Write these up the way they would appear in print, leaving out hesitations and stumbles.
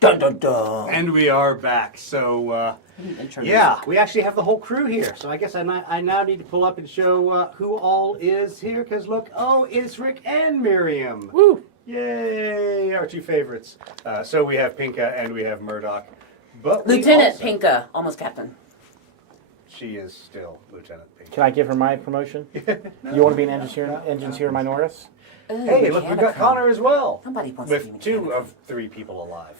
Dun dun dun. And we are back. So, yeah, we actually have the whole crew here. So I guess I now need to pull up and show who all is here. Because look, oh, it's Rick and Miriam. Woo! Yay, our two favorites. So we have Pinka and we have Murdoch. But Lieutenant Pinka, almost captain. She is still Lieutenant Pinka. Can I give her my promotion? No. You want to be an engineer minoris? Hey, look, we've got Connor as well. Nobody wants to be with 2 of 3 people alive.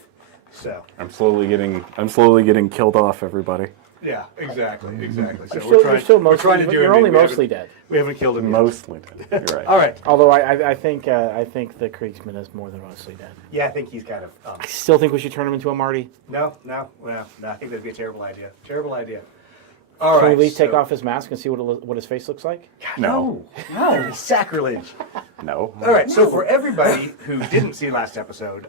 So I'm slowly getting killed off, everybody. yeah, exactly. So we're trying to do. You're only mostly dead. We haven't killed him yet. Mostly dead. You're right. All right. Although I think the Kriegsman is more than mostly dead. Yeah, I think he's kind of. I still think we should turn him into a Marty. No. I think that'd be a terrible idea. All Can right. we at least take off his mask and see what his face looks like? No, sacrilege. No. All right. So for everybody who didn't see last episode,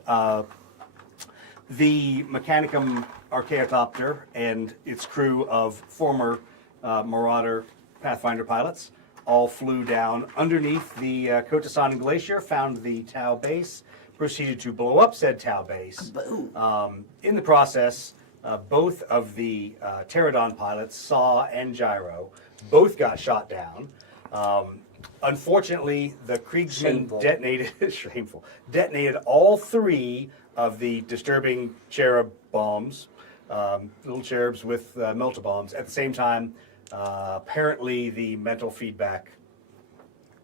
the Mechanicum Archaeotopter and its crew of former Marauder Pathfinder pilots all flew down underneath the Kotasan Glacier, found the Tau base, proceeded to blow up said Tau base. In the process, both of the Pterodon pilots, Saw and Gyro, both got shot down. Unfortunately, the Kriegsman detonated all 3 of the disturbing cherub bombs, little cherubs with melta bombs. At the same time, apparently the mental feedback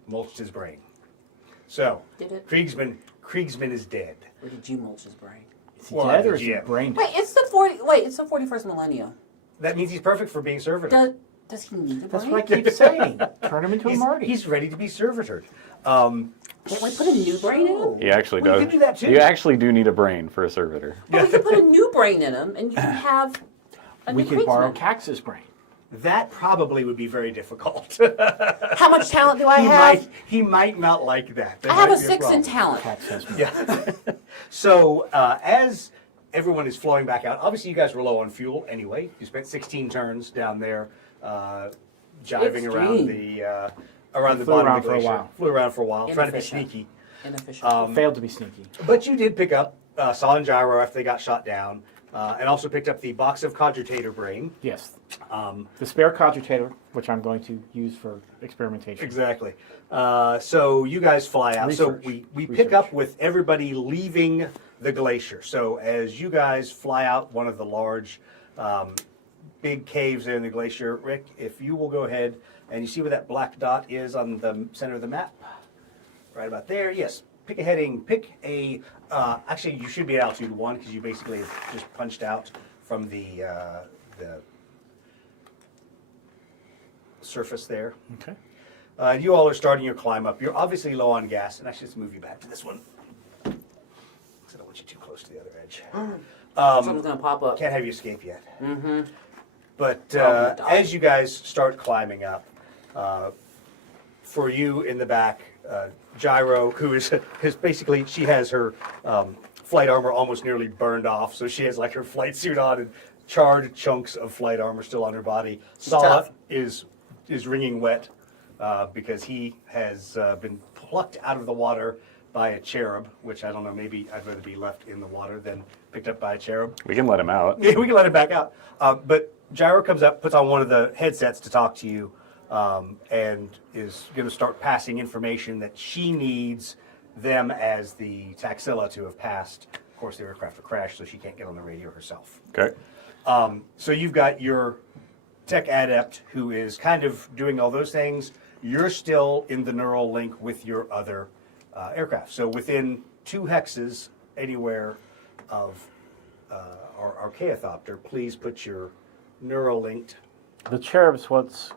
mulched his brain. So, Did it? Kriegsman is dead. Or did you mulch his brain? Is he dead or is he yeah. brain dead? Wait, it's the 41st millennium. That means he's perfect for being servitor. Does he need a brain? That's what I keep saying. Turn him into a Marty. He's ready to be servitored. Can't we put a new brain in him? He actually Well, does. you can do that too. You actually do need a brain for a servitor. But we could put a new brain in him, and you can have a We new could borrow Kriegsman. Cax's brain. That probably would be very difficult. How much talent do I have? He might not like that. That I have might a be 6 in problem. talent. Cax has more. Yeah. So as everyone is flowing back out, obviously you guys were low on fuel anyway. You spent 16 turns down there, jiving around the bottom around of the for a glacier. while. Flew around for a while, trying to be Inefficient. sneaky. Inefficient. Failed to be sneaky. But you did pick up Saw and Gyro after they got shot down, and also picked up the box of cogitator brain. Yes. The spare cogitator, which I'm going to use for experimentation. Exactly. So you guys fly out. Research. So we pick up with everybody leaving the glacier. So as you guys fly out one of the large, big caves there in the glacier, Rick, if you will go ahead and you see where that black dot is on the center of the map, right about there. Yes. Pick a heading. Pick a. Actually, you should be at altitude 1 because you basically have just punched out from the surface there. Okay. You all are starting your climb up. You're obviously low on gas, and I should just move you back to this one. Because I don't want you too close to the other edge. Something's going to pop up. Can't have you escape yet. Mm-hmm. But gonna die. as you guys start climbing up, for you in the back, Gyro, who is basically, she has her flight armor almost nearly burned off, so she has like her flight suit on and charred chunks of flight armor still on her body. Saw tough. is wringing wet because he has been plucked out of the water by a cherub, which I don't know, maybe I'd rather be left in the water than picked up by a cherub. We can let him out. Yeah, we can let him back out. But Gyro comes up, puts on one of the headsets to talk to you, and is going to start passing information that she needs them as the Taxila to have passed. Of course, the aircraft will crash, so she can't get on the radio herself. Okay. So you've got your tech adept who is kind of doing all those things. You're still in the neural link with your other aircraft. So within 2 hexes anywhere of our Archaeothopter, please put your neural linked. The cherub's what's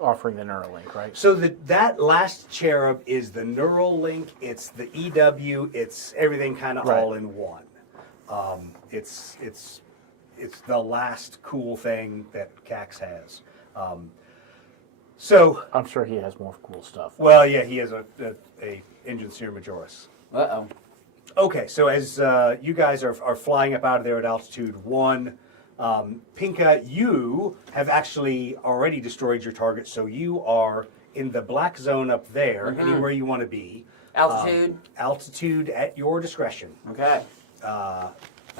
offering the Neuralink, right? So that last cherub is the neural link. It's the EW. It's everything kind of Right. all in one. It's the last cool thing that Cax has. So I'm sure he has more cool stuff. well, yeah, he has a engine seer majoris. Uh-oh. Okay, so as you guys are flying up out of there at altitude 1, Pinka, you have actually already destroyed your target, so you are in the black zone up there, anywhere you want to be. Altitude. Altitude at your discretion. Okay.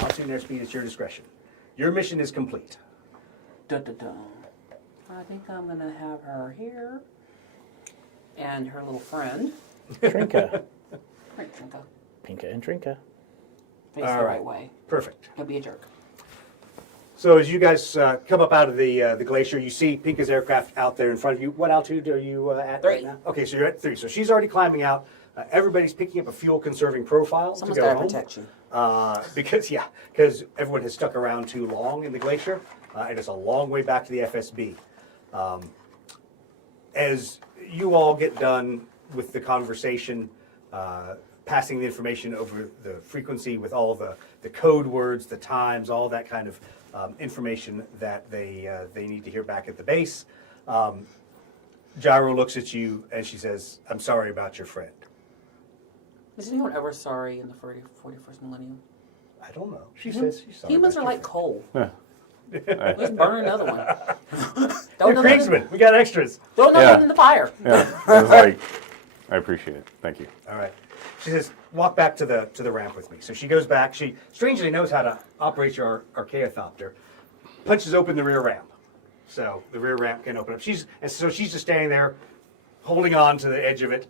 Altitude and airspeed is your discretion. Your mission is complete. Dun, dun, dun. I think I'm gonna have her here, and her little friend. Trinka. Right, Trinka. Pinka and Trinka. Face All the right. right way. Perfect. Don't be a jerk. So as you guys come up out of the glacier, you see Pinka's aircraft out there in front of you. What altitude are you at 3. right now? Okay, so you're at 3. So she's already climbing out. Everybody's picking up a fuel-conserving profile Someone's to go gotta home. protect you. Because everyone has stuck around too long in the glacier, and it's a long way back to the FSB. As you all get done with the conversation, passing the information over the frequency with all the code words, the times, all that kind of information that they need to hear back at the base, Gyro looks at you and she says, "I'm sorry about your friend." Is anyone ever sorry in the 41st millennium? I don't know. She says she's sorry. Humans about are your like coal. Yeah. Just burn another one. You're Don't know nothing- Krigsman. We got extras. Don't know Yeah. nothing in the fire. Yeah. I was like, I appreciate it. Thank you. All right. She says, "Walk back to the ramp with me." So she goes back. She strangely knows how to operate your Archaeothopter. Punches open the rear ramp, so the rear ramp can open up. She's just standing there, holding on to the edge of it.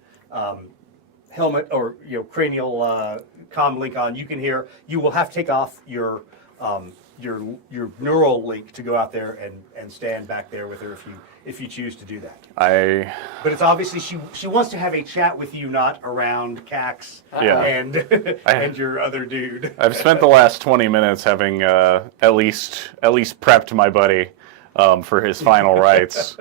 Helmet or cranial comm link on. You can hear. You will have to take off your neural link to go out there and stand back there with her if you choose to do that. But it's obviously she wants to have a chat with you, not around Cax Yeah. and your other dude. I've spent the last 20 minutes having at least prepped my buddy for his final rites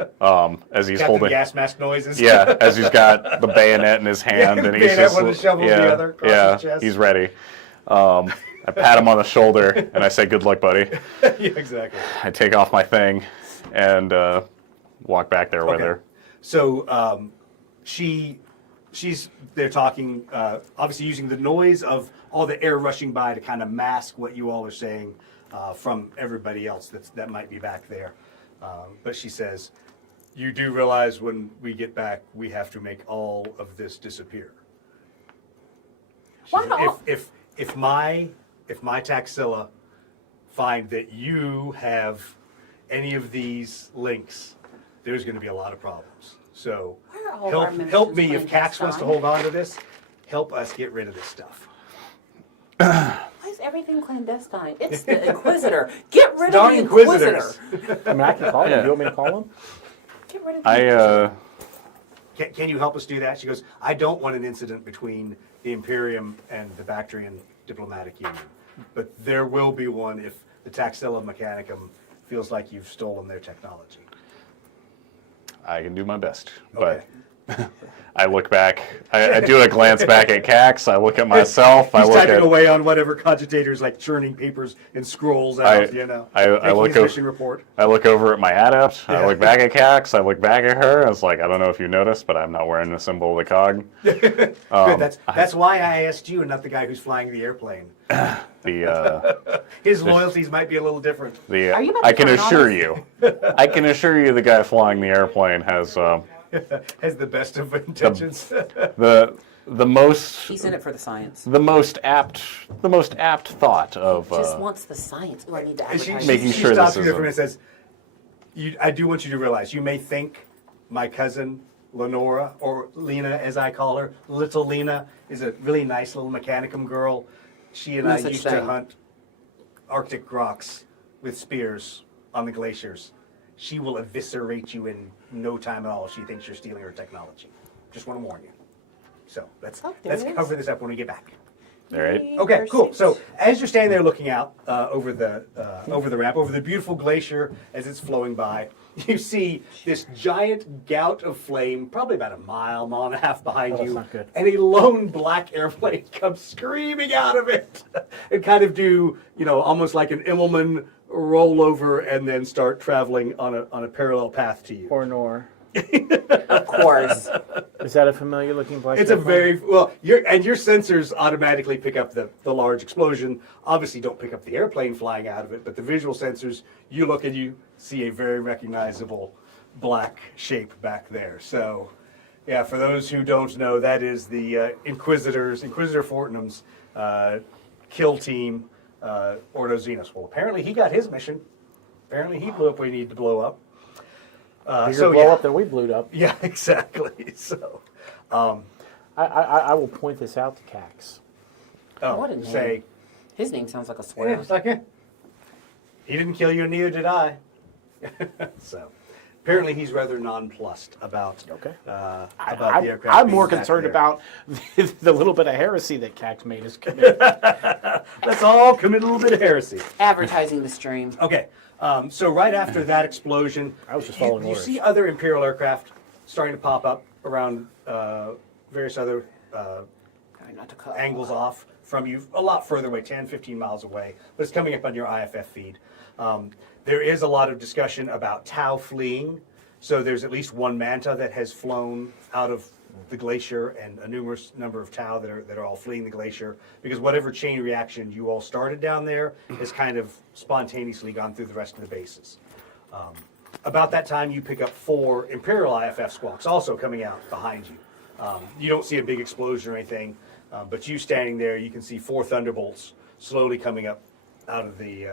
as he's Captain holding. gas mask noises. Yeah, as he's got the bayonet in his hand and he's bayonet, just one of the shovels, yeah, the other across yeah, his chest. he's ready. I pat him on the shoulder and I say, "Good luck, buddy." Yeah, exactly. I take off my thing and walk back there with Okay. her. So she's there talking, obviously using the noise of all the air rushing by to kind of mask what you all are saying from everybody else that might be back there. But she says, "You do realize when we get back, we have to make all of this disappear." She said, Wow. If my Taxila find that you have any of these links, there's going to be a lot of problems. So Why are all of our help ministers me if playing Cax wants to Castine? hold on to this. Help us get rid of this stuff. Why is everything clandestine? It's the Inquisitor. Get rid of Darn the Inquisitor. Inquisitors. I mean, I can call him. Yeah. Do you want me to call him? Get rid of the Inquisitor. Can you help us do that? She goes, "I don't want an incident between the Imperium and the Bactrian diplomatic union, but there will be one if the Taxila Mechanicum feels like you've stolen their technology." I can do my best, Okay. but I look back. I do a glance back at Cax. I look at myself. I He's look typing at. away on whatever cogitator's like churning papers and scrolls out, I making look his over. mission report. I look over at my adept. Yeah. I look back at Cax. I look back at her. I was like, I don't know if you noticed, but I'm not wearing the symbol of the cog. Good, that's why I asked you and not the guy who's flying the airplane. The His loyalties might be a little different. Are you about I to can turn assure on you, the guy flying the airplane has Has the best of intentions. the most He's in it for the science. the most apt thought of Just wants the science. Oh, I need to advertise. Making she sure stops this you there for a isn't- minute and says, I do want you to realize, you may think my cousin Lenora, or Lena as I call her, little Lena, is a really nice little Mechanicum girl. She and No I such used thing. to hunt Arctic rocks with spears on the glaciers. She will eviscerate you in no time at all if she thinks you're stealing her technology. Just want to warn you. So let's Oh, there it is. cover this up when we get back. all right. Okay, cool. So as you're standing there looking out over the ramp, over the beautiful glacier as it's flowing by, you see this giant gout of flame, probably about a mile and a half behind Oh, that's you, not good. and a lone black airplane comes screaming out of it, and kind of do almost like an Immelman roll over and then start traveling on a parallel path to you. Or Nor. Of course. Is that a familiar looking black It's a airplane? very well. Your sensors automatically pick up the large explosion. Obviously, don't pick up the airplane flying out of it, but the visual sensors. You look and you see a very recognizable black shape back there. So, yeah, for those who don't know, that is the Inquisitor Fortnum's kill team Ordo Xenos. Well, apparently he got his mission. Apparently he blew up what he needed to blow up. Bigger blow up than we blew up. Yeah, exactly. So, I will point this out to Cax. What a name. say, His name sounds like a yeah, swear. it's like, he didn't kill you, and neither did I. So, apparently he's rather nonplussed about about the aircraft. I'm being more back concerned there. about the little bit of heresy that Cax made us commit. Let's all commit a little bit of heresy. Advertising the stream. Okay, so right after that explosion, I was just following you orders. see other Imperial aircraft starting to pop up around various other Try not to cut. angles off from you, a lot further away, 10, 15 miles away, but it's coming up on your IFF feed. There is a lot of discussion about Tau fleeing, so there's at least one Manta that has flown out of the glacier, and a numerous number of Tau that are all fleeing the glacier, because whatever chain reaction you all started down there has kind of spontaneously gone through the rest of the bases. About that time, you pick up 4 Imperial IFF squawks also coming out behind you. You don't see a big explosion or anything, but you standing there, you can see 4 Thunderbolts slowly coming up out of the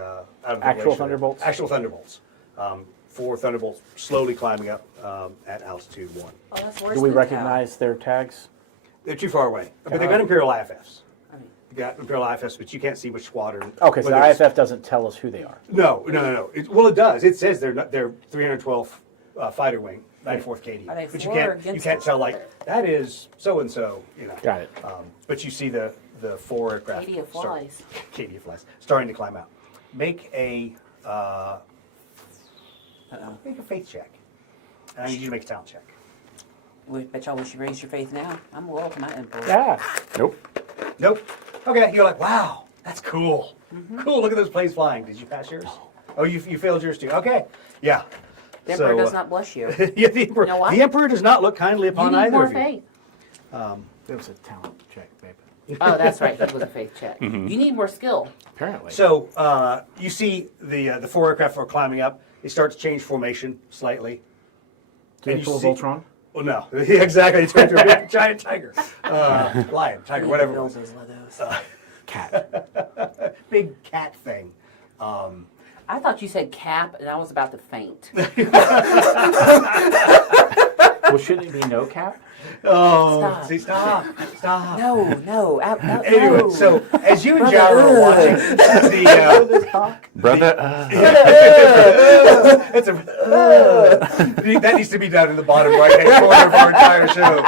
Actual glacier. Thunderbolts? Actual Thunderbolts. 4 Thunderbolts slowly climbing up at altitude 1. Oh, that's worse Do we than recognize their tags? They're too far away, but they've got Imperial IFFs. I mean, They got Imperial IFFs, but you can't see which squadron. Okay, so whether the it's- IFF doesn't tell us who they are. No. Well, it does. It says they're 312 fighter wing, 94th KD. Are they But you for or can't against tell each like other? that is so and so. You know. Got it. But you see the 4 aircraft. Katie of flies. Katie of flies starting to climb out. Make a faith check. I need you to make a talent check. We bet y'all wish you raised your faith now. I'm loyal to my emperor. Yeah. Nope. Nope. Okay, you're like, wow, that's cool. Cool. Look at those planes flying.Id you pass yours? Oh, you failed yours too. Okay. Yeah. The emperor So, does not bless you. yeah, the emperor. You know what? The emperor does not look kindly You upon need either more of you. faith. It was a talent check, babe. Oh, that's right. That was a faith check. You need more skill. Apparently. So you see the 4 aircraft are climbing up. They start to change formation slightly. Do they and you pull see- Voltron? Oh no, yeah, exactly. It's turned to a big giant tiger, lion, tiger, whatever. It was. Those Legos. Cat. Big cat thing. I thought you said cap, and I was about to faint. Well, shouldn't it be no cap? Oh, Stop. see, stop. No. No. Anyway, so as you and Gyro are watching the, Brother. it's a, that needs to be done in the bottom right-hand corner of our entire show.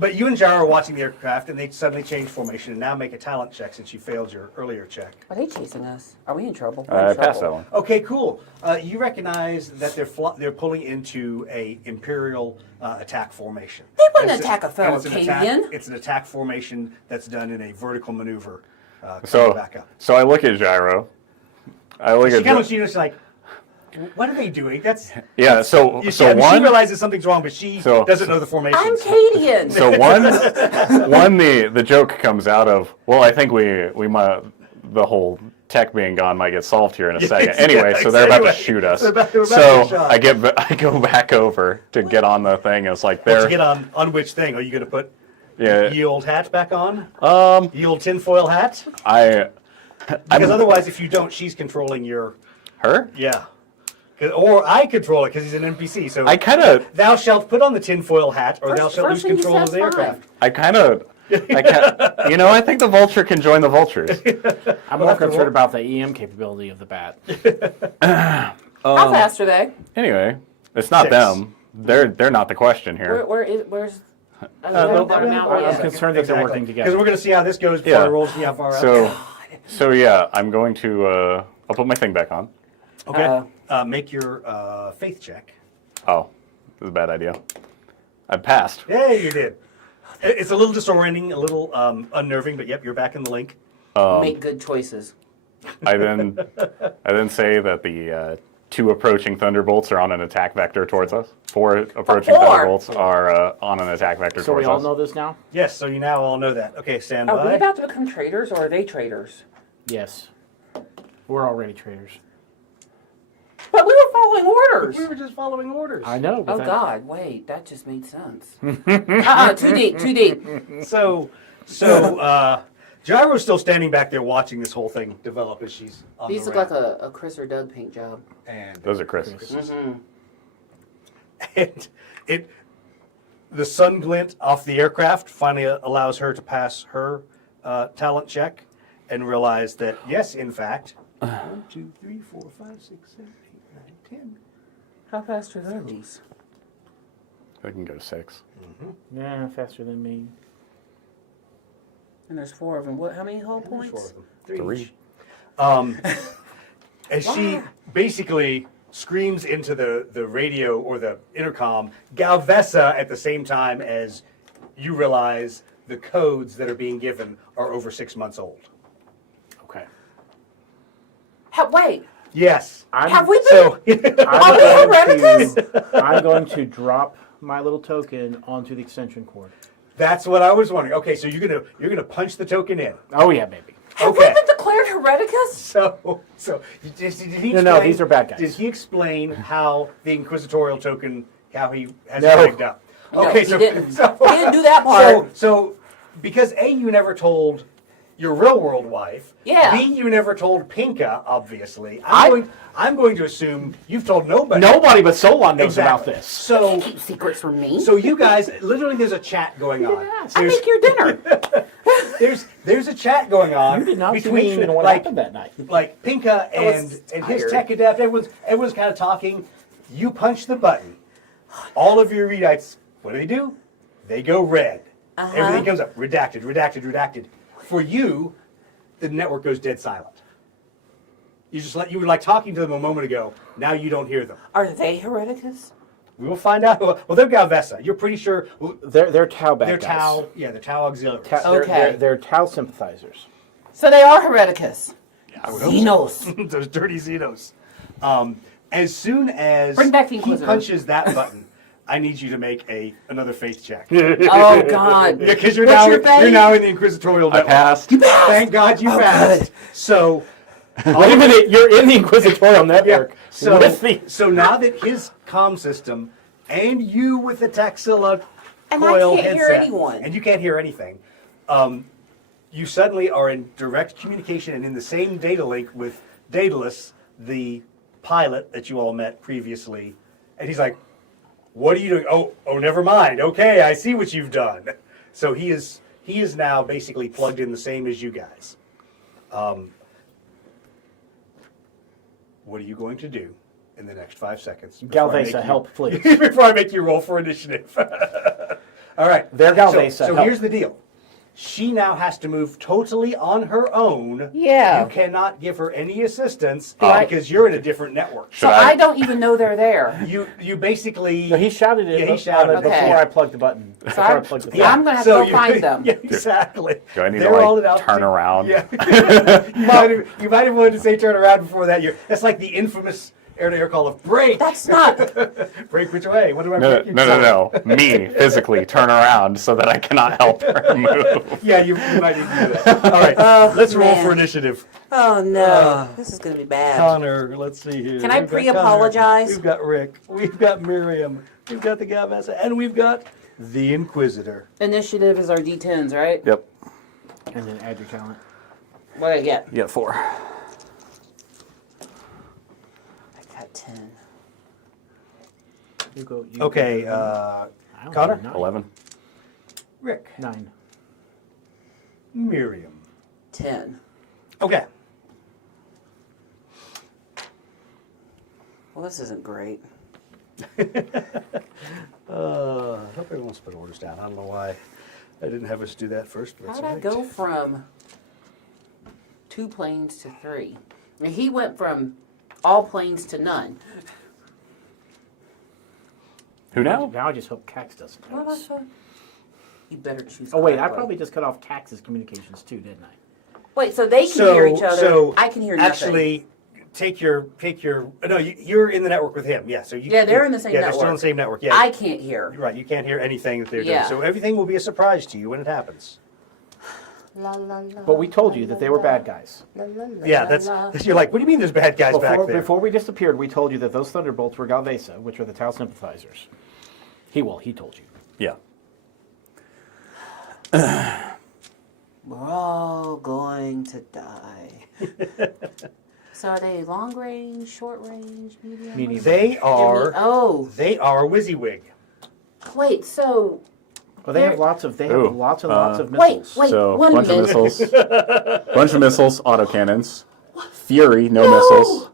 But you and Gyro are watching the aircraft, and they suddenly change formation and now make a talent check since you failed your earlier check. Are they chasing us? Are we in trouble? We're I in passed that trouble. one. Okay, cool. You recognize that they're pulling into a Imperial attack formation. They wouldn't And it's attack a fellow and it's an attack- Cadian. It's an attack formation that's done in a vertical maneuver. Coming So, back up. so I look at Gyro. I look She at kind of looks at you and she's like, "What are they doing?" That's yeah. So you see, so I mean, she one. realizes something's wrong, but she So- doesn't know the formation. I'm Cadian. So one the joke comes out of, well, I think we might, the whole tech being gone might get solved here in a second. yeah, Anyway, so they're about to anyway, shoot us. they're about to So get shot. I go back over to get on the thing. It's like Once you they're get on which thing? Are you going to put yeah. ye old hat back on? Ye old tinfoil hat? I'm Because otherwise, if you don't, she's controlling your her. yeah. Or I control it because he's an NPC. So I kind of thou shalt put on the tinfoil hat, or thou First- shalt lose first thing you control of said's the aircraft. I think the vulture can join the vultures. I'm more after concerned all- about the EM capability of the bat. How fast are they? Anyway, it's not 6. them. They're not the question here. Where's? I'm concerned that they're working Because together. we're going to see how this goes before Yeah. it rolls, see how far out. So yeah, I'm going to I'll put my thing back on. Okay. Make your faith check. Oh, this is a bad idea. I passed. Yeah, you did. It's a little disorienting, a little unnerving, but yep, you're back in the link. Make good choices. I then say that the 2 approaching thunderbolts are on an attack vector towards us. 4 approaching Four? thunderbolts are on an attack vector So we towards all us. know this now? Yes, so you now all know that. Okay, stand Are we by. about to become traitors, or are they traitors? Yes. We're already traders. But we were following orders. We were just following orders. I know. But Oh that- God! Wait, that just made sense. Too deep. Too deep. So Gyro's still standing back there watching this whole thing develop as she's on These the look ramp. like a Chris or Doug paint job. And Those are Chris's. and the sun glint off the aircraft finally allows her to pass her talent check and realize that, yes, in fact, 1, 2, 3, 4, 5, 6, 7, 8, 9, 10. How fast are those? I can go to 6. Yeah, faster than me. And there's 4 of them. What? How many hull points? 3. each. As she basically screams into the radio or the intercom, Galvesa, at the same time as you realize the codes that are being given are over 6 months old. Okay. Wait. Yes. Have we been? So Are we Hereticus? I'm going to drop my little token onto the extension cord. that's what I was wondering. Okay, so you're gonna punch the token in. Oh yeah, baby. Have we been declared Hereticus? So did he No, explain, these are bad guys. Did he explain how the inquisitorial token, how he has No. it rigged up? No, Okay, he so, didn't. so He didn't do that part. So because A, you never told your real world wife. Yeah. B, you never told Pinka, obviously. I'm going to assume you've told nobody. Nobody but Solon knows about Exactly. this. So Keep secrets from me. so you guys, literally, there's a chat going on. Yes. I There's, make your dinner. there's a chat going on You did not see between what like happened that night. like Pinka was and his tired. tech adept. Everyone's kind of talking. You punch the button. All of your readites, what do? They go red. Everything comes up redacted, redacted, redacted. For you, the network goes dead silent. You were like talking to them a moment ago. Now you don't hear them. Are they Hereticus? We will find out. Well, they're Galvesa. You're pretty sure They're Tau bad they're guys. Tau. Yeah, they're Tau auxiliaries. Okay. They're Tau sympathizers. So they are Hereticus. I would hope Xenos. Those dirty Xenos. As soon as Bring back the he Inquisitor. punches that button, I need you to make another faith check. Oh God. Yeah, because you're What's your you're faith? now in the inquisitorial I network. passed. Thank God you passed. good. So Wait a minute, you're in the Inquisitorial network. so with the so now that his comm system and you with the Taxila And I Coil can't hear headset, anyone. and you can't hear anything, you suddenly are in direct communication and in the same data link with Daedalus, the pilot that you all met previously, and he's like, "What are you doing? Oh, never mind. Okay, I see what you've done." So he is now basically plugged in the same as you guys. What are you going to do in the next 5 seconds? before I make Galvesa, you- help, please. before I make you roll for initiative. All right. They're Galvesa, So help. here's the deal. She now has to move totally on her own. Yeah. You cannot give her any assistance Right. because you're in a different network. So I don't even know they're there. You basically. No, he shouted it Yeah, he shouted on it it. Okay. before I plugged the button. So Before I plugged the Yeah, I'm gonna have so to go find them. Yeah, exactly. Do I need They're to all like at turn altitude. around? Yeah. you might have wanted to say turn around before that. That's like the infamous air-to-air call of break. That's not. Break which way? What do I No, break? no. Me physically turn around so that I cannot help her move. Yeah, you might need to do that. All right, let's roll man. for initiative. Oh no. This is gonna be bad. Connor, let's see here. Can I We've got pre-apologize? Connor, we've got Rick. We've got Miriam. We've got the Galvesa, and we've got the Inquisitor. Initiative is our D10s, right? Yep. And then add your talent. What do I get? You get 4. I got 10. You go. You Okay, go. I don't Connor? know, 11. Rick, 9. Miriam. 10. Okay. Well, this isn't great. I hope everyone's put orders down. I don't know why I didn't have us do that first. But How that's did I all right. go from 2 planes to 3? I mean, he went from all planes to none. Who now? Now I just hope Cax doesn't. What am I notice. supposed- You better choose. Oh wait, I correctly. probably just cut off Cax's communications too, didn't I? Wait, so they can hear each other. So I can hear nothing. Actually, take your. No, you're in the network with him. Yeah. So you. Yeah, they're in the same Yeah, they're still in network. the same network. Yeah. I can't hear. Right. You can't hear anything that they're Yeah. doing. So everything will be a surprise to you when it happens. La, la, la, But we told you that they were bad guys. la, la, la, Yeah. la, la. You're like, what do you mean? There's bad guys back there? Before we disappeared, we told you that those thunderbolts were Galvesa, which are the Tau sympathizers. He told you. Yeah. We're all going to die. So are they long range, short range, medium? Medium. They are. Oh, They are WYSIWYG. wait. So Well, they have lots of Ooh, lots of wait, missiles. wait. So one bunch of minute. missiles, bunch of missiles, autocannons. Fury, no No! missiles.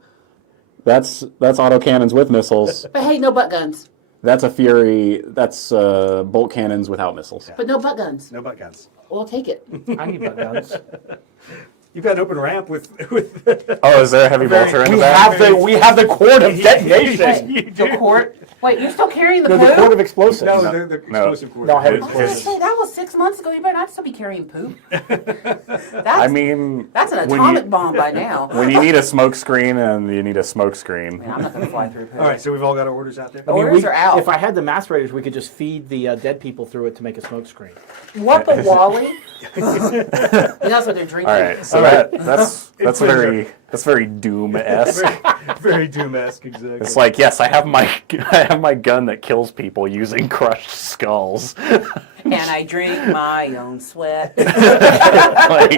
That's autocannons with missiles. But hey, no butt guns. That's a Fury. That's bolt cannons without missiles. But no butt guns. No butt guns. We'll take it. I need butt guns. You've got an open ramp with. Oh, is there a heavy bolter in the We back? have the cord of detonation. Wait, the quart. Wait, you're still carrying the No, poop? the cord of explosives. No, No, the no. explosive cord. No, I have It- I was gonna it's- say that was 6 months ago. You better not still be carrying poop. That's, I mean, that's an when atomic you- bomb by now. when you need a smoke screen and you need a smoke screen. Man, I'm not gonna fly through poop. All right, so we've all got our orders out there. The orders are out. If I had the macerators, we could just feed the dead people through it to make a smoke screen. What the Wally? That's what they're drinking. All right, so All right. that's Influencer. very Doom-esque. Very Doom-esque, exactly. It's like, yes, I have my gun that kills people using crushed skulls. And I drink my own sweat. Like,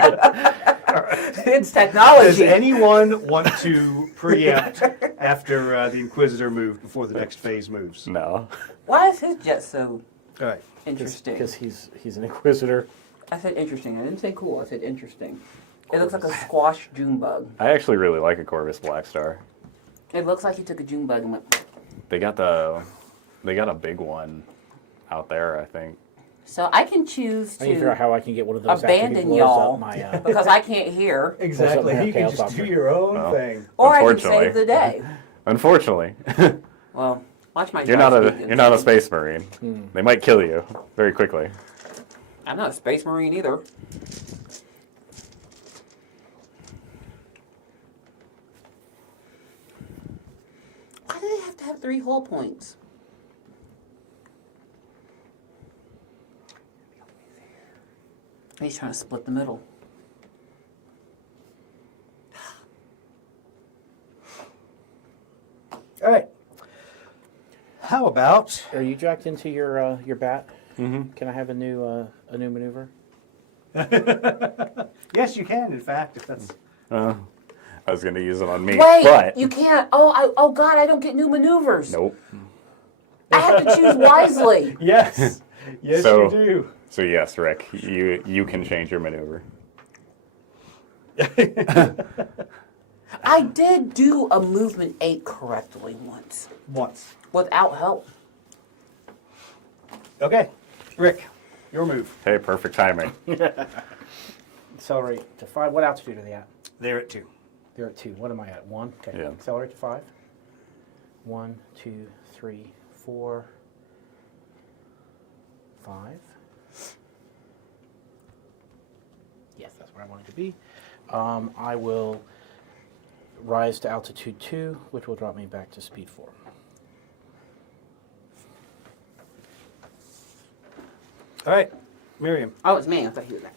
It's Does technology. anyone want to preempt after the Inquisitor move before the next phase moves? no. Why is his jet so All right. interesting? Because he's an inquisitor. I said interesting. I didn't say cool. I said interesting. It looks like a squash June bug. I actually really like a Corvus Blackstar. It looks like he took a June bug and went. They got a big one out there, I think. So I can choose I need to figure out to how I can get one of those after abandon he blows y'all up my. because I can't hear, Exactly. What's up, You can Chaos just do Opera? your own Well. thing. or I can Unfortunately. save the day. Unfortunately, Well, watch my. you're not joystick. a space marine. They might kill you very quickly. I'm not a space marine either. Why do they have to have 3 hull points? He's trying to split the middle. All right. How about Are you jacked into your bat? Mm-hmm. Can I have a new maneuver? yes, you can. In fact, if that's I was going to use it on me, Wait, but you can't. Oh God, I don't get new maneuvers. nope. I have to choose wisely. yes, yes, So- you do. So yes, Rick, you can change your maneuver. I did do a movement 8 correctly once Once. without help. Okay, Rick, your move. Hey, perfect timing. Accelerate to 5. What altitude are they at? They're at 2. They're at 2. What am I at? 1. Okay. Yeah. Accelerate to 5. 1, 2, 3, 4, 5. Yes, that's where I want it to be. I will rise to altitude 2, which will drop me back to speed 4. All right, Miriam. Oh, it's me. I thought you were that.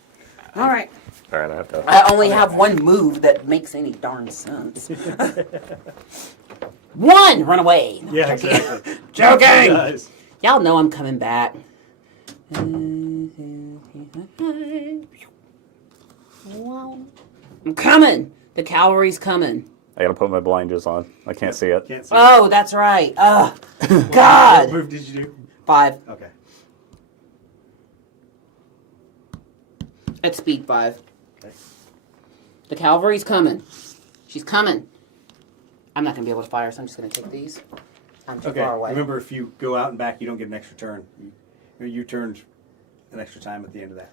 All right. All right, I have to. I only have one move that makes any darn sense. 1, run away. Yeah, exactly. Joking. Guys. Y'all know I'm coming back. I'm coming. The cavalry's coming. I gotta put my blinders on. I can't see it. Can't see. Oh, that's right. What God. move did you do? 5. Okay. At speed 5. Okay. The cavalry's coming. She's coming. I'm not going to be able to fire, so I'm just going to take these. I'm too Okay. far away. Remember, if you go out and back, you don't get an extra turn. You turned an extra time at the end of that.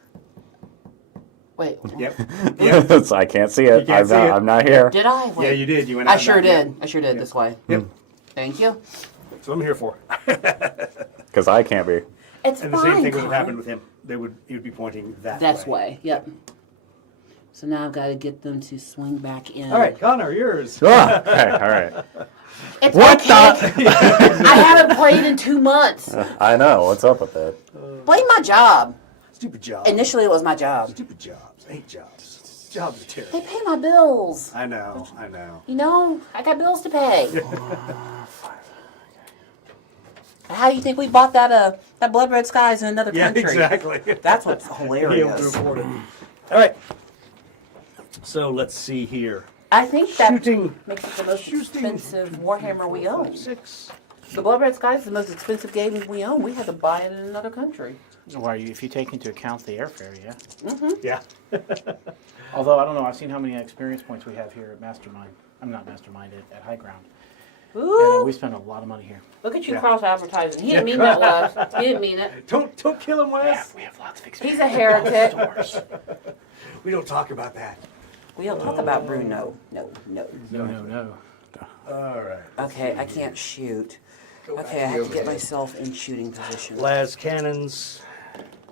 Wait. Yep. Yep. So I can't see it. You can't see it. I'm not here. Did I? Wait. Yeah, you did. You went out I and sure back. did. I sure did Yeah. this way. Yep. Thank you. That's what I'm here for. Because I can't be. It's And the fine, same thing would have Connor. happened with him. He would be pointing that That's way. way. Yep. So now I've got to get them to swing back in. All right, Connor, yours. Ah, okay, all right. It's What okay. I haven't played in 2 months. I know. What's up with that? Blame my job. Stupid jobs. Initially, it was my job. Stupid jobs. I hate jobs. Jobs are They terrible. pay my bills. I know. I know. You know, I got bills to pay. How do you think we bought that Blood Red Skies in another Yeah, country? exactly. That's what's Be able to hilarious. afford it. All right. So let's see here. I think that Shooting. makes it the most Shooting. expensive Warhammer we own. 6. The Blood Red Sky is the most expensive game we own. We had to buy it in another country. Why, if you take into account the airfare, yeah. Yeah. Although, I don't know, I've seen how many experience points we have here at Mastermind. I'm not Mastermind, at High Ground. Ooh, And we spend a lot of money here. look at you Yeah. cross-advertising. He didn't mean that, Wes. He didn't mean it. Don't kill him, Wes. We have lots of experience. He's a heretic. Stores. We don't talk about that. We don't talk about Bruno. No. No. All right. Okay, I can't shoot. Okay, I have to get myself in shooting position. Las cannons.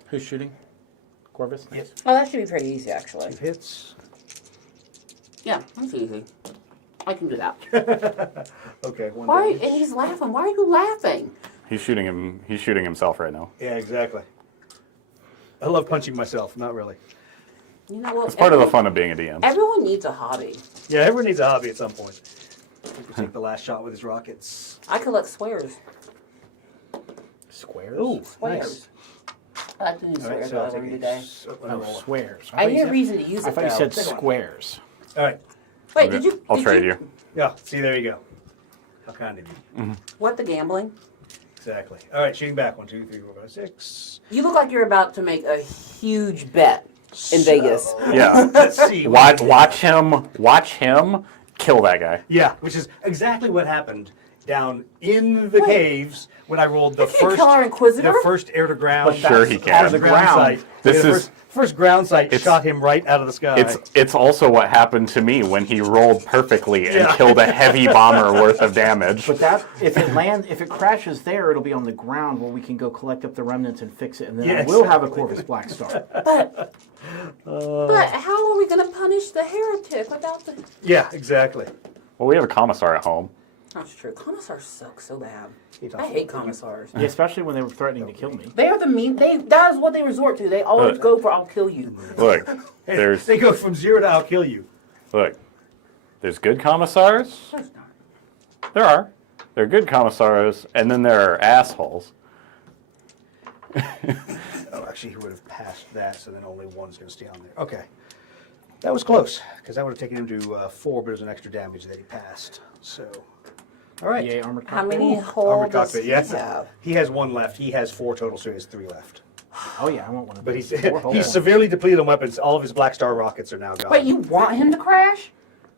Who's shooting? Corvus? Yes. Oh, that should be pretty easy, actually. 2 hits. Yeah, that's easy. I can do that. Okay. 1 Why? damage. And he's laughing. Why are you laughing? He's shooting him. He's shooting himself right now. Yeah, exactly. I love punching myself. Not really. You know what? It's part of the fun of being a DM. Everyone needs a hobby. Yeah, everyone needs a hobby at some point. We'll take the last shot with his rockets. I collect squares. Squares? Ooh, Squares. nice. I like to do All right, squares so I'll every take day. Oh, squares. I need a reason to use it. I thought you though. said squares. All right. Wait, did you? I'll did trade you. Yeah, see, there you go. How kind of you. What, the gambling? Exactly. All right, shooting back. 1, 2, 3, 4, 5, 6. You look like you're about to make a huge bet in Vegas. Yeah. Let's see. Watch him kill that guy. Yeah, which is exactly what happened down in the caves when I rolled the can't first kill our Inquisitor? the first air to ground. But sure he can. Out of the ground Ground. site. This the is- first ground site it's- shot him right out of the sky. It's also what happened to me when he rolled perfectly and Yeah. killed a heavy bomber worth of damage. But that if it crashes there, it'll be on the ground where we can go collect up the remnants and fix it, and then Yeah, I will have a exactly. Corvus Black Star. But how are we going to punish the heretic without the... Yeah, exactly. Well, we have a commissar at home. That's true. Commissars suck so bad. He's I awesome. hate commissars. Yeah, especially when they were threatening to kill me. They are the mean... That is what they resort to. They always go for I'll kill you. Look, there's They go from 0 to I'll kill you. look, there's good commissars. There's not. There are. There are good commissars, and then there are assholes. Oh, actually, he would have passed that, so then only one's going to stay on there. Okay. That was close, because that would have taken him to 4, but it was an extra damage that he passed. So, all right. Yay, armored How cockpit. many Armored holes does cockpit, he yes. have? He has 1 left. He has 4 total, so he has 3 left. Oh yeah, I want one of But those. he's 4 holes. he's severely depleted on weapons. All of his Black Star rockets are now gone. Wait, you want him to crash?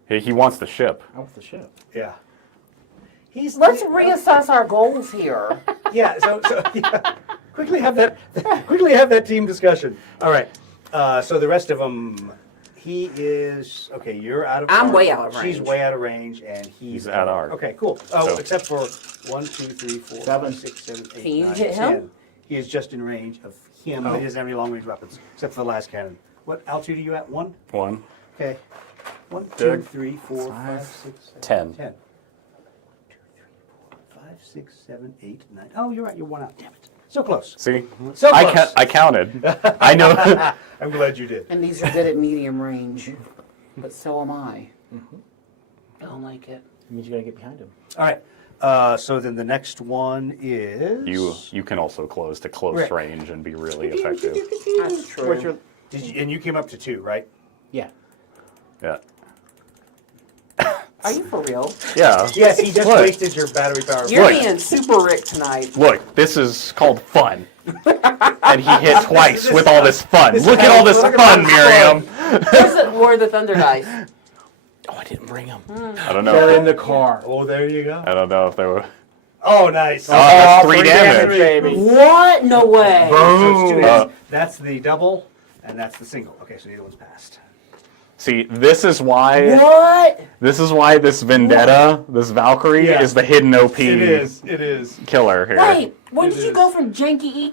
He wants the ship. I want the ship. Yeah. Let's reassess our goals here. Yeah. So yeah. Quickly have that team discussion. All right. So the rest of them, he is okay. You're out of. I'm arc. way out of She's range. way out of range, and He's out of arc. Okay, cool. Oh, So- except for 1, 2, 3, 4, 7. 5, 6, 7, 8, Can you 9, hit 10. him? He is just in range of him, but he doesn't have any long range weapons except for the last cannon. What altitude are you at? 1. One, Okay. 1, 2, Good. 3, 4, 5, 6, 7, 10. 10. 1, 2, 3, 4, 5, 6, 7, 8, 9. Oh, you're right. You're 1 out. Damn it. So close. See, So close. I counted. I know. I'm glad you did. And these are good at medium range. But so am I. I don't like it. It means you gotta get behind him. All right. So then the next one is You can also close to close Rick. range and be really effective. That's true. Where's your? Did you, and you came up to 2, right? Yeah. Yeah. Are you for real? Yeah. Yes. He just What? wasted your battery power. You're Look. being super Rick tonight. Look, this is called fun. And he hit twice with all this fun. Look at all this look at fun, all this Miriam. Where's War the Thunder Dice? Oh, I didn't bring them. I don't They're in know. the car. Oh, there you go. I don't know if they were. Oh, nice. That's 3 damage. baby. What? No way. So it's 2 hits. Uh, That's the double, and that's the single. Okay, so neither one's passed. See, this is why What? this vendetta, this Valkyrie, Yeah. is the hidden OP It is. killer here. Wait, when It did you is. go from janky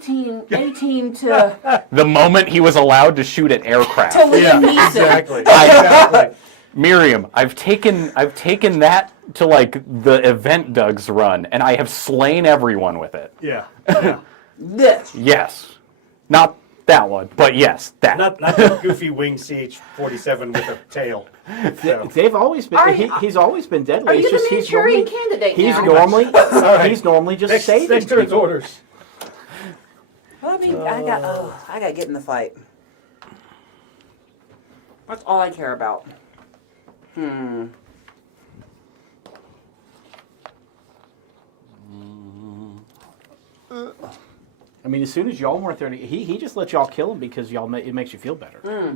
A-team to The moment he was allowed to shoot at aircraft. Liam Neeson? Exactly. Exactly. Miriam, I've taken that to like the event Doug's run, and I have slain everyone with it. Yeah. This. Yes, not that one, but yes, that. Not the goofy wing CH-47 with a tail. So. They've always been. Are you- He's always been deadly. Are you It's the just he's Manchurian normally, candidate he's now? normally right. he's normally just Next saving turn's people. orders. Well, I mean, I got to get in the fight. That's all I care about. I mean, as soon as y'all weren't there, he just let y'all kill him because it makes you feel better.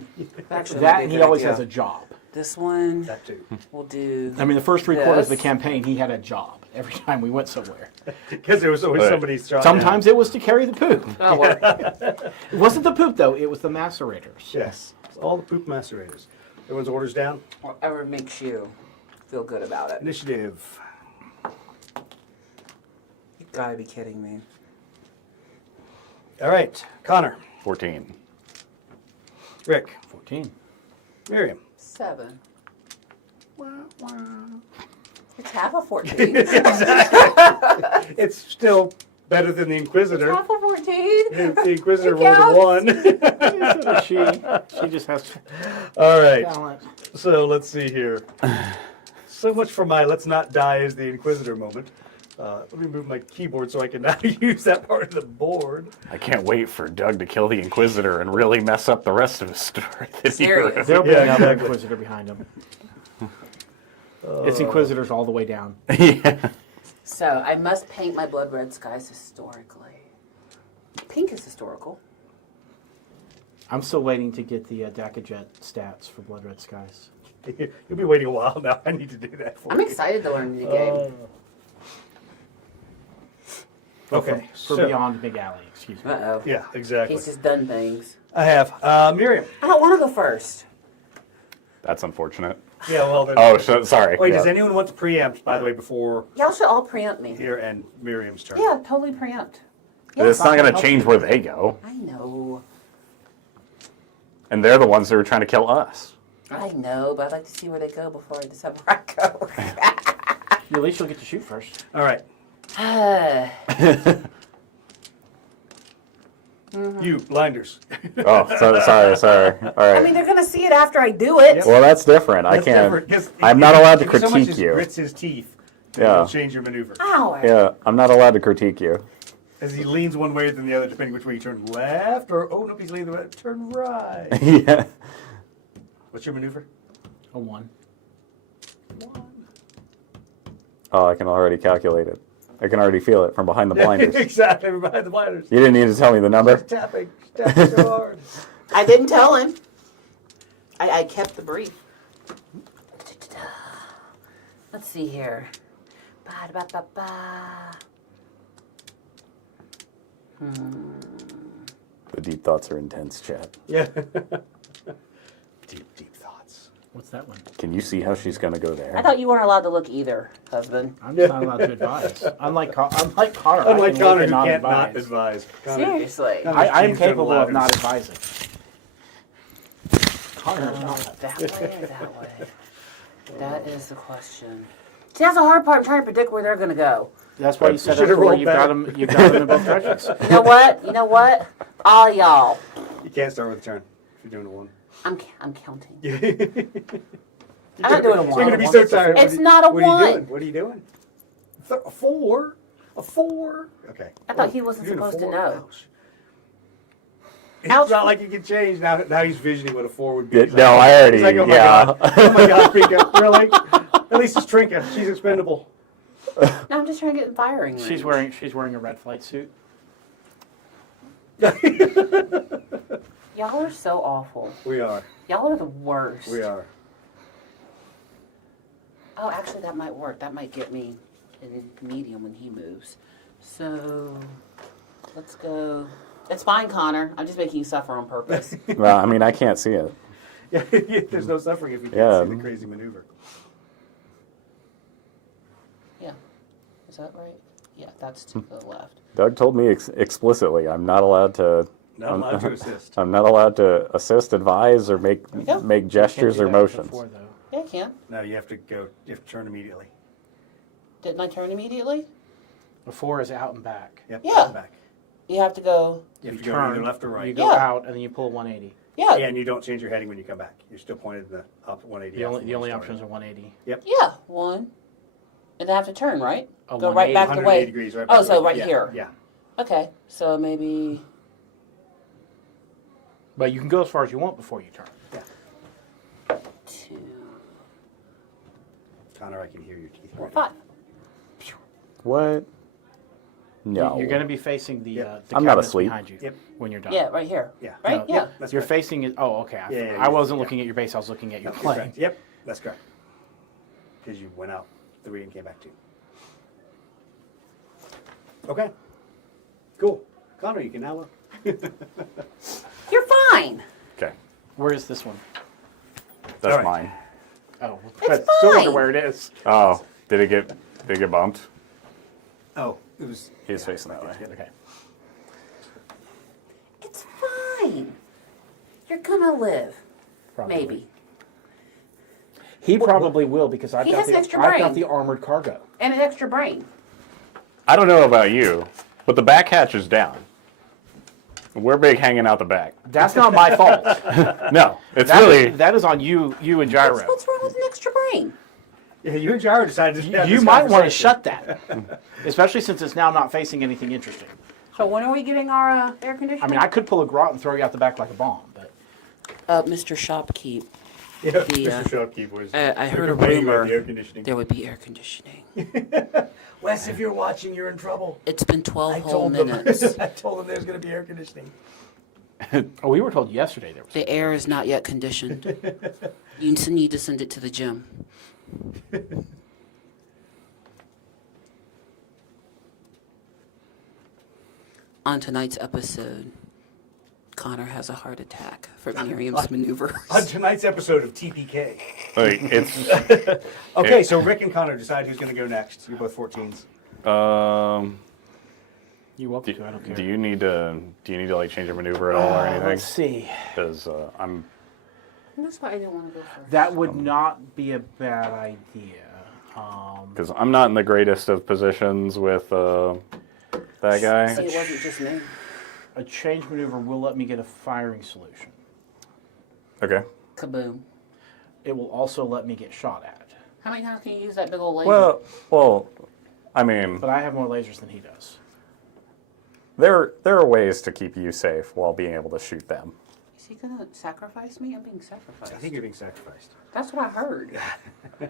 Actually, That and he always has a job. This one That too. we'll do. I mean, the first 3 quarters of the this. campaign, he had a job every time we went somewhere. Because there was always somebody's trying. Sometimes it was to carry the poop. Oh, well. It wasn't the poop, though. It was the macerators. Yes. It's all the poop macerators. Everyone's orders down. Whatever makes you feel good about it. Initiative. You gotta be kidding me. All right. Connor. 14. Rick. 14. Miriam. 7. It's half a 14. It's still better than the Inquisitor. half a 14. The Inquisitor It rolled a counts. 1. She just has All right. talent. So let's see here. So much for my let's not die as the Inquisitor moment. Let me move my keyboard so I can now use that part of the board. I can't wait for Doug to kill the Inquisitor and really mess up the rest of his story. that he Serious. wrote. There'll be Yeah, another exactly. Inquisitor behind him. It's Inquisitors all the way down. Yeah. So I must paint my blood red skies historically. Pink is historical. I'm still waiting to get the Dakajet stats for Blood Red Skies. You'll be waiting a while now. I need to do that for I'm you. excited to learn the game. Okay. For Beyond Big Alley, excuse me. Uh-oh. Yeah, exactly. He's just done things. I have. Miriam. I don't want to go first. That's unfortunate. Yeah, well then. Oh, sorry. Wait, Yeah. does anyone want to preempt, by the way, before Y'all should all preempt me. here and Miriam's turn? Yeah, totally preempt. It's not going to change where they go. I know. And they're the ones that are trying to kill us. I know, but I'd like to see where they go before I decide where I go. At least you'll get to shoot first. All right. You, blinders. Oh, sorry. All I right. mean, they're going to see it after I do it. Well, that's different. I That's can't. different, 'cause I'm if- not allowed to if so much critique as you. grits his teeth, Yeah. it'll change your maneuver. Ow. Yeah, I'm not allowed to critique you. As he leans one way than the other, depending which way you turn left, or, oh, no, he's leaning the way, turn right. Yeah. What's your maneuver? A 1. 1. Oh, I can already calculate it. I can already feel it from behind the blinders. Exactly, we're behind the blinders. You didn't need to tell me the number. Tapping so hard. I didn't tell him. I kept the brief. Let's see here. Ba-da-ba-ba-ba. The deep thoughts are intense, chat. Yeah. Deep thoughts. What's that one? Can you see how she's going to go there? I thought you weren't allowed to look either, husband. I'm just not allowed to advise. Unlike Connor. Unlike I Connor, can who look and can't not advise. Connor- Seriously. Connor- I am He's gonna capable allow of not him. advising. Connor's not. That way or that way? That is the question. See, that's the hard part. I'm trying to predict where they're going to go. That's why you set up Should've to where rolled you've back. got them. You've got them in both directions. You know what? You know what? All y'all. You can't start with a turn if you're doing a 1. I'm counting. You're I'm not doing a 1. going to be so tired. It's not a What are you 1. doing? What are you doing? A 4? A 4? Okay. I thought he wasn't You're doing a supposed to 4? know. Ouch. It's Ouch. not like you can change. Now he's visioning what a 4 would be. Yeah, He's no, like, I already- he's like, oh my yeah. God. Oh my God, Pika. Really? At least it's Trinka. She's expendable. No, I'm just trying to get in firing She's range. wearing a red flight suit. Y'all are so awful. We are. Y'all are the worst. We are. Oh, actually, that might work. That might get me in medium when he moves. So, let's go. It's fine, Connor. I'm just making you suffer on purpose. Well, I mean, I can't see it. Yeah, there's no suffering if you can't Yeah. see the crazy maneuver. Yeah. Is that right? Yeah, that's to the left. Doug told me explicitly I'm not allowed to. Not allowed to assist. I'm not allowed to assist, advise, or make Yeah. make gestures Can't or do that motions. before, though. Yeah, I can. No, you have to go. You have to turn immediately. Didn't I turn immediately? A 4 is out and back. Yep. Yeah. Come back. You have to go. You have to You go turn either left or You right. go Yeah. out and then you pull 180. Yeah. Yeah, and you don't change your heading when you come back. You're still pointed in the up 180. The off only from the only where you options started. are 180. Yeah. One. And then I have to turn, right? Oh, Go right back the 180 way. degrees, right Oh, back so the way. right Yeah, here. Yeah. Okay. So maybe. But you can go as far as you want before you turn. Yeah. Connor, I can hear your teeth. We're fine. What? No. You're going to be facing the I'm not cabinets asleep. behind you Yep. when you're done. Yeah, right here. Yeah. Right? No, Yeah. Yep, that's You're correct. facing it. Oh, okay. Yeah, I wasn't yeah. looking at your base. I was looking at your That's plane. correct. Yep, that's correct. Because you went out 3 and came back 2. Okay. Cool. Connor, you can now look. You're fine. Okay. Where is this one? That's All right. mine. Oh, It's still wonder fine. where it is. Oh, did it get bumped? Oh, it was. He's facing that way. Okay. It's fine. You're gonna live. Probably. Maybe. He probably will because I've He got has the extra I've got brain. the armored cargo. And an extra brain. I don't know about you, but the back hatch is down. We're big hanging out the back. That's not my fault. No, it's That really. that is on you and Gyro. What's wrong with an extra brain? Yeah, you and Gyro decided to have You this might want to conversation. shut that, especially since it's now not facing anything interesting. So when are we getting our air conditioning? I mean, I could pull a grot and throw you out the back like a bomb, but Mr. Shopkeep, Yeah, The, Mr. Shopkeep was. I heard a complaining about rumor the air conditioning. there would be air conditioning. Wes, if you're watching, you're in trouble. It's been 12 I whole told them. minutes. I told them there's going to be air conditioning. oh, we were told yesterday there was. The air is not yet conditioned. You need to send it to the gym. On tonight's episode, Connor has a heart attack for Miriam's maneuver. On tonight's episode of TPK. Like, it's. Okay, so Rick and Connor decide who's going to go next. You're both 14s. You're welcome to. I don't care. Do you need to like change your maneuver at all or anything? Let's see. Because I'm. That's why I didn't want to go first. That would not be a bad idea. Because I'm not in the greatest of positions with that guy. See, it wasn't just me. A change maneuver will let me get a firing solution. Okay. Kaboom. It will also let me get shot at. How many times can you use that big old laser? Well, I mean, But I have more lasers than he does. there are ways to keep you safe while being able to shoot them. Is he going to sacrifice me? I'm being sacrificed. I think you're being sacrificed. That's what I heard. All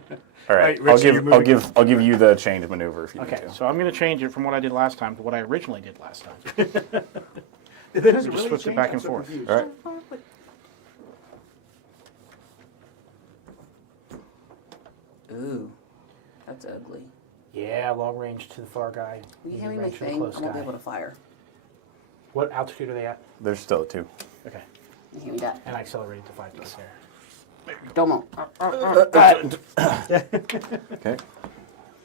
right, Right, Rich, you're I'll give you the change maneuver if you Okay, need to. so I'm going to change it from what I did last time to what I originally did last time. That doesn't Just really switch it change. back I'm and so forth. confused. All right. Ooh, that's ugly. Yeah, long range to the far guy. Will you medium hand me my range to the thing? I close won't be guy. able to fire. What altitude are they at? There's still 2. Okay, You hand me that. and I accelerated to 5 plus there. Domo. Okay.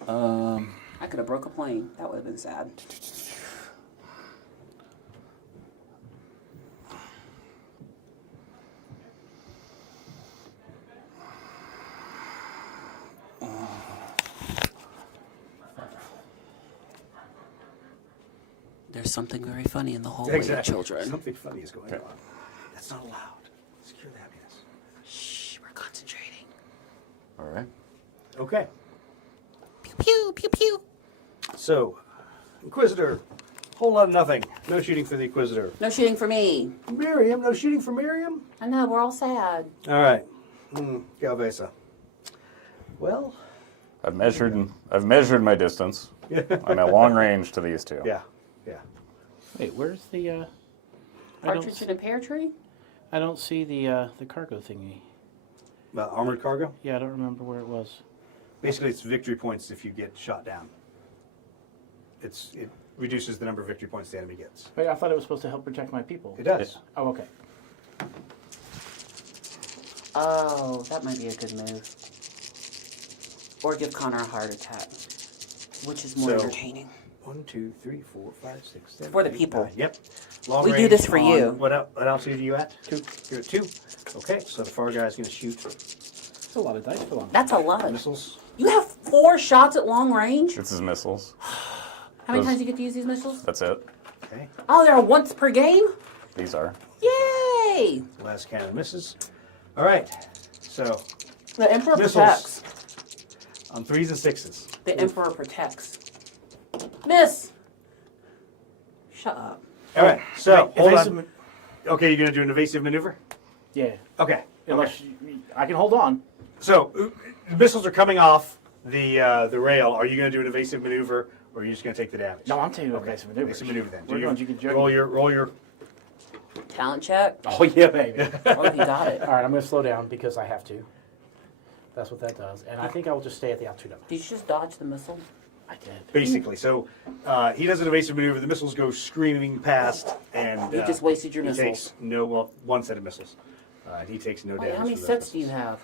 I could have broke a plane. That would have been sad. There's something very funny in the hallway, Exactly. children. Something funny is going Okay. on. That's not allowed. Secure the happiness. Shh, we're concentrating. All right. Okay. Pew pew pew pew. So, Inquisitor. Whole lot of nothing. No shooting for the Inquisitor. No shooting for me. Miriam. No shooting for Miriam? I know, we're all sad. All right. Galvesa. Well, I've measured my distance. I'm at long range to these 2. yeah. Wait, where's the? I Partridge in a pear tree? don't see the cargo thingy. Armored cargo? Yeah, I don't remember where it was. Basically, it's victory points if you get shot down. It reduces the number of victory points the enemy gets. Wait, I thought it was supposed to help protect my people. It does. Oh, okay. Oh, that might be a good move. Or give Connor a heart attack, which is more So- entertaining. 1, 2, 3, 4, 5, 6, 7. For the 8, people. 9. Yep. Long We do range this for on- you. What altitude are you at? 2. You're at 2. Okay, so the far guy's going to shoot That's a lot of dice for long. That's a lot. missiles. You have 4 shots at long range? This is missiles. How many Those- times do you get to use these missiles? That's it. Okay. Oh, they're once per game? These are. Yay! Last cannon misses. All right. So The Emperor Missiles. protects. on 3s and 6s. The Emperor protects. Miss! Shut up. All right. So Wait, hold evasive on. Okay, you're going to do an evasive maneuver? Yeah. Okay. Unless I can hold on. So the missiles are coming off the rail, are you going to do an evasive maneuver, or are you just going to take the damage? No, I'm taking evasive maneuver. Evasive maneuver then. We're going to roll your. Talent check. Oh, yeah, baby. Oh, you got it. All right, I'm going to slow down because I have to. That's what that does. And I think I will just stay at the altitude. Did you just dodge the missile? I did. Basically, so he does an evasive maneuver. The missiles go screaming past, and You just wasted your he missiles. takes one set of missiles. He takes no Wait, damage. how many from those sets do you missiles. have?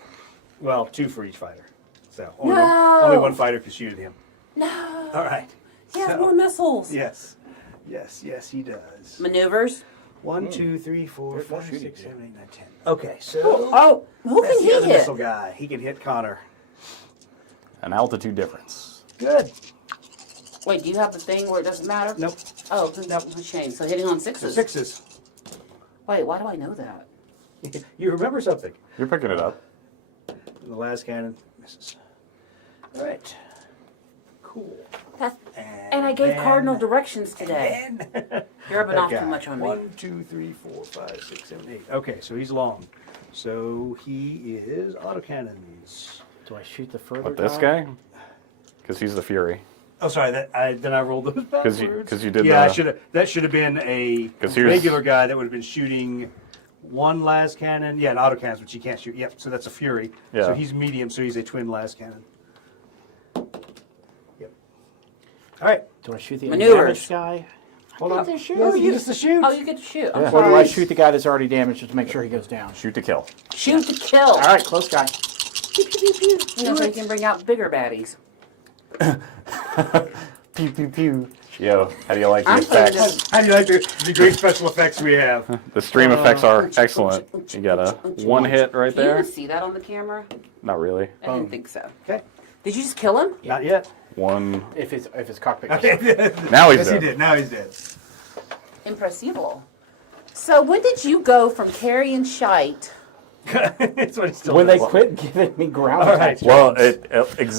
Well, 2 for each fighter. So No! only one fighter can shoot at him. No. All right. He has So- more missiles. Yes, he does. Maneuvers. 1, 2, 3, 4, There's more 5, shooting 6, here. 7, 8, 9, 10. Okay, so Oh, who that's can the he other hit? missile guy. He can hit Connor. An altitude difference. Good. Wait, do you have the thing where it doesn't matter? Nope. Oh, that's a shame. So hitting on sixes. 6s. Wait, why do I know that? You remember something? You're picking it up. The last cannon misses. All right. Cool. And I gave then- cardinal directions today. And You're rubbing that off guy. too much on me. 1, 2, 3, 4, 5, 6, 7, 8. Okay, so he's long. So he is autocannons. Do I shoot the further What, this guy? guy? Because he's the Fury. Oh, sorry. Then I rolled those backwards. Because you did Yeah, the... that should have been a 'Cause he was- regular guy that would have been shooting one las cannon. Yeah, an autocannons, which he can't shoot. Yep. So that's a Fury. Yeah. So he's medium. So he's a twin las cannon. Yep. All right. Do I shoot the Maneuvers. undamaged guy? Hold on. to shoot. Yes, he gets to shoot. Oh, you get to shoot. I'm Or do sorry. I shoot the guy that's already damaged just to make sure he goes down? Shoot to kill. Shoot to kill. All right, close guy. Pew, pew, pew, pew. You know, so you can bring out bigger baddies. Pew, pew, pew. Yo, how do you like the I'm playing effects? this- How do you like the great special effects we have? The stream effects are excellent. You got a one hit right Can you there. even see that on the camera? Not really. I didn't think so. Okay. Did you just kill him? Not yet. One. If his cockpit goes Now he's Yes, he dead. did. Now he's dead. Impressible. So when did you go from carrying shite? That's what he's still when they doing. quit giving me ground All right. attacks. Well,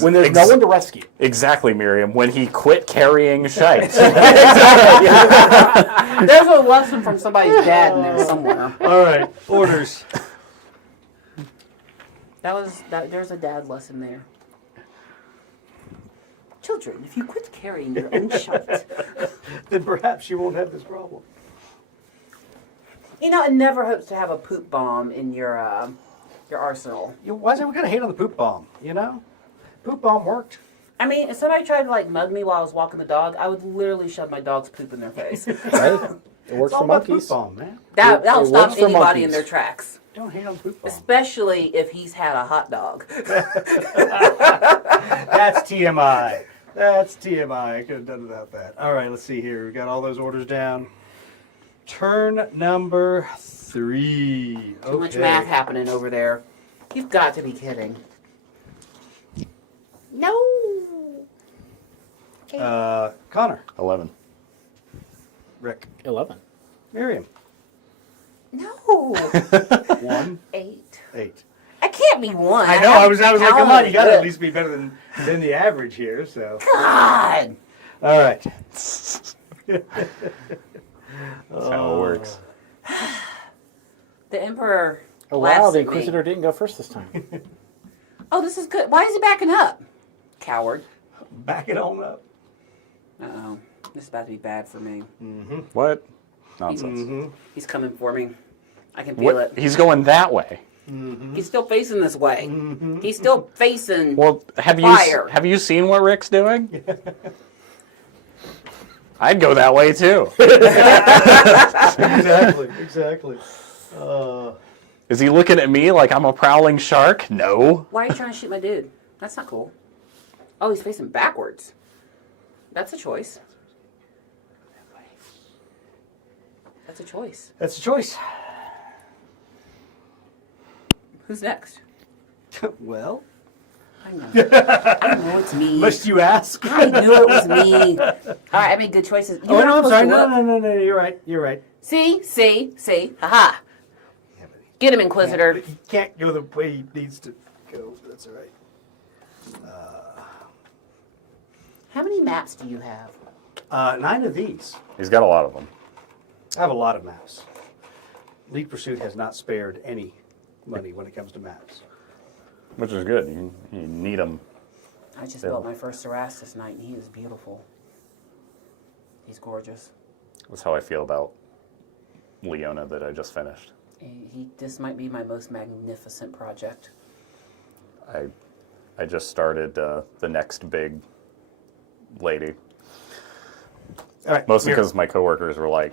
when there's no one to rescue. Exactly, Miriam. When he quit carrying shite. There's a lesson from somebody's dad in there somewhere. All right. Orders. There's a dad lesson there. Children, if you quit carrying your own shite. Then perhaps you won't have this problem. You know, it never hurts to have a poop bomb in your arsenal. Why is everyone kind of hate on the poop bomb? You know, poop bomb worked. I mean, if somebody tried to like mug me while I was walking the dog, I would literally shove my dog's poop in their face. Hey, it works It's all for about the poop monkeys. bomb, man. That'll It stop works for anybody monkeys. in their tracks. Don't hate on the poop bomb. Especially if he's had a hot dog. That's TMI. That's TMI. I could have done without that. All right, let's see here. We got all those orders down. Turn number 3. Too much math happening over there. You've got to be kidding. No. Connor, 11. Rick, 11. Miriam, No. 1, 8. 8. I can't be 1. I know. I was like, come on, you got to at Good. least be better than the average here. So, God. all right. That's how it works. The Emperor. Oh, laughs wow, the at me. Inquisitor didn't go first this time. Oh, this is good. Why is he backing up? Coward. Back it on up. Uh-oh. This is about to be bad for me. What? Nonsense. Mm-hmm. He's coming for me. I can feel What? it. He's going that way. He's still facing this way. He's still facing. Well, have Fire. you seen what Rick's doing? I'd go that way too. Exactly. Is he looking at me like I'm a prowling shark? No. Why are you trying to shoot my dude? That's not cool. Oh, he's facing backwards. That's a choice. That's a choice. That's a choice. Who's next? Well, I know. I know it's me. must you ask? I knew it was me. All right, I made good choices. Oh, You're no, I'm not sorry. supposed to No, look. no. You're right. You're right. See? Haha. Get him, Inquisitor. He can't go the way he needs to go. That's all right. How many maps do you have? 9 of these. He's got a lot of them. I have a lot of maps. Lead Pursuit has not spared any money when it comes to maps. Which is good. You need them. I just built my first Erastus Knight, and he is beautiful. He's gorgeous. That's how I feel about Leona that I just finished. This might be my most magnificent project. I just started the next big lady. All right, Mostly Miriam. because my coworkers were like,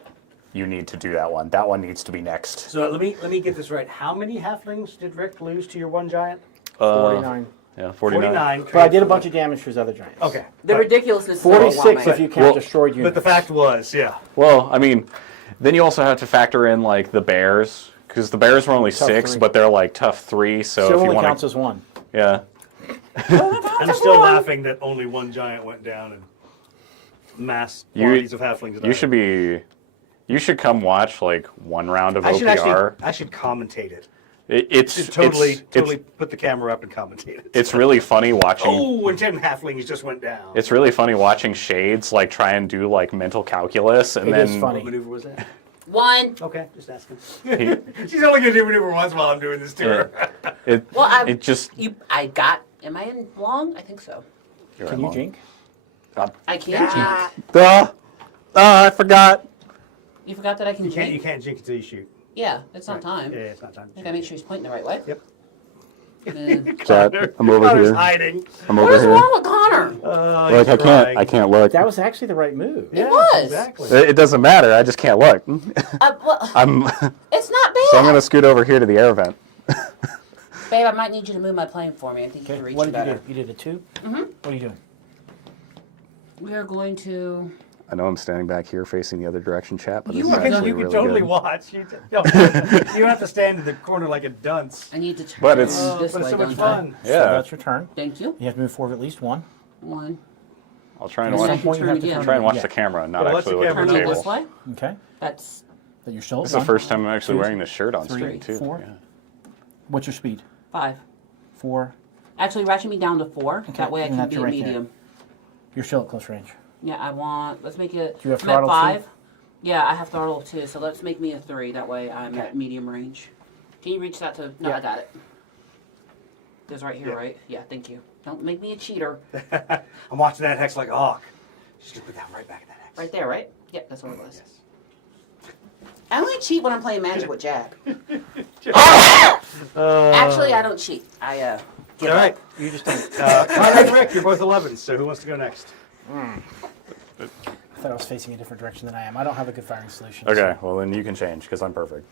"You need to do that one. That one needs to be next." So let me get this right. How many halflings did Rick lose to your one giant? 49. Yeah, 49. 49. But I did a bunch of damage to his other giants. Okay. The but- ridiculousness. 46 if you count Well, destroyed units. But the fact was, yeah. Well, I mean, then you also have to factor in like the bears, because the bears were only Tough 6, 3. but they're like tough 3. So Still if you only want counts to, as one. yeah, I'm still laughing that only one giant went down and mass quantities of halflings. you should come watch like one round of I should OPR. I should commentate it. It's Just totally it's put the camera up and commentate it. it's really funny watching. Oh, and 10 halflings just went down. It's really funny watching Shades like try and do like mental calculus, and It then is What funny. maneuver was that? 1. Okay, just asking. he- She's only going to do maneuver once while I'm doing this to her. it just I got. Am I in long? I think so. you're Can right, you Mom. jink? I can't Ah. jink. I forgot. You forgot that I can You jink? can't jink until you shoot. Yeah, it's not time. Yeah, it's not time. I gotta make sure he's pointing the right way. Yep. Uh, I'm over Connor's here. hiding. I'm what over is here. wrong with Connor? Like I can't look. That was actually the right move. Yeah, was. Exactly. It doesn't matter. I just can't look. Well, I'm it's not bad. so I'm gonna scoot over here to the air vent. Babe, I might need you to move my plane for me. I think you Okay, can reach what it did you better. do? You did a 2? Mm-hmm. What are you doing? We are going to. I know I'm standing back here facing the other direction, chat, but You this is can actually really totally good. watch. You don't have to stand in the corner like a dunce. I need to turn But it's- this But it's way. so much don't fun. So Yeah, that's your turn. I? Thank you. You have to move forward at least 1. 1. I'll try and At Yes, I some watch. can point you turn have to again. turn Try and watch yeah. the camera, not Yeah, watch the actually look camera, at Turn the me not this table. way. Okay. That's That you're still This is the first time I'm actually 2, wearing this shirt on 3, stream too. 4. Yeah. What's your speed? 5. 4. Actually, ratchet me down to 4. That way I and can that's be a right there. medium. You're still at close range. Yeah, I want. Let's make it. Do you have I'm at throttle 5. too? Yeah, I have throttle too. So let's make me a 3. That way I'm at medium range. Can you reach that to? No, Yeah. I got it. It's right here, Yeah. right? Yeah, thank you. Don't make me a cheater. I'm watching that hex like a hawk. Just gonna put that right back in that hex. Right there, right? Yep, that's what it was. Yes. I only cheat when I'm playing Magic with Jack. Actually, I don't cheat. I give All up. right. You just don't. Connor and Rick, you're both 11s, so who wants to go next? I thought I was facing a different direction than I am. I don't have a good firing solution. Okay, well then you can change because I'm perfect.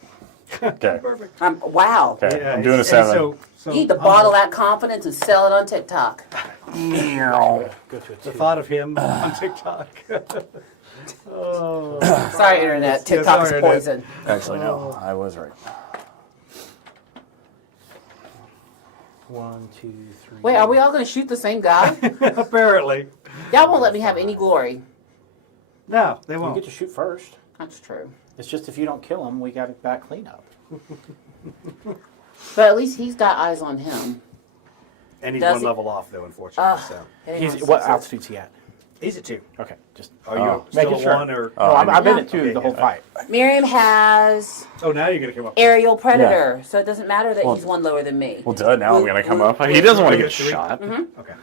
Okay. Perfect. Wow. Okay, Yeah, I'm doing a and 7. So You need to bottle that confidence and sell it on TikTok. Go to a 2. The thought of him on TikTok. Oh. Sorry, Internet. Yeah, TikTok is sorry, Internet. poison. Actually, no, I was right. 1, 2, 3. Wait, are we all going to shoot the same guy? Apparently. Y'all won't let me have any glory. No, they You won't. get to shoot first. That's true. It's just if you don't kill him, we got it back cleanup. But at least he's got eyes on him. And he's Does one he- level off, though, unfortunately. So Hitting He's, on what sixes. altitude's he at? he's a 2. Okay, just Are you Oh. still Making a sure. 1 or? no, I've been at 2 Okay, the whole yeah. fight. Miriam has Oh, now you're gonna come up. aerial predator, so it doesn't matter that Well- he's one lower than me. Well, duh, now I'm Woo- gonna come woo- up. woo- He doesn't want to get Three. shot. Okay.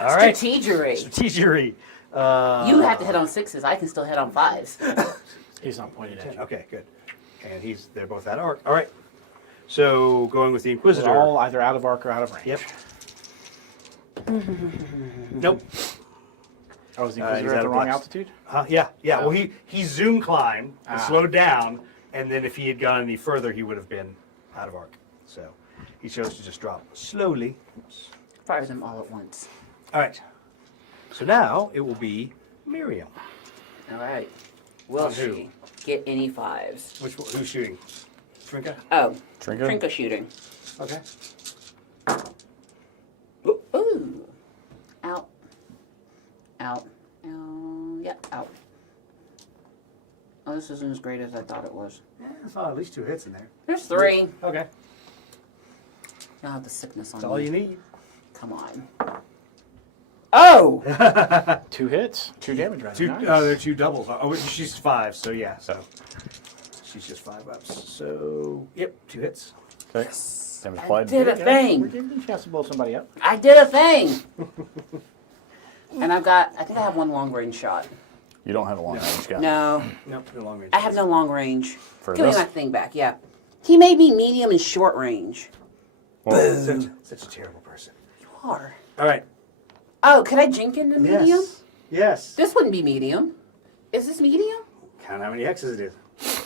All right. Strategery. Strategery. You have to hit on 6s. I can still hit on 5s. He's not pointed at you. Okay, good. And they're both at arc. All right. So going with the They're Inquisitor. all either out of arc or out of range. Yep. Nope. Oh, is the He's Inquisitor out at the of wrong blocks. altitude? Yeah. Well, he zoom climbed and Ah. slowed down, and then if he had gone any further, he would have been out of arc. So he chose to just drop slowly. Oops. Fire them all at once. All right. So now it will be Miriam. All right. Will On who? she get any 5s? Who's shooting? Trinka? Oh, Trinket? Trinka shooting. Okay. Ooh. Out. Out. Yep, out. Oh, this isn't as great as I thought it was. Yeah, I saw at least 2 hits in there. There's 3. Okay. You'll have the sickness on That's all me. you need. Come on. Oh! 2 hits, 2 damage rather. 2, Nice. they're 2 doubles. Oh, she's 5, so yeah. So she's just 5 ups. So yep, 2 hits. Okay. Damage I applied. did a We're thing. giving you a chance to blow somebody up. I did a thing. And I think I have one long range shot. You don't have a long range gun. No, Nope, no long range. I have no long range. For Give me this? my thing back, yeah. He made me medium and short range. Such a terrible person. You are. All right. Oh, could I jink into medium? Yes. Yes. This wouldn't be medium. Is this medium? Count how many X's it is.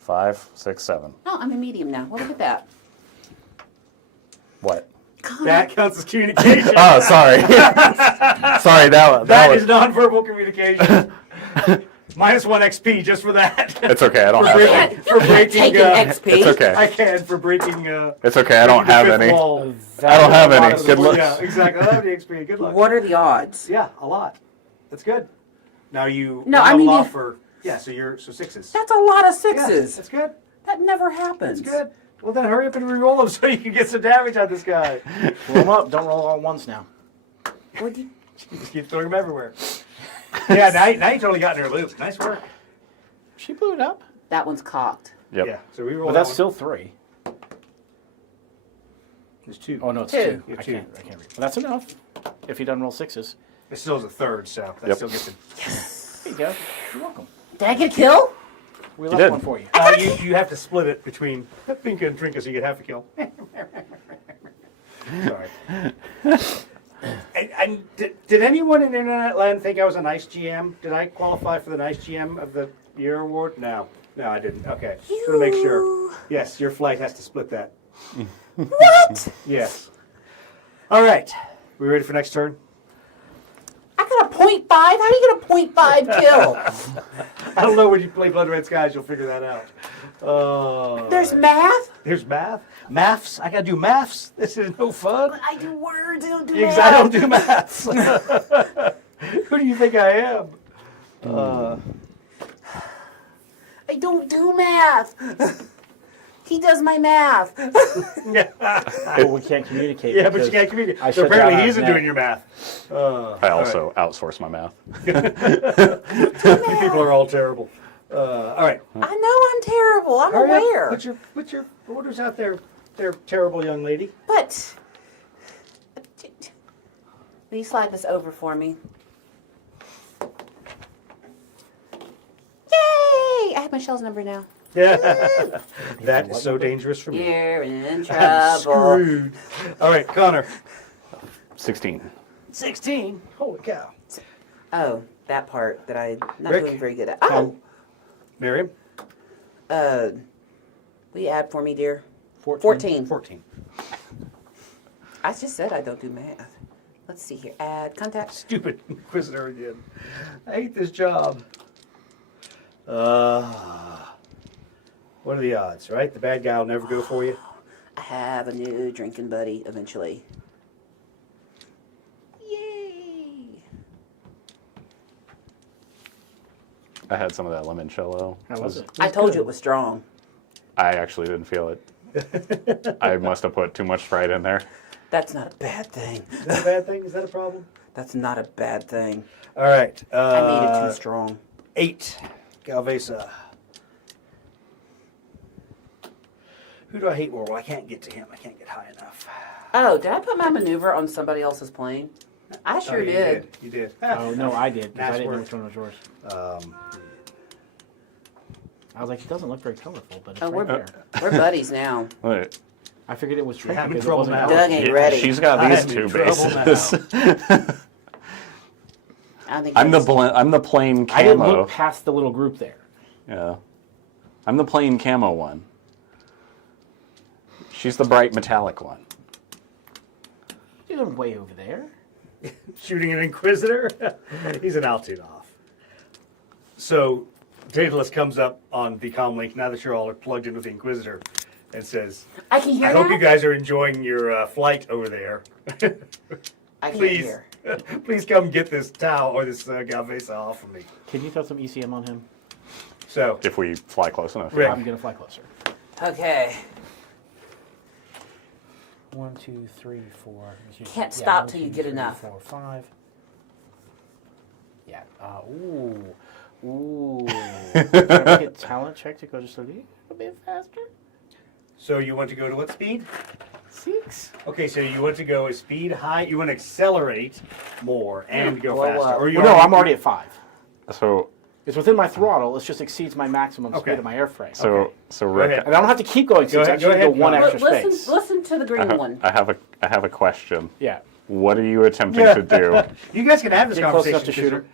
5, 6, 7. Oh, I'm a medium now. Well, look at that. What? That counts as communication. Oh, sorry. Sorry, that That was. is nonverbal communication. Minus 1 XP just for that. It's okay. I don't have any. For breaking. Taking XP. It's okay. I can for breaking. It's okay. I don't have any. I don't have any. Good luck. Yeah, exactly. I don't have any XP. Good luck. What are the odds? Yeah, a lot. That's good. Now you. No, you I mean, level you- off for. Yeah, so you're sixes. That's a lot of Yeah, sixes. that's good. That never happens. That's good. Well, then hurry up and re-roll them so you can get some damage on this guy. Roll them up. Don't roll all ones now. What do you- You just keep throwing them everywhere. Yeah, now you totally got in her loop. Nice work. She blew it up. That one's cocked. Yep. Yeah, so re-roll But that that's one. still 3. There's 2. Oh no, it's 2. Two. Yeah, I 2. can't read. Well, that's enough. If he doesn't roll 6s. It still is a third, so that Yep. still gets it. There you go. You're welcome. Did I get a kill? We did. left one for you. You have to split it between Pinka and Trinka so you get half a kill. Sorry. And did anyone in Internet Land think I was a nice GM? Did I qualify for the nice GM of the year award? No. No, I didn't. Okay. Just want to make sure. Yes, your flight has to split that. What? Yes. All right. We ready for next turn? I got a .5? How do you get a .5 kill? I don't know when you play Blood Red Skies, you'll figure that out. There's math? There's math. Maths. I gotta do maths. This is no fun. I do words, I don't do Because math. I don't do maths. Who do you think I am? I don't do math. He does my math. Well, we can't communicate. Yeah, but you because can't communicate. I So shut apparently down he our isn't net. doing your math. I also outsource my math. You people are all terrible. All right. I know I'm terrible. I'm Hurry up. aware. Put your orders out there, terrible young lady. But will you slide this over for me? Yay! I have my shell's number now. Yeah. That is so dangerous for me. You're in I'm trouble. screwed. All right, Connor. 16. 16. Holy cow. Oh, that part that I'm not Rick? doing very good at. Oh, Miriam. will you add for me, dear? 14. 14. I just said I don't do math. Let's see here. Add contact. Stupid Inquisitor again. I hate this job. What are the odds, right? The bad guy will never go for you. I have a new drinking buddy eventually. Yay! I had some of that limoncello. How was it? I told you it was strong. I actually didn't feel it. I must have put too much Sprite in there. That's not a bad thing. Is that a bad thing? Is that a problem? That's not a bad thing. All right. I made it too strong. 8. Galvesa. Who do I hate more? Well, I can't get to him. I can't get high enough. Oh, did I put my maneuver on somebody else's plane? I sure Oh, you did. You did. Oh, no, I did. Because I Nice didn't know work. which one was yours. Um, I was like, it doesn't look very colorful, but it's Oh, right we're there. we're buddies now. Wait, I figured it was Trent having because it trouble wasn't now. Doug ain't yeah, ready. she's got these I'm two in trouble bases. I think I'm the that's- I'm the plain I didn't camo. look past the little group there. Yeah, I'm the plain camo one. She's the bright metallic one. You're doing way over there. shooting an Inquisitor. He's an altitude off. So Daedalus comes up on the comlink now that you're all plugged in with the Inquisitor and says, I can hear I that. hope you guys are enjoying your flight over there. I can't Please, hear. please come get this Tau or this Galvesa off of me. Can you throw some ECM on him? So, If we fly close enough. Rick. I'm gonna fly closer. Okay. 1, 2, 3, 4. Can't stop till you get enough. 4, 5. Yeah. Ooh. Ooh. Can I make a talent check to go just a little bit faster? So you want to go to what speed? 6. Okay, so you want to go a speed high. You want to accelerate more and go Well, faster. Or you Well, no, I'm already at 5. So It's within my throttle. It just exceeds my maximum Okay. speed of my airframe. so Rick, ahead. And I don't have to keep going 6. I ahead, just go need to ahead, go one Connor. extra space. Listen to the green one. I have a question. Yeah. What are you attempting to do? You guys can have this Get close conversation. enough to shoot her.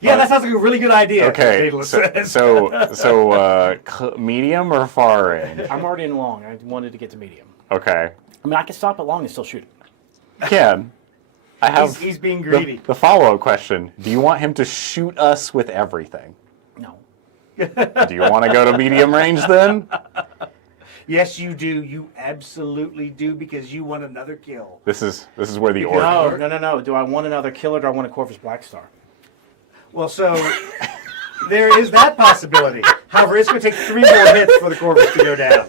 Yeah, that sounds like a really good idea. Okay, Daedalus so says. medium or far range? I'm already in long. I wanted to get to medium. Okay, I mean, I can stop at long and still shoot it. Ken, I have He's being greedy. the follow-up question. Do you want him to shoot us with everything? No. Do you want to go to medium range then? Yes, you do. You absolutely do because you want another kill. This is where the order. No. Do I want another kill or do I want a Corvus Black Star? Well, so there is that possibility. However, it's going to take 3 more hits for the Corvus to go down.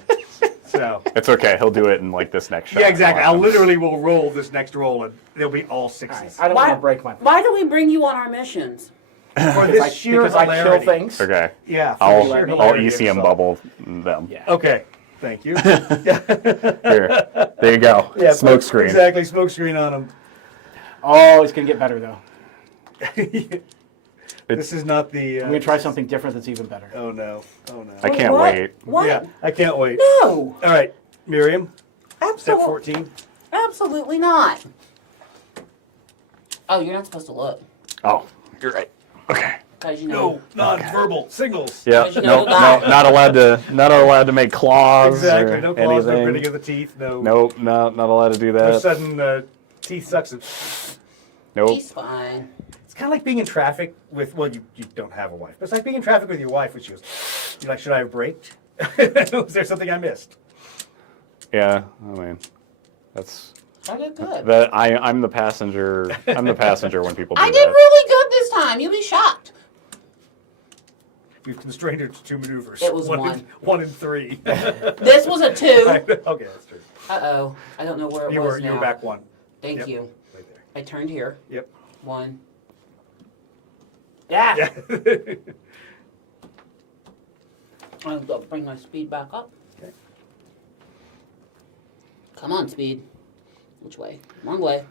So It's okay. He'll do it in like this next shot. yeah, exactly. Watch I him. literally will roll this next roll, and they'll be all 6s. I don't want to break my Why do we bring you on our missions? For because this sheer because I kill hilarity. things. Okay. Yeah. For I'll the sheer I'll hilarity of ECM yourself. bubble them. Yeah. Okay. Thank you. Here. There you go. Yeah, Smoke screen. Exactly. Smoke screen on them. Oh, it's going to get better, though. This is not the. I'm going to try something different that's even better. Oh no! Oh no! I can't What? wait. What? Yeah, I can't wait. No, All right, Miriam, step absolutely, 14. absolutely not. Oh, you're not supposed to look Oh, you're right. Okay. because you know. No, non-verbal signals. Yeah. you No, know the guy. not allowed to make claws. Exactly. Or No claws, no anything. gritting of the teeth. No. Nope. Not allowed to do No that. sudden teeth suction. Nope. He's fine. It's kind of like being in traffic with. Well, you don't have a wife, but it's like being in traffic with your wife, which goes, you're like, should I have braked? Was there something I missed? Yeah. I mean, that's I did good. that. I'm the passenger. I'm the passenger when people do I did that. really good this time. You'll be shocked. We've constrained her to 2 maneuvers. It was one. one. 1 and 3. This was a 2. Okay, that's true. Uh-oh. I don't know where it You was were now. back 1. Thank Yep. you. Right there. I turned here. Yep. 1. Yeah. Yeah. I'll go bring my speed back up. Okay. Come on, speed. Which way? Wrong way.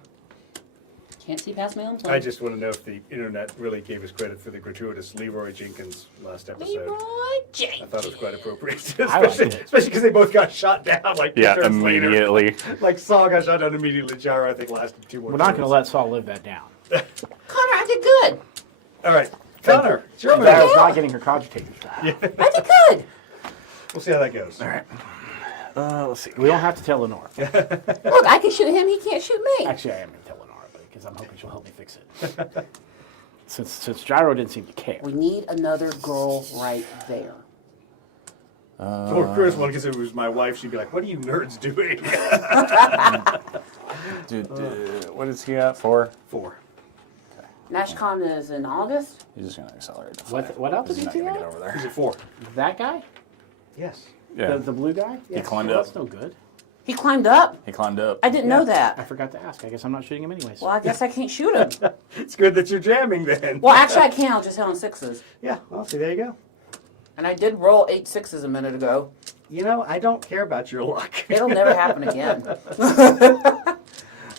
Can't see past my own plane. I just want to know if the internet really gave us credit for the gratuitous Leroy Jenkins last episode. Leroy I Jenkins. thought it was quite appropriate, I liked especially it. because they both got shot down like 2 Yeah. turns later. Immediately. Like Saul got shot down immediately. Gyro, I think, lasted 2 more. We're not going to turns. let Saul live that down. Connor, I did good. All right, Connor, it's your That was move. not getting her cogitated. I did good. We'll see how that goes. All right. Let's see. We don't have to tell Lenore. Look, I can shoot him. He can't shoot me. Actually, I am going to tell Lenore because I'm hoping she'll help me fix it. Since Gyro didn't seem to care. We need another girl right there. For Chris, one, because if it was my wife, she'd be like, "What are you nerds doing?" What is he at for? 4. NashCon is in August. He's just gonna accelerate. The What else did He's he not do gonna get that? over there. Is it 4? That guy? Yes. Yeah. The blue guy? He climbed Well, up. that's no good. He climbed up. He climbed up. I didn't know I that. forgot to ask. I guess I'm not shooting him anyways. Well, I guess I can't shoot him. It's good that you're jamming then. Well, actually, I can. I'll just hit on 6s. Yeah. Well, see, there you go. And I did roll 8 6s a minute ago. You know, I don't care about your luck. It'll never happen again.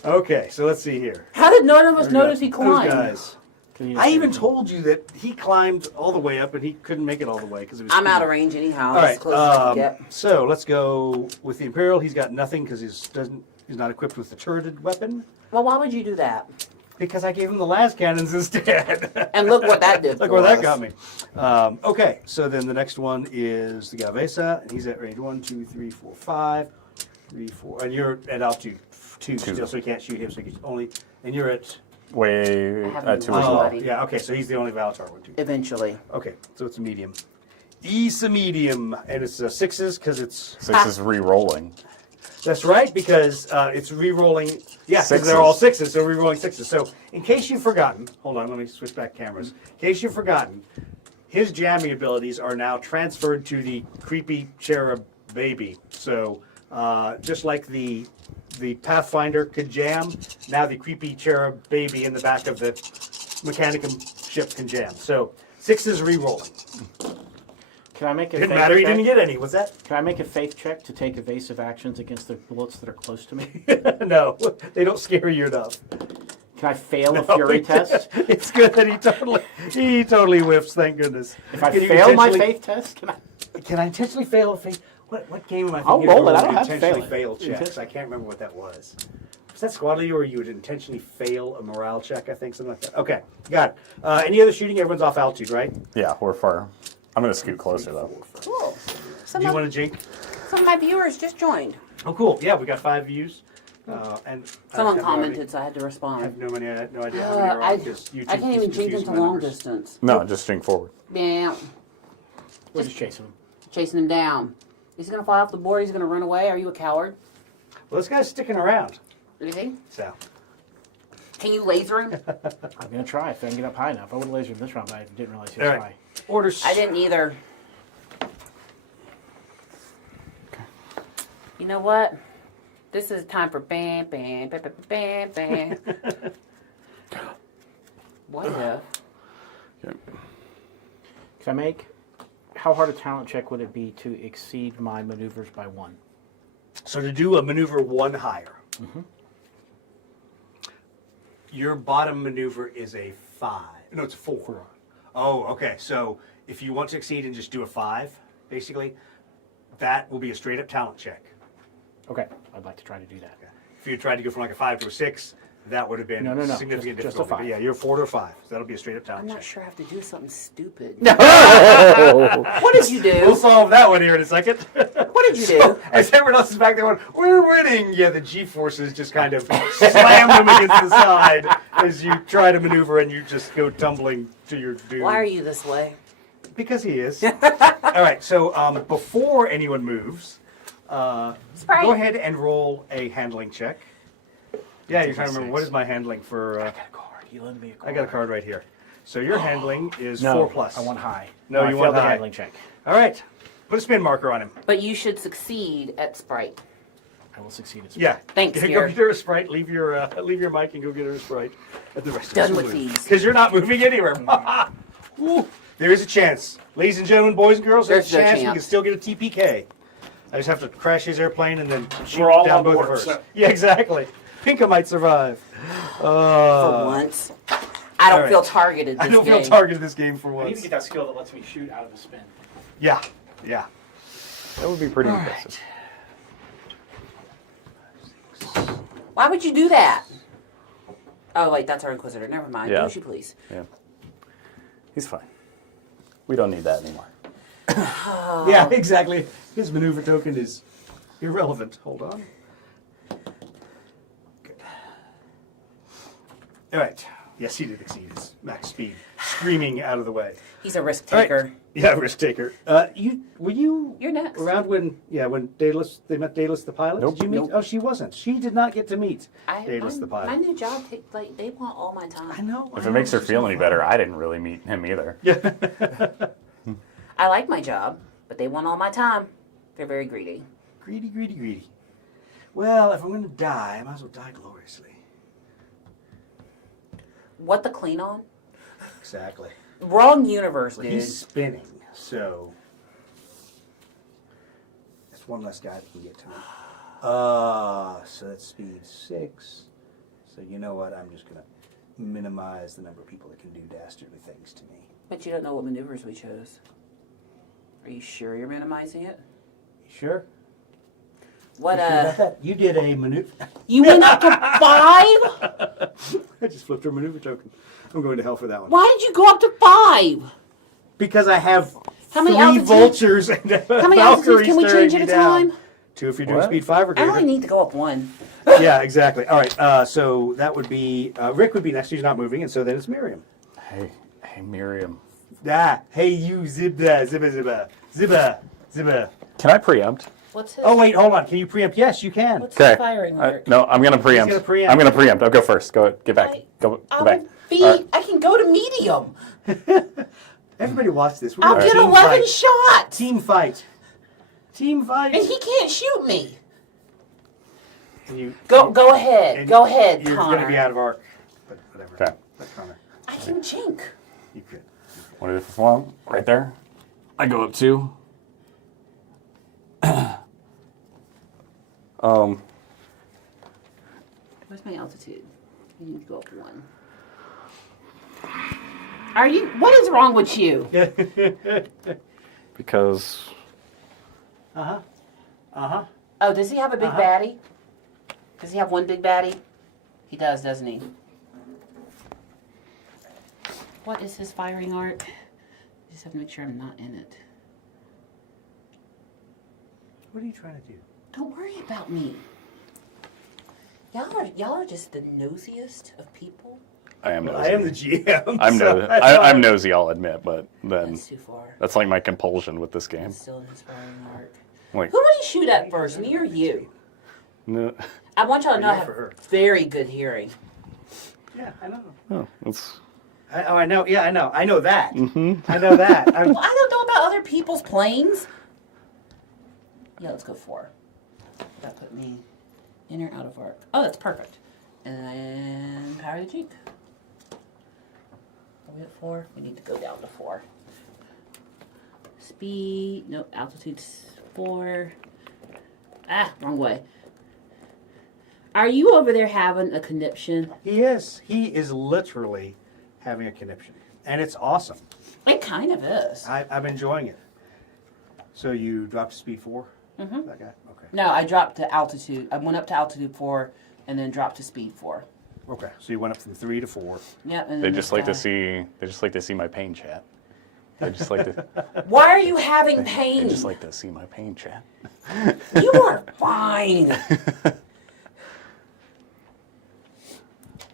Okay, so let's see here. How did none of us There we notice go. he Those climbed? guys. Can you I just- even told you that he climbed all the way up and he couldn't make it all the way because it was. I'm out of steep. range anyhow. All As right. close as I can get. So let's go with the Imperial. He's got nothing because he's not equipped with the turreted weapon. Well, why would you do that? Because I gave him the las cannons instead. And look what that did Look for where that us. got me. Okay, so then the next one is the Gavesa, and he's at range 1, 2, 3, 4, 5, 3, 4, and you're at altitude 2 still, so you can't shoot him. So you can only, and you're at. Way haven't 2 watched as well. Buddy. Yeah. Okay, so he's the only Valatar one too. Eventually. Okay, so it's a medium. It's a medium, and it's 6s because it's. 6 is re-rolling. That's right, because it's re-rolling. Yeah, because Sixes. they're all 6s, so re-rolling 6s. So, in case you've forgotten, hold on, let me switch back cameras. In case you've forgotten, his jamming abilities are now transferred to the creepy cherub baby. So, just like the Pathfinder could jam, now the creepy cherub baby in the back of the Mechanicum ship can jam. So, 6 is re-rolling. Can I make a Didn't faith matter. He check? didn't get any. What's that? Can I make a faith check to take evasive actions against the bullets that are close to me? No, they don't scare you enough. Can I fail a fury test? It's good that he totally whiffs. Thank goodness. If I Can you fail my intentionally- faith test, Can I intentionally fail a faith? What game am I I'll thinking? roll of it. I where don't we have to intentionally fail it. fail checks. I can't remember what that was. Was that squad leader, or you would intentionally fail a morale check? I think something like that. Okay, got it. Any other shooting? Everyone's off altitude, right? Yeah, we're far. I'm gonna scoot closer though. Cool. Do you want to jink? Some of my viewers just joined. Oh, cool. Yeah, we got 5 views. And Someone I have commented, so I had to I have respond. no idea how many are on, 'cause YouTube I can't keeps even jink confusing into my long numbers. distance. No, just drink forward. Yeah, we're just chasing them. chasing him down. Is he gonna fly off the board? He's gonna run away? Are you a coward? Well, this guy's sticking around. Is he? So Can you laser him? I'm gonna try if I can get up high enough. I would have lasered him this round, but I didn't realize he All was right. high. orders. I didn't either. You know what? This is time for bam, bam, bam, bam, bam, bam. What if? Okay. Can I make? How hard a talent check would it be to exceed my maneuvers by 1? So to do a maneuver 1 higher, your bottom maneuver is a 5. No, it's a 4. Oh, okay. So if you want to exceed and just do a 5, basically, that will be a straight up talent check. Okay, I'd like to try to do that. If you tried to go from like a 5 to a 6, that would have been No, significant just a difficulty. 5. Yeah, you're 4 to a 5. So that'll be a straight up I'm talent not check. sure I have to do something stupid. Oh. What did you We'll do? solve that one here in a second. What did you do? As everyone else is back there going, we're winning. Yeah, the G-forces just kind of slam them against the side as you try to maneuver and you just go tumbling to your doom. Why are you this way? Because he is. All right, so before anyone moves, Sprite. go ahead and roll a handling check. Yeah, you're trying to remember, what is my handling for... I got a card. You lend me a card. I got a card right here. So your handling is No, 4 plus. I want high. No, I you want failed the high. handling check. All right, put a spin marker on him. But you should succeed at Sprite. I will succeed at Yeah. Thanks, Go dear. get her a Sprite. Leave your mic and go get her a Sprite. At the rest Done with these. Because you're not moving anywhere. Ooh, there is a chance. Ladies and gentlemen, boys and girls, there's a There's no chance we chance. can still get a TPK. I just have to crash his airplane and then shoot We're all down on both board, of hers. so- Yeah, exactly. Pinka might survive. For once. I don't all feel right. targeted this I don't game. feel targeted this game for I need to once. get that skill that lets me shoot out of a spin. Yeah. That would be pretty impressive. Why would you do that? Oh, wait, that's our Inquisitor. Never mind. Yeah. Do as you please. Yeah. He's fine. We don't need that anymore. Yeah, exactly. His maneuver token is irrelevant. Hold on. Good. All right. Yes, he did exceed his max speed, screaming out of the way. He's a risk All right. taker. Yeah, risk taker. Were you You're next. around when Daedalus, they met Daedalus the pilot? Nope. Did you meet? Nope. Oh, she wasn't. She did not get to meet Daedalus the My pilot. new job, they want all my time. I know. If it makes her feel any better, I didn't really meet him either. Yeah. I like my job, but they want all my time. They're very greedy. Greedy, greedy, greedy. Well, if I'm going to die, I might as well die gloriously. What the clean on? Exactly. Wrong universe, dude. He's spinning, so that's one less guy that can get to me. So that's speed 6. So you know what? I'm just gonna minimize the number of people that can do dastardly things to me. But you don't know what maneuvers we chose. Are you sure you're minimizing it? You sure? What, You sure about that? You did a maneuver. you went up to 5? I just flipped her maneuver token. I'm going to hell for that one. Why did you go up to 5? Because I have How many 3 altitudes? vultures and a How many Valkyrie altitudes can we staring change at me a down. time? 2 if you're doing What? speed 5 or I greater. only need to go up 1. Yeah, exactly. All right, so that would be Rick would be next. He's not moving, and so then it's Miriam. Hey, Miriam. Hey you, zibba, zibba, zibba, zibba, zibba. Can I preempt? What's his? Oh wait, hold on. Can you preempt? Yes, you can. What's Okay. his firing alert? No, I'm gonna preempt. gonna preempt. I'm gonna preempt. I'll go first. Get back. Go back. I can go to medium. Everybody watch this. We're I'll doing get a team 11 fight. shots. Team fight. Team fight. And he can't shoot me. And you, Go ahead. and Go ahead, You're Connor. going to be out of arc. But whatever. Okay. Let Connor. I can jink. You could. What is this one? Right there. I go up 2. Where's my altitude? You need to go up 1. Are you? What is wrong with you? Because Oh, does he have a big baddie? Does he have one big baddie? He does, doesn't he? What is his firing arc? I just have to make sure I'm not in it. What are you trying to do? Don't worry about me. Y'all are just the nosiest of people. I am nosy. I am the GM. I'm, so no- that's I'm why- nosy, I'll admit, but then That's too far. that's like my compulsion with this game. That's still in his firing arc. Like, Who would he shoot at first, me or you? no, I want y'all to know I Yeah, for have her. very good hearing. Yeah, I know. oh, it's I know. Yeah, I know. I know that. I know that. Well, I don't know about other people's planes. Yeah, let's go 4. That put me in or out of arc. Oh, that's perfect. And then power the Jeep. Are we at 4? We need to go down to 4. Speed, no, altitude's 4. Ah, wrong way. Are you over there having a conniption? He is. He is literally having a conniption, and it's awesome. It kind of is. I'm enjoying it. So you dropped to speed 4. Mhm. That guy. Okay. No, I dropped to altitude. I went up to altitude 4 and then dropped to speed 4. Okay. So you went up from 3 to 4. Yeah, and they then just this like to guy. see they just like to see my pain chat. They just like to Why are you having they pain? just like to see my pain chat. You are fine.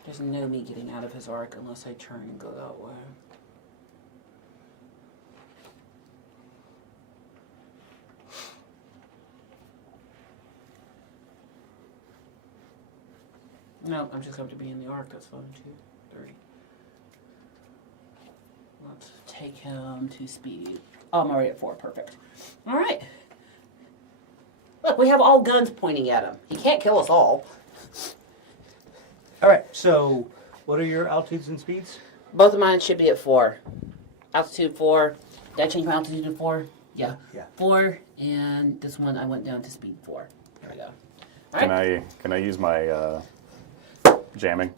There's no me getting out of his arc unless I turn and go that way. No, I'm just going to be in the arc. That's fine too. 30. Let's take him to speed. Oh, I'm already at 4. Perfect. All right. Look, we have all guns pointing at him. He can't kill us all. All right. So what are your altitudes and speeds? Both of mine should be at 4. Altitude 4. Did I change my altitude to 4? Yeah. Yeah. 4. And this one I went down to speed 4. There we go. All right. Can I use my jamming?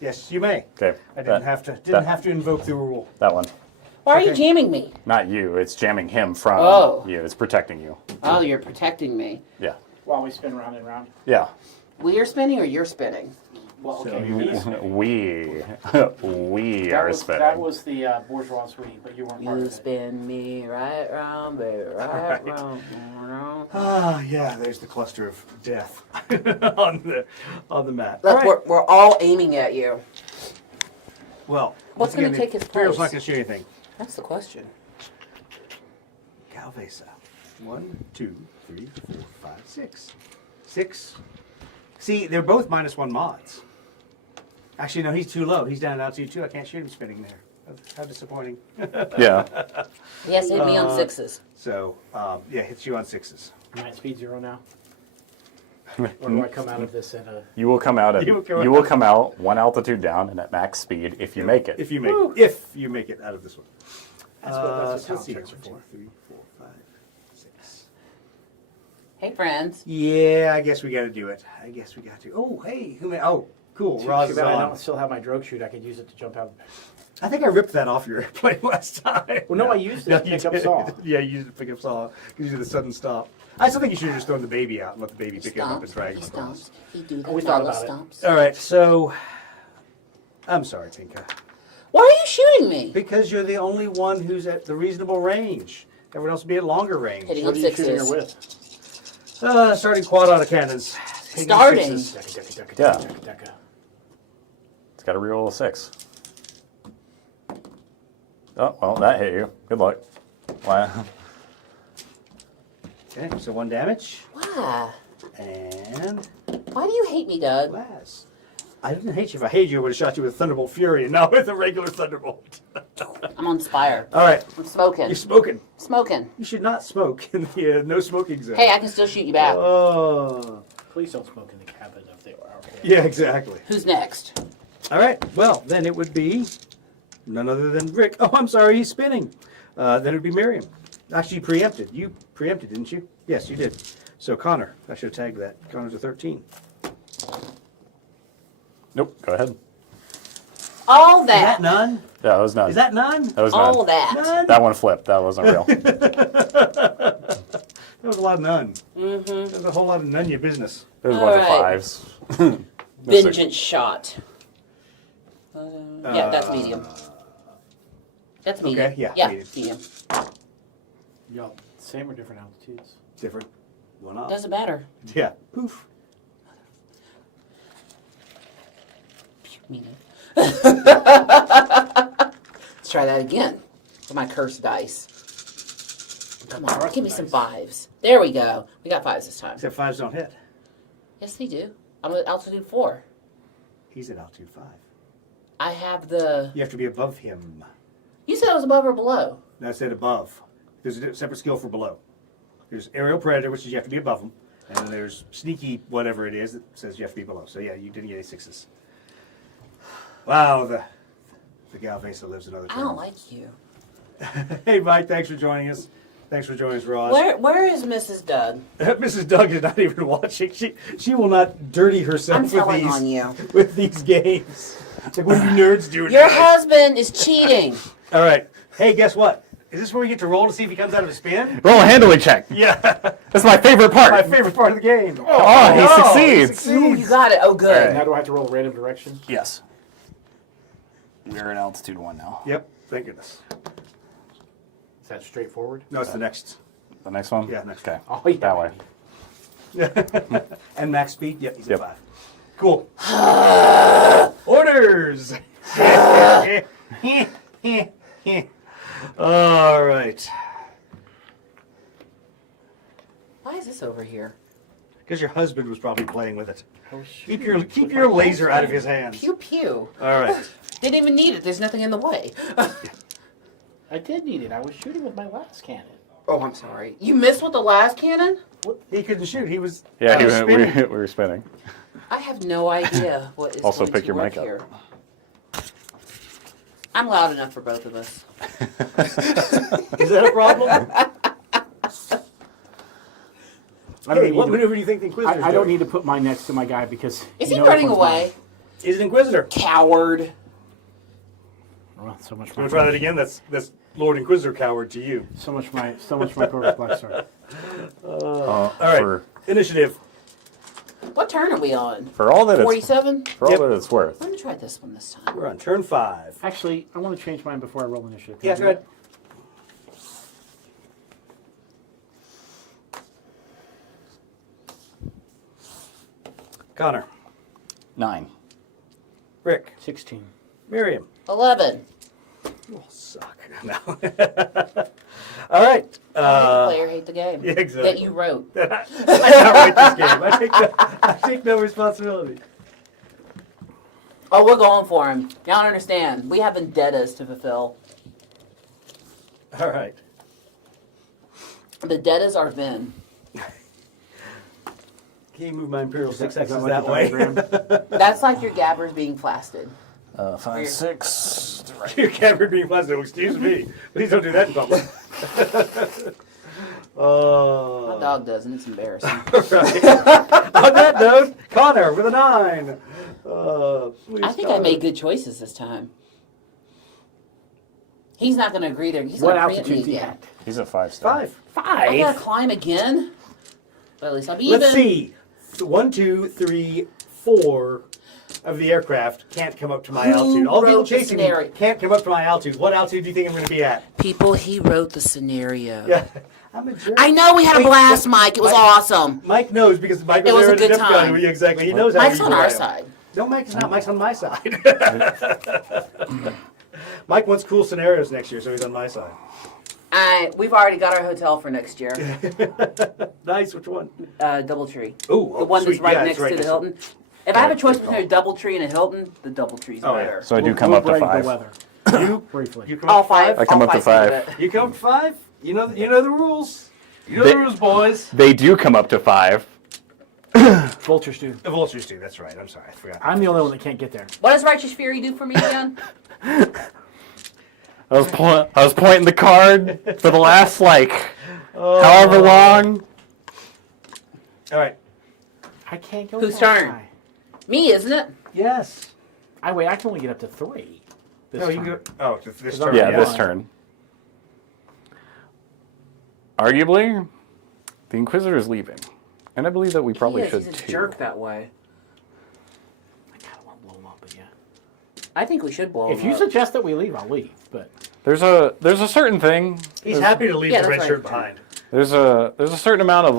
Yes, you may. Okay. I didn't have to invoke the rule. That one. Why are you Okay. jamming me? Not you. It's jamming him from Oh. you. It's protecting you. Oh, you're protecting me. Yeah. While we spin round and round. Yeah. We are spinning or you're spinning? Well, So okay. you- he's spinning. we That are was, spinning. that was the bourgeois suite, but you weren't part You of it. spin me right round, baby, right round. Ah, yeah. There's the cluster of death on the map. Look, All right. we're all aiming at you. Well, What's once gonna again, take his Imperial's place? not going to shoot anything. That's the question. Calvesa. 1, 2, 3, 4, 5, 6. 6. See, they're both -1 mods. Actually, no, he's too low. He's down at altitude 2. I can't shoot him spinning there. How disappointing. Yeah. Yes, hit me on 6s. So, yeah, hits you on 6s. Am I at speed 0 now? Or do I come out of this at a... You will come out at You will you will come out 1 altitude down and at max speed if you make it. If you make it out of this one. That's what So let's talent see. checks are 1, 2, for. 3, 4, 5, 6. Hey, friends. Yeah, I guess we got to do it. I guess we got to. Oh, hey, who made? Oh, cool. Roz Too is bad I on. don't still have my drogue chute. I could use it to jump out. I think I ripped that off your airplane last time. Well, no, I used it to you pick up did. saw. Yeah, you used it to pick up saw because you did a sudden stop. I still think you should have just thrown the baby out and let the baby pick it up and drag He it across. stomps. He do the We thought follow about it. stomps. All right, so I'm sorry, Tinka, Why are you shooting me? because you're the only one who's at the reasonable range. Everyone else will be at longer range. Hitting What on are you shooting her 6s. Starting quad autocannons. Taking Starting. 6s. Yeah. Decca. It's got to reroll a 6. Oh, well, that hit you. Good luck. Wow. Okay, so 1 damage Why? and Why do you hate me, Doug? glass. I didn't hate you. If I hated you, I would have shot you with Thunderbolt Fury and not with a regular Thunderbolt. I'm on Spire. All right, I'm smoking. you're smoking. Smoking. You should not smoke in the no smoking zone. Hey, I can still shoot you back. Oh. Please don't smoke in the cabin of the RK. Yeah, exactly. Who's next? All right. Well, then it would be none other than Rick. Oh, I'm sorry, he's spinning. Then it would be Miriam. Actually, preempted. You preempted, didn't you? Yes, you did. So Connor, I should have tagged that. Connor's a 13. Nope. Go ahead. All Is that that. none? Yeah, that was none. Is that none? That was All none. that. None? That one flipped. That wasn't real. That was a lot of none. Mm-hmm. That was a whole lot of none your business. There's a All bunch of right. fives. Vengeance shot. Yeah, that's medium. That's medium. Okay, yeah, Yeah, medium. medium. Y'all, same or different altitudes? Different. One off. Doesn't matter. Yeah. Poof. Medium. Let's try that again with my cursed dice. Come on, give me some fives. There we go. We got fives this time. Except fives don't hit. Yes, they do. I'm at altitude 4. He's at altitude 5. I have the. You have to be above him. You said it was above or below. No, I said above. There's a separate skill for below. There's aerial predator, which is you have to be above him. And then there's sneaky whatever it is that says you have to be below. So yeah, you didn't get any 6s. Wow, the Galvesa lives another I time. don't like you. Hey, Mike, thanks for joining us. Thanks for joining us, Ross. Where is Mrs. Doug? Mrs. Doug is not even watching. She will not dirty herself I'm with telling on you. these games. Like, what are you nerds doing? Your tonight? husband is cheating. All right. Hey, guess what? Is this where we get to roll to see if he comes out of his spin? Roll a handling check. Yeah. That's my favorite part. My favorite part of the game. Oh, he succeeds. Ooh, you got it. Oh, good. Now do I have to roll a random direction? Yes. We're in altitude 1 now. Yep. Thank goodness. Is that straightforward? No, it's the next. The next one? Yeah, next Okay. Oh, yeah. That way. And max speed? Yep, he's Yep. at 5. Cool. Orders! All right. Why is this over here? Because your husband was probably playing with it. Oh, Keep your laser out of his hands. Pew pew. All right. Didn't even need it. There's nothing in the way. I did need it. I was shooting with my last cannon. Oh, I'm sorry. You missed with the last cannon? He couldn't shoot. He was Yeah, spinning. we were spinning. I have no idea what is Also going pick to your work mic up. here. I'm loud enough for both of us. Is that a problem? Hey, what need maneuver do you think the Inquisitor's I don't doing? need to put mine next to my guy because. Is you he know which running one's away? He's an Inquisitor. Coward. mine. Well, so much. You want to try that again? That's Lord Inquisitor coward to you. So much my Corvus Black Star. All right. Initiative. What turn are we on? For all that it's 47? for all Yep. that it's worth. Let me try this one this time. We're on turn 5. Actually, I want to change mine before I roll initiative. Yeah, go ahead. Connor. 9. Rick. 16. Miriam. 11. You all suck. No. All right. Hate the player, hate the game. yeah, exactly. That you wrote. I did not write this game. I take no responsibility. Oh, we're going for him. Y'all don't understand. We have vendettas to fulfill. All right. Vendettas are Vin. Can you move my Imperial Is that- 6Xs is that like that a way? diagram? That's like your gabbers being flasted. 5, 6. Your cavern being plastic. Excuse me. Please don't do that in public. My dog doesn't. It's embarrassing. Right. On that note, Connor with a 9. Please, I think Connor. I made good choices this time. He's not going to agree there. He's What going to preempt me altitude is he again. at? He's at 5 still. 5. I got to 5? climb again? But at least I'll be even. Let's see. 1, 2, 3, 4 of the aircraft can't come up to my Who altitude. All the people wrote the chasing me scenario? can't come up to my altitude. What altitude do you think I'm going to be at? People, he wrote the scenario. Yeah. I'm a jerk. I know we had a Wait, blast, Mike. It was awesome. Mike knows because Mike was It was there a at the good Def Con. time. Yeah, exactly. He knows how Mike's evil on I our am. side. No, Mike's not. Mike's on my side. Mike wants cool scenarios next year, so he's on my side. We've already got our hotel for next year. Nice. Which one? Doubletree. Ooh, The one that's sweet. right Yeah, next it's to the next Hilton. If I have a Yeah, choice good between a Doubletree and a Hilton, the Doubletree's Oh, yeah. better. So I do come We'll up to brag the 5. weather. You Briefly. You come All up to 5? five. I come all up to five seems 5. of it. You come up to 5? You know the rules. You know They- the rules, boys. They do come up to 5. Vultures do. The vultures do. That's right. I'm sorry. I forgot. I'm the only one that can't get there. What does Righteous Fury do for me again? I was pointing the card for the last however long. All right. I can't go. Whose that turn? high. Me, isn't it? Yes. I can only get up to 3. No, you can go. Oh, this I'm turn. Yeah, Yeah. this turn. Arguably, the Inquisitor is leaving, and I believe that we probably should He's a too. jerk that way. I kind of want to blow him up, but yeah. I think we should blow If him you up. suggest that we leave, I'll leave. But There's a certain thing. He's happy to leave Yeah, the red that's shirt right. behind. There's a certain amount of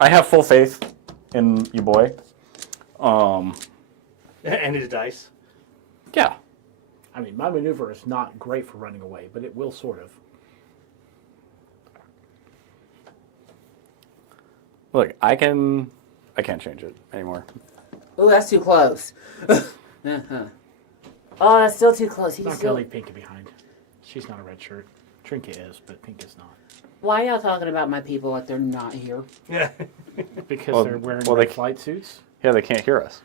I have full faith in you, boy. And his dice. Yeah. I mean, my maneuver is not great for running away, but it will sort of. Look, I can't change it anymore. Oh, that's too close. Uh-huh. Oh, that's still too close. He's Not still... gonna leave Pinky behind. She's not a red shirt. Trinket is, but Pink is not. Why y'all talking about my people like they're not here? Yeah. Because Well- they're wearing well, red they- flight suits. Yeah, they can't hear us.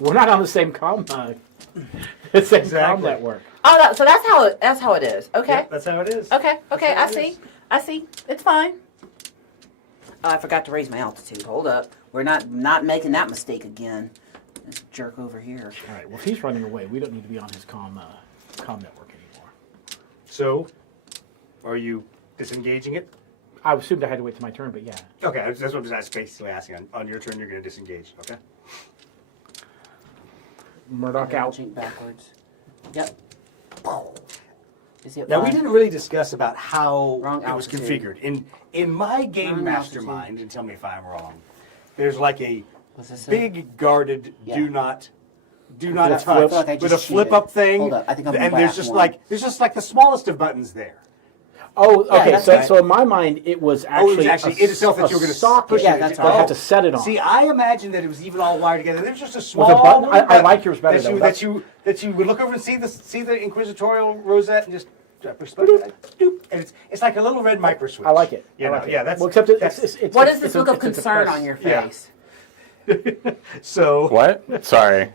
We're not on the same the same Exactly. comm network. Oh, so that's how it is. Okay. Yeah, that's how it is. Okay. Okay. That's I how it see. I see. It's fine. Oh, I forgot to raise my altitude. Hold up. We're not making that mistake again. This jerk over here. All right. Well, if he's running away, we don't need to be on his comm network anymore. So, are you disengaging it? I assumed I had to wait till my turn, but yeah. Okay, that's what I was basically asking. On your turn, you're going to disengage. Okay. Murdoch out. Jink backwards. Yep. Is it Now we fine? didn't really discuss about how Wrong it was altitude. configured. In my game Wrong mastermind, and tell me if I'm wrong. There's like a Was this it? big guarded Yeah. do not I feel like touch I with just a flip up cheated. thing. Hold up, I think I'm and the there's last just one. there's just like the smallest of buttons there. Oh, okay. that's so, right. so in my mind, it was Oh, it actually, was actually it itself that you were going to socket. push Yeah, it. that's But I right. have to set it on. See, I imagined that it was even all wired together. There's just a small With a button? little I like yours better, that though. you, That's- that you would look over and see the inquisitorial rosette and just push the button, doop, and it's like a little red micro switch. I like it. You I know, like it. yeah, that's well, except it, that's- it's What it's is this a- look of it's a concern depressed- on your Yeah. face? so What? Sorry.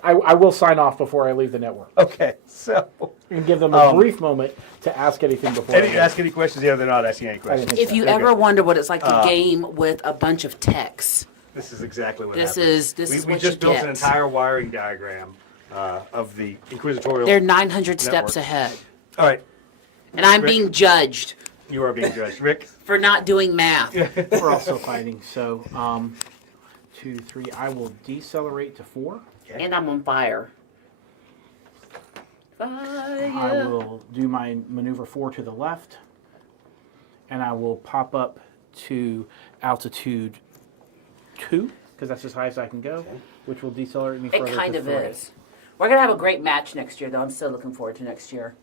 I will sign off before I leave the network okay. So and give them a brief moment to ask anything before. I leave. ask any questions? Yeah, they're not asking any questions. think If you Okay. ever wonder what it's like to game with a bunch of techs, This is exactly what This happened. is we what just you built get. an entire wiring diagram of the inquisitorial. they're 900 steps Network. ahead. All right, And I'm Rick? being judged you are being judged, Rick. for not doing math. We're also fighting. So 2, 3. I will decelerate to 4. And I'm on fire. I Fire. will do my maneuver 4 to the left, and I will pop up to altitude 2 because that's as high as I can go, which will decelerate me further. It kind to of 3. is. We're going to have a great match next year, though. I'm still looking forward to next year.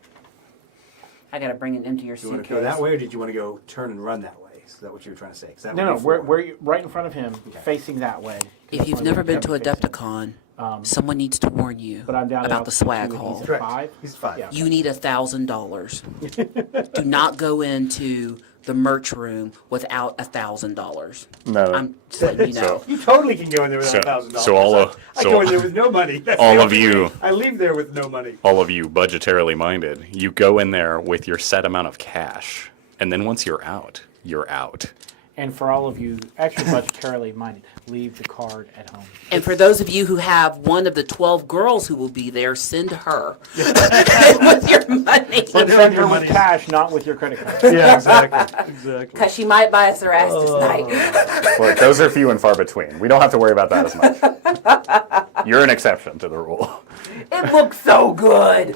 I got to bring it into your Do you want to suitcase. go that way, or did you want to go turn and run that way? Is that what you were trying to say? 'Cause that No, would no, be we're, four. we're right in front of him, facing that way. If you've never been to Adepticon, someone needs to warn you But I'm down about the swag altitude, hall. he's at Correct. 5. He's 5. Yeah. You need $1,000. Do not go into the merch room without $1,000. No. I'm just letting you know. You totally can go in there without $1,000. so all of- I so- go in there with no money. That's all the of only you- way. I leave there with no money. All of you budgetarily minded, you go in there with your set amount of cash, and then once you're out, you're out. And for all of you extra budgetarily minded, leave the card at home. And for those of you who have one of the 12 girls who will be there, send her with your money. Send her her with money. cash, not with your credit card. Yeah, exactly. Exactly. Because she might buy us a Rastus night. Look, those are few and far between. We don't have to worry about that as much. You're an exception to the rule. It looks so good.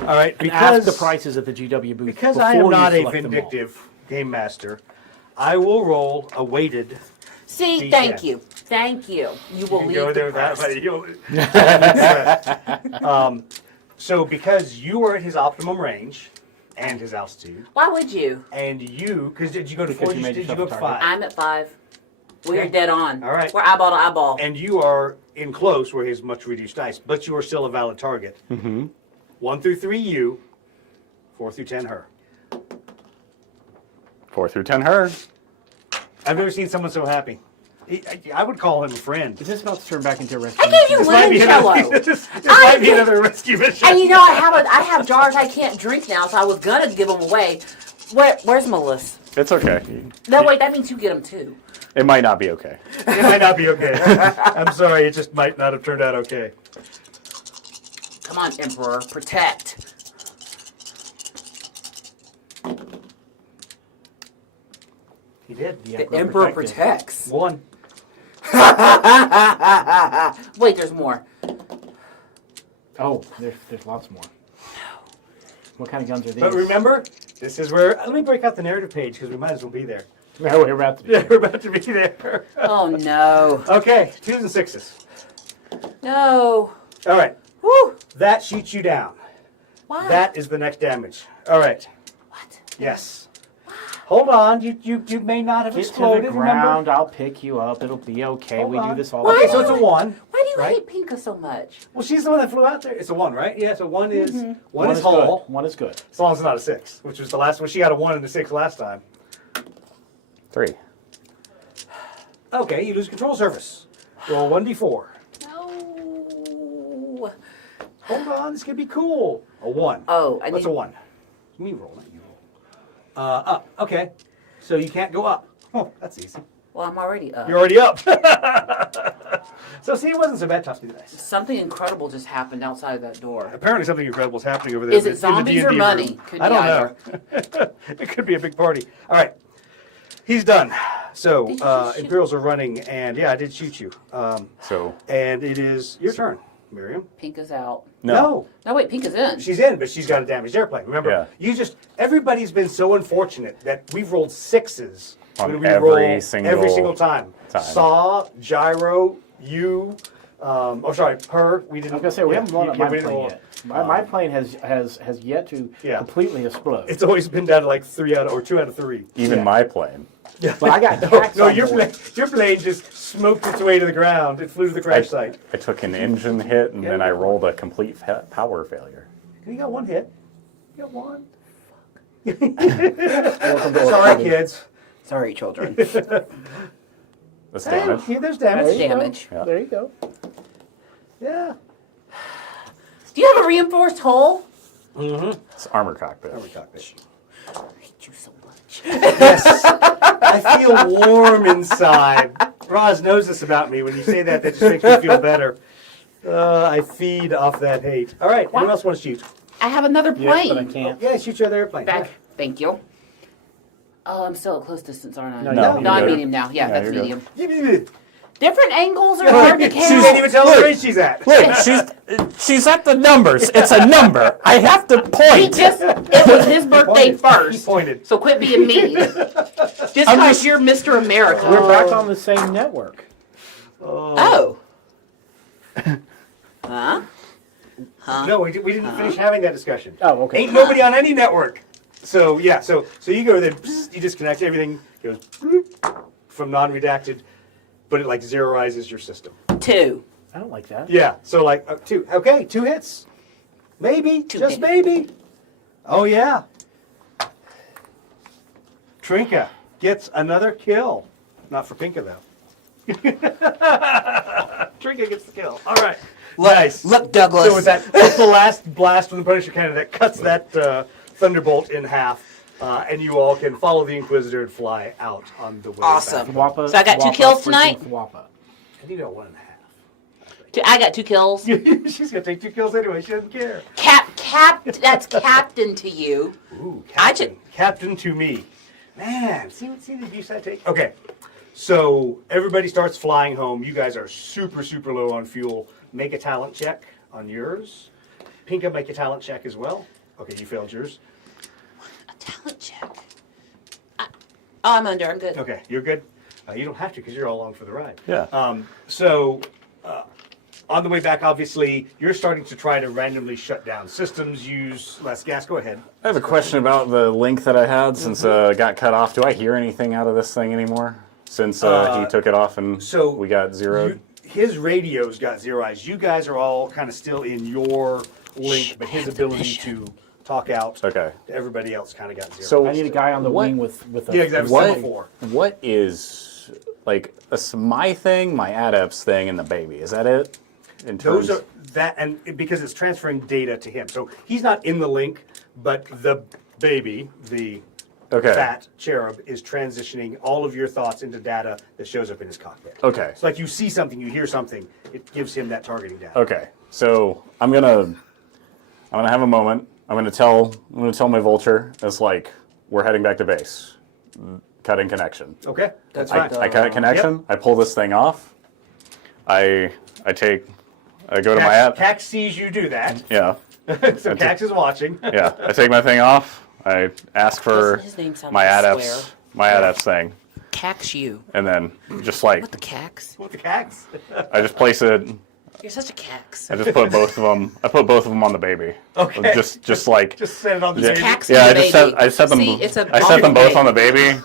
All right, And ask because the prices at the GW booth because before I am you not a select them all. vindictive game master, I will roll a weighted. See, D10. thank you. Thank you. You will You leave go the there without press. money. So because you are at his optimum range and his altitude, Why would you? and you, because did you go to Because 4? you made Did you yourself go a to target. 5? I'm at 5. We're Okay. dead on. All right. We're eyeball to eyeball. And you are in close where he has much reduced dice, but you are still a valid target. 1 through 3, you. 4 through 10, her. 4 through 10 her. I've never seen someone so happy. I would call him a friend. Is this about to turn back into a rescue? I gave you This might be limoncello. this might be another rescue mission. And you know, I have jars I can't drink now, so I was gonna give them away. Where's Melissa? It's okay. No, wait, that means you get them too. It might not be okay. It might not be okay. I'm sorry, it just might not have turned out okay. Come on, Emperor, protect. He did. The Emperor protects. One. Wait, there's more. Oh, there's lots more. What kind of guns are these? But remember, this is where. Let me break out the narrative page because we might as well be there. No, we're about to be. Yeah, we're about to be there. Oh no. Okay, 2s and 6s. No. All right, Woo. that shoots you down. Why? That is the next damage. All right. What? Yes. Hold on. You may not have Get to exploded. the ground. Remember? I'll pick you up. It'll be okay. Hold we on. do this all Okay, the so time. it's a 1. Why do you Right? hate Pinka so much? Well, she's the one that flew out there. It's a 1, right? Yeah. So 1 is one is good. Hall. 1 is good. As long as it's not a 6, which was the last one. She got a 1 and a 6 last time. 3. Okay, you lose control surface. Roll 1d4. No. Hold on, this could be cool. A 1. Oh, I What's need. a 1? Me roll, not you roll. Up. Okay. So you can't go up. Oh, that's easy. Well, I'm already up. You're already up. So see, it wasn't so bad. Toss me the dice. Something incredible just happened outside that door. Apparently something incredible is happening over there. Is it in the zombies or D&D money? room. Could I be don't know. It could be a big party. All right. He's done. So Did you just shoot? Imperials are running, and yeah, I did shoot you. So, And it is your turn, Miriam. Pinka's out. no. No, wait, Pinka's in. She's in, but she's got a damaged airplane. Remember, Yeah. everybody's been so unfortunate that we've rolled 6s On when we every roll single every single time. time. Saw, gyro, you, her. We I didn't. was gonna say we haven't blown up yeah, my we didn't plane roll- yet. My plane has yet to Yeah. completely explode. It's always been down to like 2 out of 3. Even Yeah. my plane. But I got No, cats no, on board. your plane just smoked its way to the ground. It flew to the crash site. I took an engine hit and then I rolled a complete power failure. You got 1 hit. You got 1. Welcome to Sorry, Orlando. kids. Sorry, children. That's damage. Hey, there's That's damage. damage. Yeah. There you go. Yeah. Do you have a reinforced hull? It's armor cockpit. I hate you so much. Yes. I feel warm inside. Roz knows this about me. When you say that, that just makes me feel better. I feed off that hate. All right. Anyone else want to shoot? I have another Yes, plane. but I can't. Yeah, shoot your other airplane. Back. Thank you. Oh, I'm still at close distance, aren't I? No, No, No, I'm you're medium now. Yeah, Yeah, that's you're medium. Yeah. Different angles are hard to She can't count. even tell what range she's at. Look, she's at the numbers. It's a number. I have to He point. just, it was his birthday He first. pointed. So quit being mean. Just because you're Mr. America. We're back on the same network. Oh. Huh? No, we didn't finish having that discussion. Oh, okay. Ain't nobody on any network. So yeah, so you go there, you disconnect, everything goes from non-redacted, but it like zeroizes your system. 2. I don't like that. Yeah, so like 2. Okay, 2 hits, maybe, Two just hits. maybe. Oh yeah. Trinka gets another kill, not for Pinka though. Trinka gets the kill. All right. Nice. Look, Douglas. So was that's the last blast from the Punisher cannon that cuts that thunderbolt in half, and you all can follow the Inquisitor and fly out on the way Awesome. back. Thwapa, So I got 2 Thwapa, kills freaking tonight? Thwapa. And you got 1.5. I got 2 kills. She's gonna take 2 kills anyway. She doesn't care. That's captain to you. Ooh, I captain. Captain to me. Man, see the abuse I take? Okay. So everybody starts flying home. You guys are super, super low on fuel. Make a talent check on yours. Pinka, make a talent check as well. Okay, you failed yours. A talent check. I'm under. I'm good. Okay, you're good. You don't have to because you're all along for the ride. Yeah. On the way back, obviously, you're starting to try to randomly shut down systems, use less gas. Go ahead. I have a question about the link that I had since it got cut off. Do I hear anything out of this thing anymore? Since he took it off and So we got zeroed? His radios got zeroized. You guys are all kind of still in your link, but his ability to talk out Okay. to everybody else kind of got zeroed. So I need a guy on the What- wing with a yeah, exactly. What- Before. what is like my thing, my adepts thing, and the baby. Is that it? In terms, Those are that, and because it's transferring data to him. So he's not in the link, but the baby, the okay. fat cherub, is transitioning all of your thoughts into data that shows up in his cockpit. Okay. It's like you see something, you hear something, it gives him that targeting data. Okay. So I'm gonna have a moment. I'm gonna tell my vulture it's like we're heading back to base. Cutting connection. Okay, that's I fine. cut a connection. Yep. I pull this thing off. I go to my app. Cax sees you do that, Yeah. so Cax is watching. Yeah. I take my thing off. I ask for His name sounds my like a adepts. swear. My adepts thing, Cax you. and then just like What the cax? What the Cax? I just place it. You're such a cax. I just put both of them. I put both of them on the baby. Okay. Just like. Just set it on the Yeah. baby. Cax Yeah, the baby. I set them. See, it's a I set them both baby. on the baby,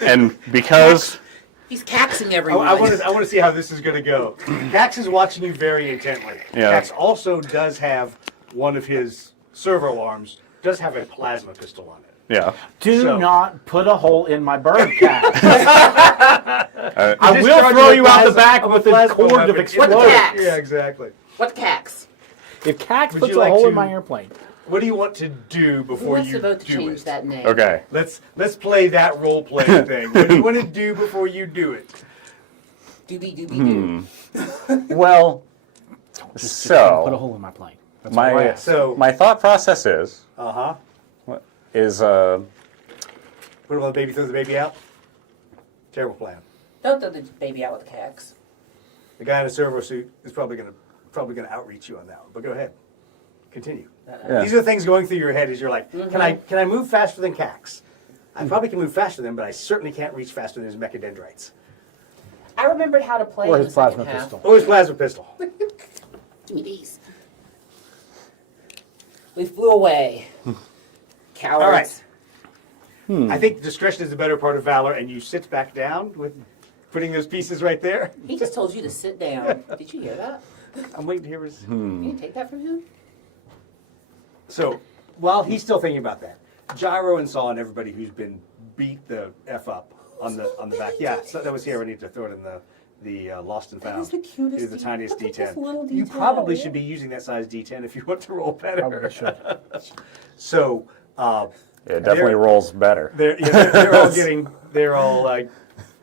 and because He's caxing I everyone. want to see how this is going to go. Cax is watching you very intently. Yeah. Cax also does have one of his servo arms, does have a plasma pistol on it. yeah, Do So- not put a hole in my bird cat. I will Discharge throw of a you out the plasma- back of a with a plasma cord weapon of in the explosion. Cax? Yeah, exactly. What cax? If Cax Would puts you a like hole to- in my airplane, What do you want to do Who before wants you to vote to do change it? that name? okay. Let's play that role playing thing. What do you want to do before you do it? Doobie doobie doo. Well, put a so hole in my plane. That's all I my ask. So my thought process is uh-huh. What What about the baby? Throw the baby out. Terrible plan. Don't throw the baby out with the cax. The guy in a servo suit is probably gonna outreach you on that one. But go ahead. Continue. Yeah. These are the things going through your head as you're like, can I move faster than Cax? I probably can move faster than him, but I certainly can't reach faster than his mechadendrites. I remembered how to play Or in his the second plasma half. pistol. Oh, his plasma pistol. Give me these. We flew away. Cowards. All right. I think discretion is the better part of valor, and you sit back down with putting those pieces right there. He just told you to sit down. Did you hear that? I'm waiting to hear his. You didn't take that from him? So while he's still thinking about that, Gyro and Saw and everybody who's been beat the F up on the back. Yeah, so that was here. I need to throw it in the lost and found. That is the cutest It is the detail. tiniest Look at this little D10. You detail. probably should be using that size D10 if you want to roll better. Probably should. So it definitely They're- rolls better. they're all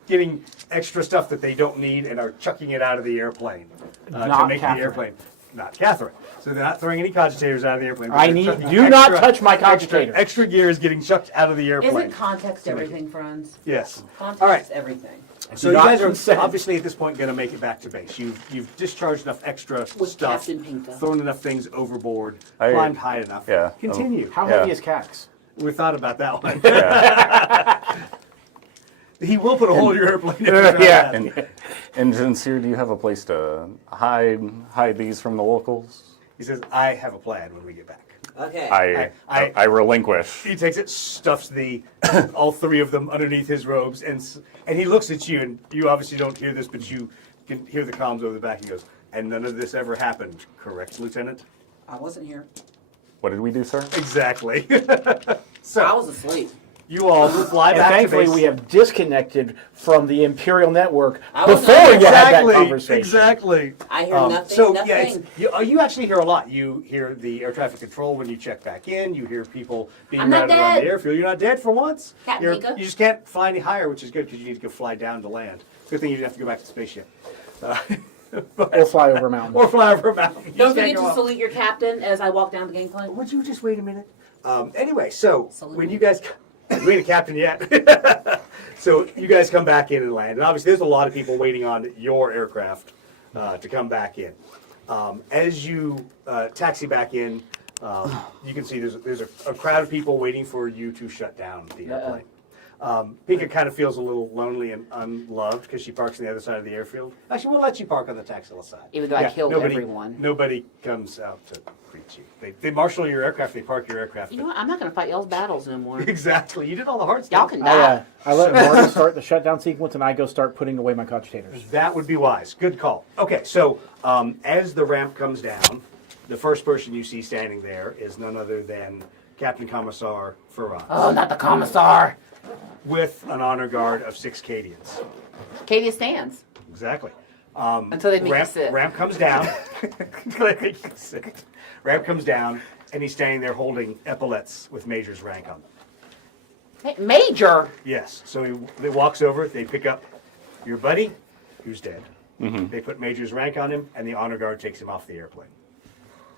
getting extra stuff that they don't need and are chucking it out of the airplane to Not make Catherine. the airplane. Not Catherine. So they're not throwing any cogitators out of the airplane. but I they're need. chucking Do not extra- touch my cogitator. Extra gear is getting chucked out of the airplane. Isn't context everything, friends? Yes. Context All right. is everything. So you not guys are consent. obviously at this point going to make it back to base. You've discharged enough extra With stuff, Captain Pinka. thrown enough things overboard, I- climbed high enough. Yeah. Continue. How Yeah. heavy is Cax? We thought about that one. Yeah. He will put a hole in your airplane. if you try Yeah. that. And Sincere, do you have a place to hide these from the locals? He says, "I have a plan when we get back." Okay. I relinquish. He takes it, stuffs all three of them underneath his robes, and he looks at you, and you obviously don't hear this, but you can hear the comms over the back. He goes, "And none of this ever happened, correct, Lieutenant?" I wasn't here. What did we do, sir? Exactly. I So was asleep. you all fly And back to thankfully, base. we have disconnected from the Imperial network I was before not- you had that Exactly. conversation. Exactly. I hear nothing. So nothing. yeah, you actually hear a lot. You hear the air traffic control when you check back in. You hear people being I'm not routed around the dead. airfield. You're not dead for once. Captain Mika. You just can't fly any higher, which is good because you need to go fly down to land. Good thing you didn't have to go back to the spaceship. Or fly over a mountain. Or fly over a mountain. You Don't just can't forget go to up. salute your captain as I walk down the gangplank. Would you just wait a minute? Anyway, so Salute. when you guys, you ain't a captain yet. So you guys come back in and land, and obviously there's a lot of people waiting on your aircraft to come back in. As you taxi back in, you can see there's a crowd of people waiting for you to shut down the airplane. Pinka kind of feels a little lonely and unloved because she parks on the other side of the airfield. Actually, we'll let you park on the Taxila side. Even though I killed everyone. Nobody comes out to greet you. They marshal your aircraft, they park your aircraft. You know what? I'm not going to fight y'all's battles no more. Exactly. You did all the hard Y'all stuff. can die. I let Morgan start the shutdown sequence, and I go start putting away my cogitators. That would be wise. Good call. Okay, so as the ramp comes down, the first person you see standing there is none other than Captain Commissar Farad. Oh, not the commissar. with an honor guard of 6 Cadians. Katie stands Exactly. until they make you sit. Ramp comes down. Ramp comes down, and he's standing there holding epaulets with Major's rank on them. Hey, Major. Yes. So he walks over. They pick up your buddy, who's dead. They put Major's rank on him, and the honor guard takes him off the airplane.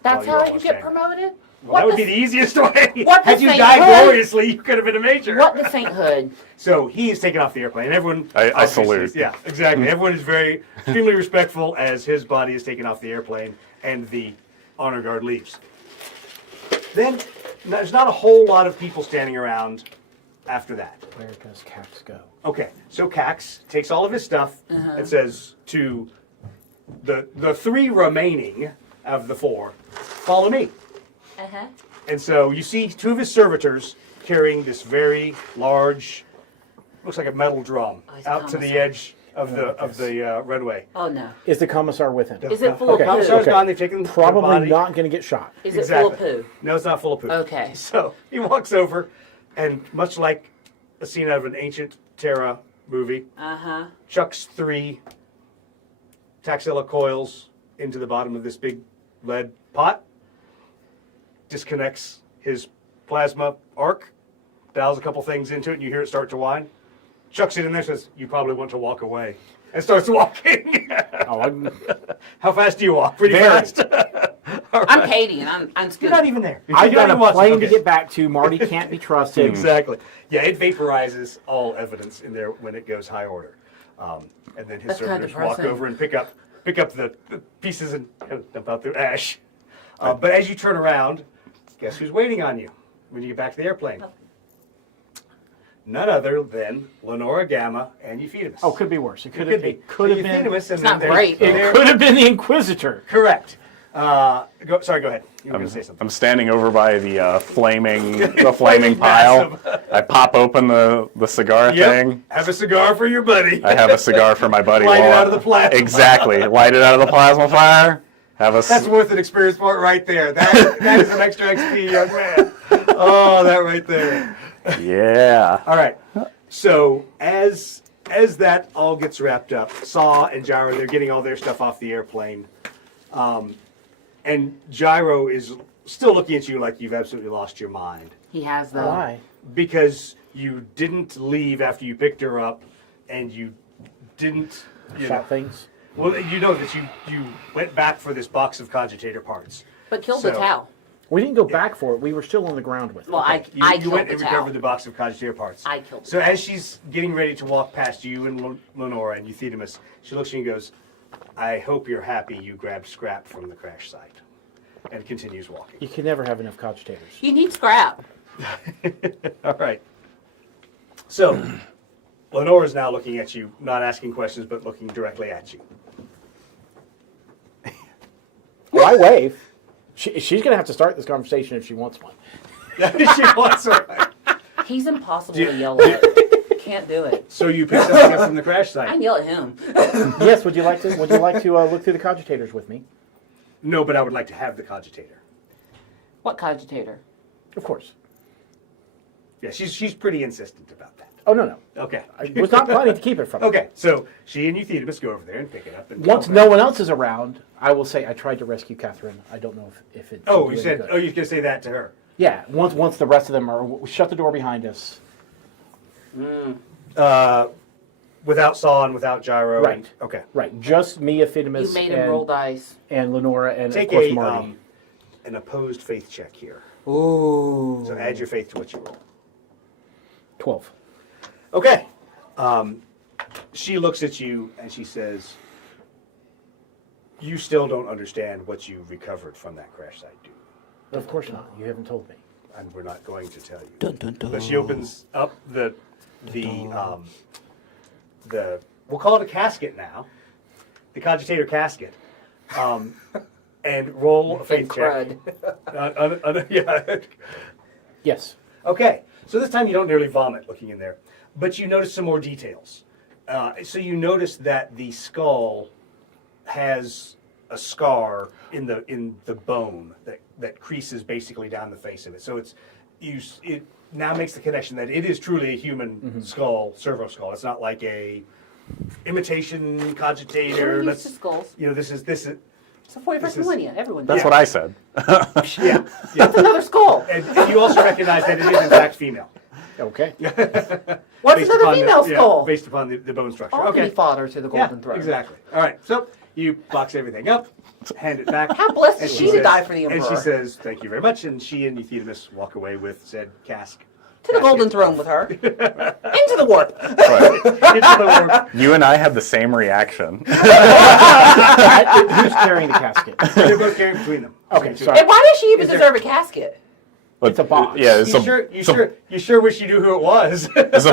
That's While how you're you get almost promoted. Well, that would be the easiest way. what Had the you Saint died Hood? gloriously, you could have been a major. What the sainthood? So he is taken off the airplane. Everyone, I obviously- salute. Yeah, exactly. Everyone is very extremely respectful as his body is taken off the airplane and the honor guard leaves. Then there's not a whole lot of people standing around after that. Where does Cax go? Okay, so Cax takes all of his stuff and says to the 3 remaining of the 4, "Follow me." And so you see 2 of his servitors carrying this very large, looks like a metal drum, Oh, he's a out to the commissar. edge of the runway. Oh no. Is the commissar with him? Is it full Okay. of poo? Commissar's gone. They've taken the Probably body. not going to get shot. Is it Exactly. full of poo? No, it's not full of poo. Okay. So he walks over, and much like a scene out of an ancient Terra movie, chucks 3 Taxila coils into the bottom of this big lead pot, disconnects his plasma arc, dials a couple things into it, and you hear it start to whine. Chucks it in there, says, "You probably want to walk away," and starts walking. How fast do you walk? Pretty Very. fast. I'm Katie, and I'm You're scooping. not even there. I've You're not got a even watching. plane to Okay. get back to. Marty can't be trusted. Exactly. Yeah, it vaporizes all evidence in there when it goes high order, and then his That's kinda servitors walk depressing. over and pick up the pieces and dump out the ash. But as you turn around, guess who's waiting on you when you get back to the airplane? None other than Lenora Gamma and Euphemus. Oh, could be worse. It could Could have be. been. Could have been. Euphemus and It's not then great. It could have been the Inquisitor. Correct. Sorry, go ahead. You were going to say something. I'm standing over by the flaming pile. I pop open the cigar Yep. thing. Have a cigar for your buddy. I have a cigar for my buddy. Light it while- out of the plasma. Exactly. Light it out of the plasma fire. Have a. That's worth an experience point right there. That is an extra XP, young man. Oh, that right there. Yeah. All right. So as that all gets wrapped up, Saw and Gyro, they're getting all their stuff off the airplane. And Gyro is still looking at you like you've absolutely lost your mind. He has the. Why? Because you didn't leave after you picked her up, and you didn't, Shot things. well, you know that you went back for this box of cogitator parts. But killed the So- Tau. We didn't go back for it. We were still on the ground with it. Well, You, I you killed went the and Tau. recovered the box of cogitator parts. I killed the So Tau. as she's getting ready to walk past you and Lenora and Euthydemus, she looks at you and goes, "I hope you're happy you grabbed scrap from the crash site," and continues walking. You can never have enough cogitators. You need scrap. All right. So Lenora's now looking at you, not asking questions, but looking directly at you. Why wave? She's going to have to start this conversation if she wants one. She wants her. He's impossible Do- to yell at. Can't do it. So you picked something up from the crash I site? can yell at him. Yes, would you like to? Would you like to look through the cogitators with me? No, but I would like to have the cogitator. What cogitator? Of course. Yeah, she's pretty insistent about that. Oh no, no. Okay. I was not planning to keep it from her. Okay, so she and Euthydemus go over there and pick it up. And Once no one else is around, I will say I tried to rescue Catherine. I don't know if it. Oh, did you any said. good. Oh, you're gonna say that to her. Yeah. Once the rest of them are, we shut the door behind us. Without Saw and without Gyro. Right. And, okay. Right. Just me, Euthydemus, You made him roll dice. and Lenora, and Take of course a Marty. an opposed faith check here. Ooh. So add your faith to what you roll. 12. Okay. She looks at you and she says, "You still don't understand what you recovered from that crash site, do you? Of course not. You haven't told me. And we're not going to tell you." Dun, dun, dun. But she opens up the we'll call it a casket now, the cogitator casket, and roll a faith check. Crud. Yeah. Yes. Okay, so this time you don't nearly vomit looking in there, but you notice some more details. So you notice that the skull has a scar in the bone that creases basically down the face of it. So now makes the connection that it is truly a human skull, servo skull. It's not like a imitation We're cogitator. used to skulls. This is It's the 41st millennia. Everyone That's does. what I said. yeah. That's another skull. And you also recognize that it is in fact female. Okay. What's Based another upon female the, skull? based upon the bone structure. All can Okay. be fodder to the golden throne. Exactly. All right. So you box everything up, hand it back. How blessed and is she to says- die for the And emperor? she says, "Thank you very much." And she and Euthydemus walk away with said cask. To the golden throne with her. Into the warp. Right. Into the warp. You and I had the same reaction. Who's carrying the casket? They're both carrying between them. Okay, sorry. And why does she even Is there- deserve a casket? It's a box. Yeah, it's You sure wish you knew who it was. It's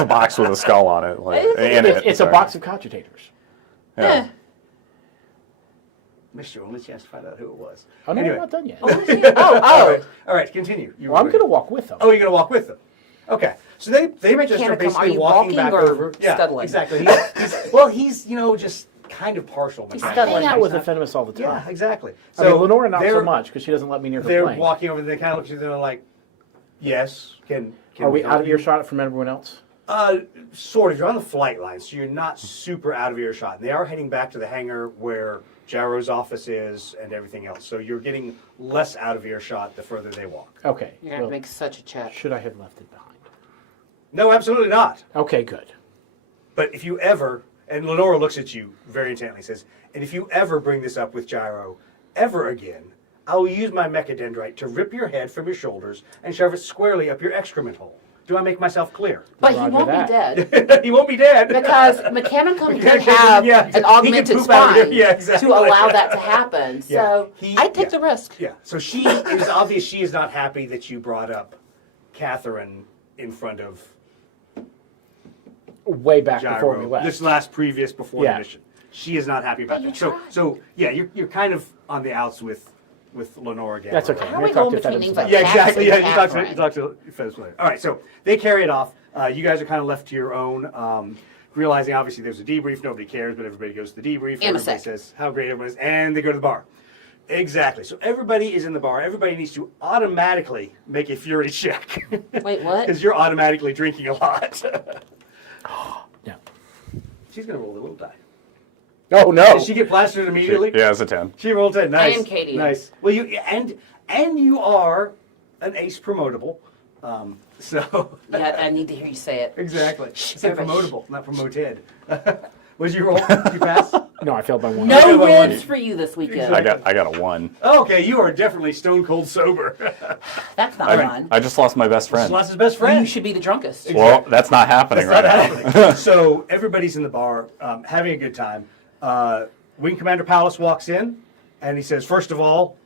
a box with a skull on it. Like, in it. It's a sorry. box of cogitators. Yeah. Missed your only chance to find out who it was. Oh, no, Anyway. we're not done yet. Oh. All right, continue. Well, I'm going to walk with them. Oh, you're going to walk with them. Okay. So they just are Mechanicum, are basically you walking walking back or over. Yeah, scuttling? exactly. He's just kind of partial. He's I mechanically. hang out with He's not- Ephemius all the time. Yeah, exactly. I mean, Lenora not so they're- much because she doesn't let me near her They're plane. walking over. They kind of look at you. They're like, "Yes, can Are we help out of you?" earshot from everyone else? Sort of. You're on the flight line, so you're not super out of earshot. And they are heading back to the hangar where Jarrow's office is and everything else. So you're getting less out of earshot the further they walk. Okay. You're going to well, make such a check. should I have left it behind? No, absolutely not. Okay, good. But if you ever, and Lenora looks at you very intently, says, and if you ever bring this up with Gyro ever again, I will use my mechadendrite to rip your head from your shoulders and shove it squarely up your excrement hole. Do I make myself clear? But he Roger won't that. be dead. He won't be dead. Because Mechanicum can Mechanicum, have yeah, an he can augmented poop out of spine it. Yeah, exactly. to allow that to happen. Yeah. So I'd take the risk. Yeah. So it is obvious she is not happy that you brought up Catherine in front of Way back before we Gyro. left. This last previous before Yeah. the mission. She is not happy about But you that. So tried. so yeah, you're kind of on the outs with Lenora again. That's okay. How are We'll we talk going to between Ephemius things about like it. Yeah, exactly. Jackson Yeah, and you talk Catherine? to Fez later. All right, so they carry it off. You guys are kind of left to your own, realizing obviously there's a debrief. Nobody cares, but everybody goes to the debrief. And a Everybody sec. says how great everyone is, and they go to the bar. Exactly. So everybody is in the bar. Everybody needs to automatically make a fury check. Wait, what? Because you're automatically drinking a lot. Yeah. She's going to roll a little die. Oh, no. Did she get plastered immediately? Yeah, it's a 10. She rolled 10. Nice. am Katie. Nice. Well, and you are an ace promotable. So Yeah, I need to hear you say it. exactly. I said everybody- promotable, not promoted. What did you roll? Did you pass? No, I failed by one. No Okay, well, wins for you this weekend. I got a 1. Oh, okay, you are definitely stone cold sober. That's not I, fun. I just lost my best friend. Lost his best You friend. should be the drunkest. Well, that's not happening That's right not now. happening. So everybody's in the bar having a good time. Wing Commander Palace walks in and he says, first of all,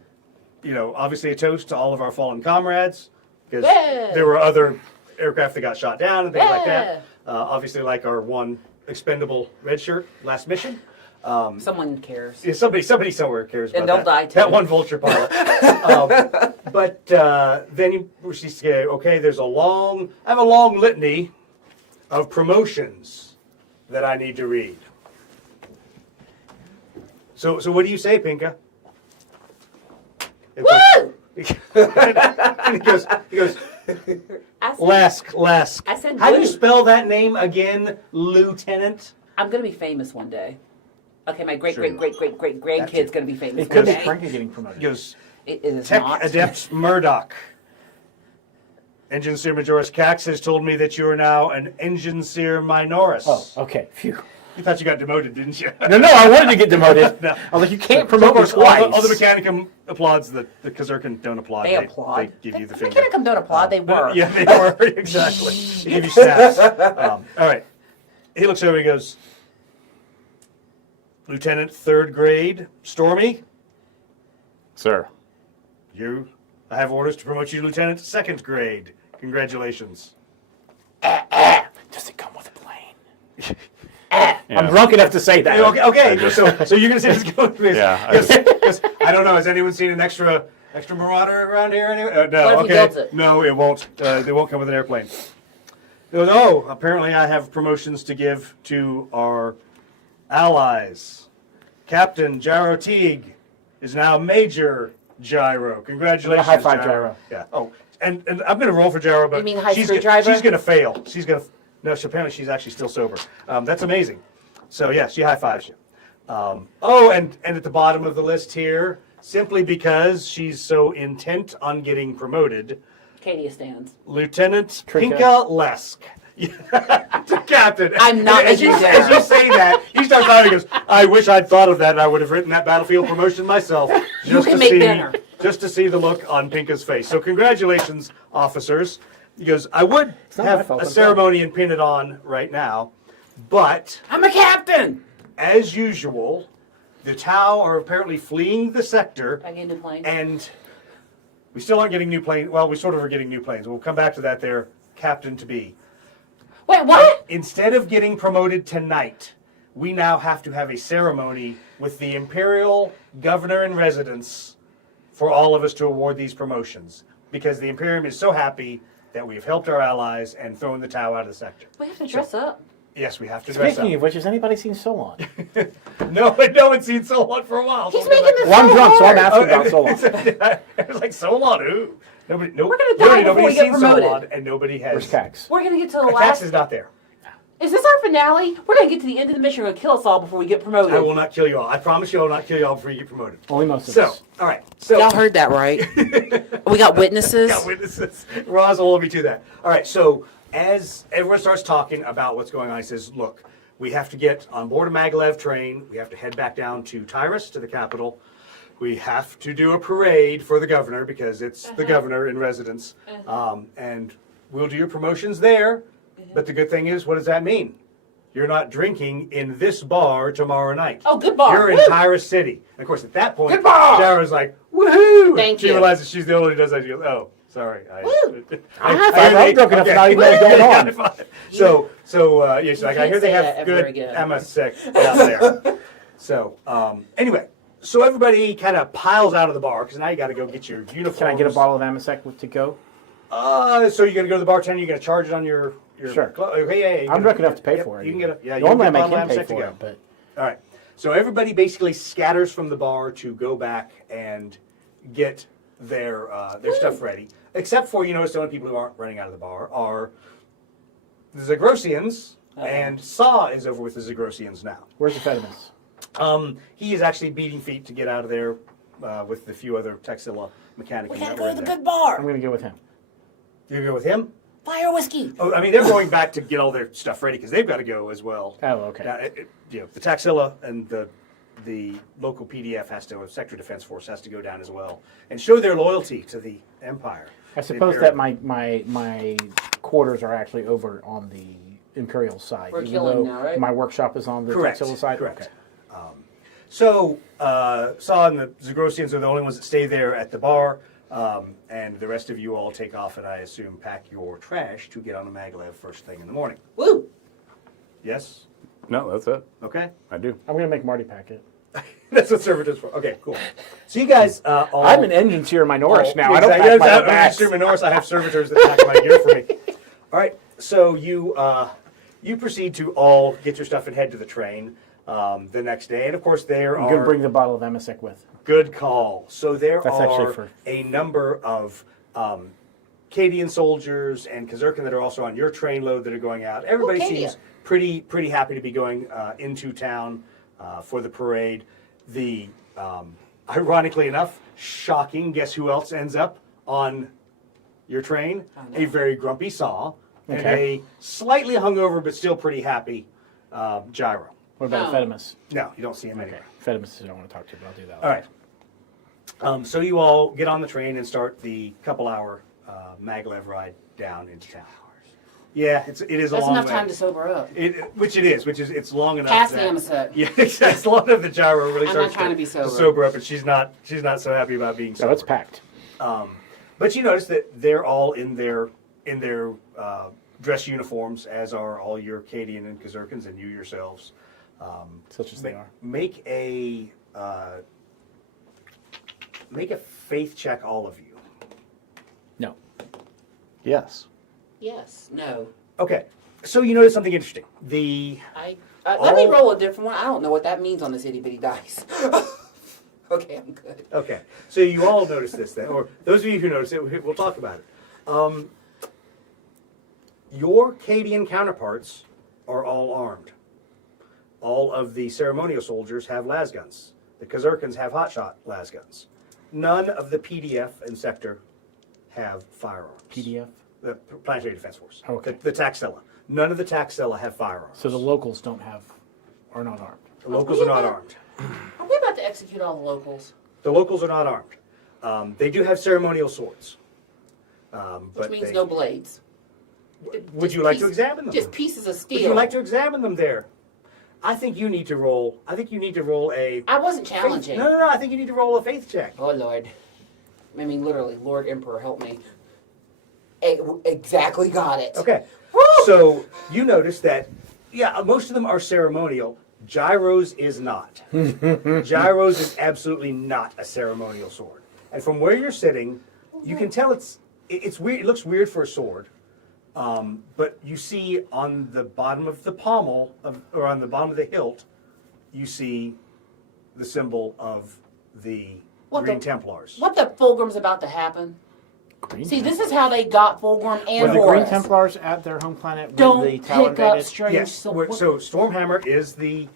obviously a toast to all of our fallen comrades because Yeah. there were other aircraft that got shot down and things like Yeah. that. Obviously, like our one expendable red shirt last mission. Someone cares. Yeah, somebody somewhere cares about And they'll that. die, too. That one vulture pilot. But then he proceeds to say, okay, I have a long litany of promotions that I need to read. So what do you say, Pinka? Woo! And he goes, I said, Lesk. I said How do you Lou. spell that name again, Lieutenant? I'm going to be famous one day. Okay, my great, Sure. great grandkid's going to be famous It one could be day. Frankie getting promoted. He goes, It is Tech not. Adept Murdoch. Engine Seer Majoris Cax has told me that you are now an Engine Seer Minoris. Oh, okay. Phew. You thought you got demoted, didn't you? No, I wanted to get demoted. No. I was like, you can't Of promote me course, twice. all the Mechanicum applauds. The Kazurkan don't applaud. They applaud. They give you the finger. Mechanicum don't applaud, they were. Yeah, they were. Exactly. They give you snaps. All right. He looks over and he goes, Lieutenant 3rd grade Stormy, Sir, I have orders to promote you to Lieutenant 2nd grade. Congratulations. Does it come with a plane? yeah. I'm drunk enough to say that. Okay. I just- So you're gonna say it's going to be? Yeah, I Yes, I don't know. Has anyone seen an extra Marauder around here? Anyway? No. What if he Okay. builds it? No, it won't. They won't come with an airplane. He goes, oh, apparently I have promotions to give to our allies. Captain Gyro Teague is now Major Gyro. Congratulations, High five, Gyro. Yeah. Oh, and I'm going to roll for Gyro, but You mean high she's screwdriver? she's going to fail. She's going to. No, apparently she's actually still sober. That's amazing. So yeah, she high fives you. Oh, and at the bottom of the list here, simply because she's so intent on getting promoted, Katie stands. Lieutenant Trinka. Pinka Lesk. To captain. I'm not as you, making as you dinner. say that, he starts laughing and goes, I wish I'd thought of that and I would have written that battlefield promotion myself. You can make dinner. Just to see the look on Pinka's face. So congratulations, officers. He goes, I would not my have fault, a I'm ceremony and pin it on right now, but I'm a captain. as usual, the Tau are apparently fleeing the sector, I get a plane. and we still aren't getting new planes. Well, we sort of are getting new planes. We'll come back to that there, Captain to be. Wait, what? Instead of getting promoted tonight, we now have to have a ceremony with the Imperial Governor in Residence for all of us to award these promotions. Because the Imperium is so happy that we have helped our allies and thrown the Tau out of the sector. We have to dress up. Yes, we have to dress Speaking up. of which, has anybody seen Solon? No one's seen Solon for a while. He's Don't go making back. this Well, I'm so drunk, so I'm hard. asking about Solon. I was like, Solon, who? Nobody, nope. We're gonna die before we nobody's get seen promoted. Solon, and nobody has. Where's Cax? We're gonna get to the Cax last. is not there. Is this our finale? We're gonna get to the end of the mission. We're gonna kill us all before we get promoted. I will not kill you all. I promise you I will not kill you all before you get promoted. Only most of So, us. all right. So, Y'all heard that right? We got witnesses. got witnesses. Roz will hold me to that. All right. So, as everyone starts talking about what's going on, he says, look, we have to get on board a Maglev train. We have to head back down to Tyrus, to the capital. We have to do a parade for the governor because it's the governor in residence. And we'll do your promotions there. But the good thing is, what does that mean? You're not drinking in this bar tomorrow night. Oh, good bar. You're in Woo! Tyrus City. And of course, at that point, Good bar. Jara's like, woohoo! Thank she you. realizes she's the only one who does that. She goes, oh, sorry. Woo. I high five. I'm drunk enough to not even know what's going on. High five. So yeah, she's like, I can't hear they say have that ever good again. MSX out there. So, anyway, so everybody kind of piles out of the bar because now you got to go get your uniforms. Can I get a bottle of Amasec to go? So you're gonna go to the bartender. You're gonna charge it on your Sure. Okay, yeah. I'm drunk enough to pay for it. You can get a yeah. Normally I you can make get a him bottle pay of Amsec to for go. it, but All right. So everybody basically scatters from the bar to go back and get their stuff ready. Except for, you notice the only people who aren't running out of the bar are the Zagrosians, and Saw is over with the Zagrosians now. where's the Fedimus? He is actually beating feet to get out of there with the few other Taxila mechanics. We gotta go to the good bar. I'm going to go with him. You go with him? Fire whiskey. Oh, I mean, they're going back to get all their stuff ready because they've got to go as well. Oh, okay. Now, you know, the Taxila and the local PDF has to, or Sector Defense Force has to go down as well and show their loyalty to the Empire. I The suppose Imperial. that my quarters are actually over on the Imperial side. We're even killing though now, right? My workshop is on the Correct, Taxila side? correct. Okay. So, Saw and the Zagrosians are the only ones that stay there at the bar, and the rest of you all take off and I assume pack your trash to get on the Maglev first thing in the morning. Woo. Yes? No, that's it. Okay. I do. I'm going to make Marty pack it. That's what servitors for. Okay, cool. So you guys all... I'm an engineer in my Norris now. I Exactly. don't pack my I'm own bags. Extreme Norris. I have servitors that pack my gear for me. All right, so you proceed to all get your stuff and head to the train the next day, and of course there I'm are going to bring the bottle of Emisec with. good call. So there That's actually are for- a number of Cadian soldiers and Kazurkan that are also on your train load that are going out. Everybody Cadia. seems pretty happy to be going into town for the parade. The ironically enough, shocking. Guess who else ends up on your train? A very grumpy Saw and Okay. a slightly hungover but still pretty happy Gyro. What about Oh. Fedimus? No, you don't see him Okay. anywhere. Fedimus I don't want to talk to, but I'll do that. All right. So you all get on the train and start the couple-hour maglev ride down into town. Yeah, it is a That's long enough way. time to sober up. Which it's long enough. Pass the that- Amasec. Yeah, it's long enough that Gyro really I'm starts not trying to be sober. sober up, and she's not so happy about being sober. No, it's packed. But you notice that they're all in their dress uniforms, as are all your Cadian and Kazurkans and you yourselves. Such as they are. Make a faith check, all of you. No. Yes. Yes. No. Okay, so you notice something interesting. Let me All- roll a different one. I don't know what that means on this itty bitty dice. Okay, I'm good. Okay, so you all notice this then, or those of you who notice it, we'll talk about it. Your Cadian counterparts are all armed. All of the ceremonial soldiers have las guns. The Kazurkans have hotshot las guns. None of the PDF and sector have firearms. PDF. The Planetary Defense Force. Okay. The Taxila. None of the Taxila have firearms. So the locals are not armed. The locals are not armed. Are we about to execute all the locals? The locals are not armed. They do have ceremonial swords. Which But means they- no blades. Would Just you like to examine them? Just pieces of steel. Would you like to examine them there? I think you need to roll. I think you need to roll a. I wasn't faith- challenging. No. I think you need to roll a faith check. Oh, Lord. I mean, literally, Lord Emperor, help me. Exactly got it. Okay. Woo! So you notice that, yeah, most of them are ceremonial. Gyros is not. Gyros is absolutely not a ceremonial sword. And from where you're sitting, you can tell it's weird. It looks weird for a sword. But you see on the bottom of the pommel, or on the bottom of the hilt, you see the symbol of the Green Templars. What the Fulgrim's about to happen? Green See, this is how they got Fulgrim and Were the Horus. Green Templars at their home planet when Don't the tower pick up invaded? strange Yes. so Stormhammer is the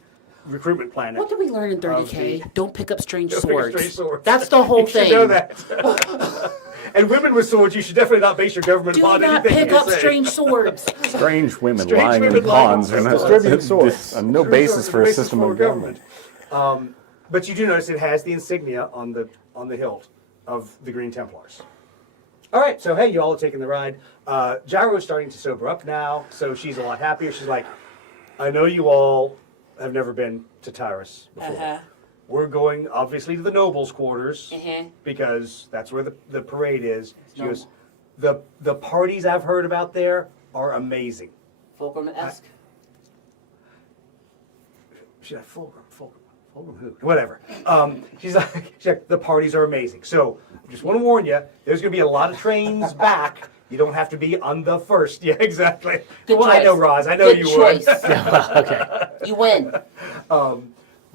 recruitment planet. What did we learn in Of 30K? the- Don't pick up strange Don't pick up swords. strange swords. That's the whole You should thing. know that. And women with swords, you should definitely not base your government Do upon not anything pick you up say. strange swords. Strange women Strange lying women in lying ponds. in and ponds. Distributing swords. No basis for a Basis system for of government. But you do notice it has the insignia on the hilt of the Green Templars. All right, so hey, you all are taking the ride. Gyro is starting to sober up now, so she's a lot happier. She's like, I know you all have never been to Tyrus before. Uh-huh. We're going, obviously, to the nobles' quarters, Uh-huh. because that's where the parade is. She Noble. goes, the parties I've heard about there are amazing. Fulgrim-esque. She's like, Fulgrim who? Whatever. She's like, the parties are amazing. So, I just want to warn you, there's going to be a lot of trains back. You don't have to be on the first. Yeah, exactly. Good well, I choice. know, Roz. I know Good you choice. would. Okay. You win.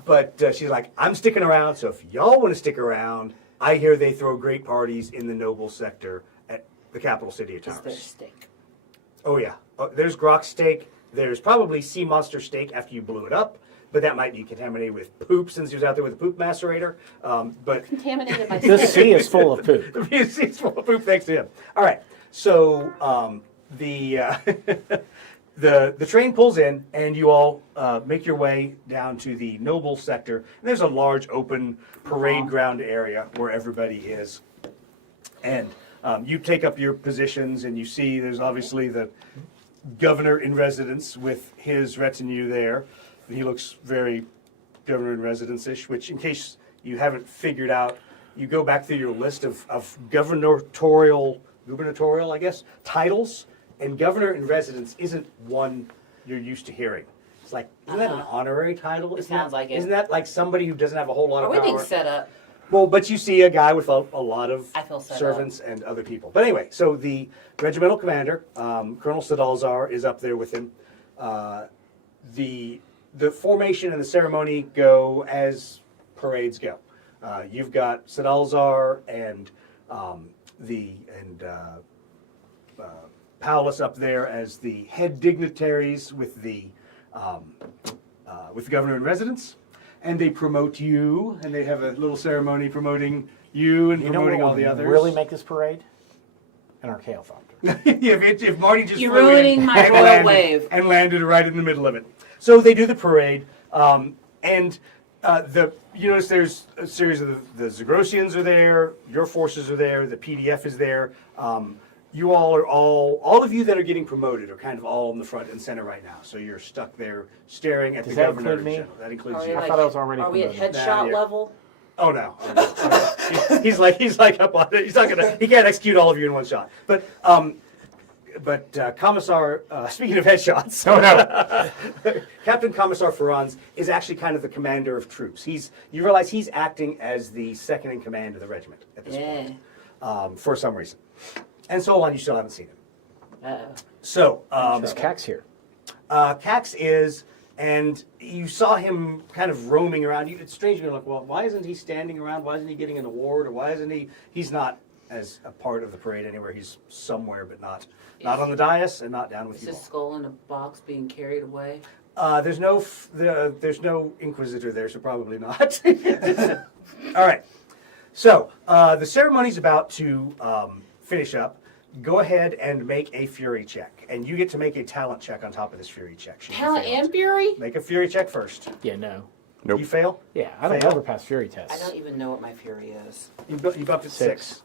But she's like, I'm sticking around, so if y'all want to stick around, I hear they throw great parties in the noble sector at the capital city of Is there Towers. steak? Oh, yeah. There's grok steak. There's probably sea monster steak after you blew it up, but that might be contaminated with poop since he was out there with a poop macerator. But Contaminated by This steak. sea is full of poop. it's full of poop thanks to him. All right. So the train pulls in, and you all make your way down to the noble sector. And there's a large open parade ground area where everybody is. And you take up your positions, and you see there's obviously the governor in residence with his retinue there. And he looks very governor in residence-ish, which, in case you haven't figured out, you go back through your list of gubernatorial, I guess, titles, and governor in residence isn't one you're used to hearing. It's like, isn't that an honorary title? Isn't sounds that- like it. Isn't that like somebody who doesn't have a whole lot Are of we power? being set up? Well, but you see a guy with a lot of I feel set servants and other people. But anyway, so the regimental commander, Colonel Sadalzar, is up there with him. The formation and the ceremony go as parades go. You've got Sadalzar and Paulus up there as the head dignitaries with the governor in residence. And they promote you, and they have a little ceremony promoting you and You know promoting what all the would others. really make this parade? An Archaeothopter. if Marty just You're flew in ruining my and royal landed, wave. and landed right in the middle of it. So they do the parade, and you notice there's a series of the Zagrosians are there, your forces are there, the PDF is there. You all are all of you that are getting promoted are kind of all in the front and center right now. So you're stuck there staring at Does the that governor. include me? in general. That includes Are we you. I thought I was already Are we at promoted. headshot Nah, level? Oh no. He's like up on it. He's not gonna. He can't execute all of you in one shot. But Commissar, speaking of headshots, Oh no. Captain Commissar Ferranz is actually kind of the commander of troops. You realize he's acting as the second in command of the regiment at this point, for some reason. And so on, you still haven't seen him. Uh-oh. So Is Cax here? Cax is, and you saw him kind of roaming around. It's strange. You're like, well, why isn't he standing around? Why isn't he getting an award? Or why isn't he? He's not as a part of the parade anywhere. He's somewhere, but not on the dais and not down with Is you this all. skull in a box being carried away? There's no Inquisitor there, so probably not. All right. So the ceremony's about to finish up. Go ahead and make a fury check, and you get to make a talent check on top of this fury check. should you Talent fail it. and fury? Make a fury check first. Yeah, no. Nope. You fail. Yeah, I don't Fail. ever pass fury I tests. don't even know what my fury is. You bumped it 6.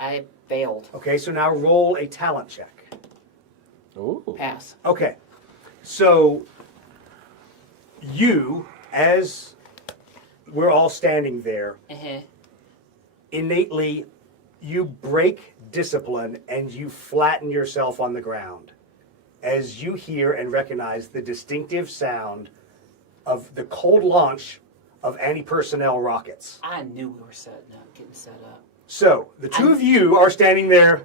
I failed. Okay, so now roll a talent check. Ooh. Pass. Okay, so you, as we're all standing there, Uh-huh. innately, you break discipline and you flatten yourself on the ground as you hear and recognize the distinctive sound of the cold launch of anti-personnel rockets. I knew we were getting set up. So the two of you are standing there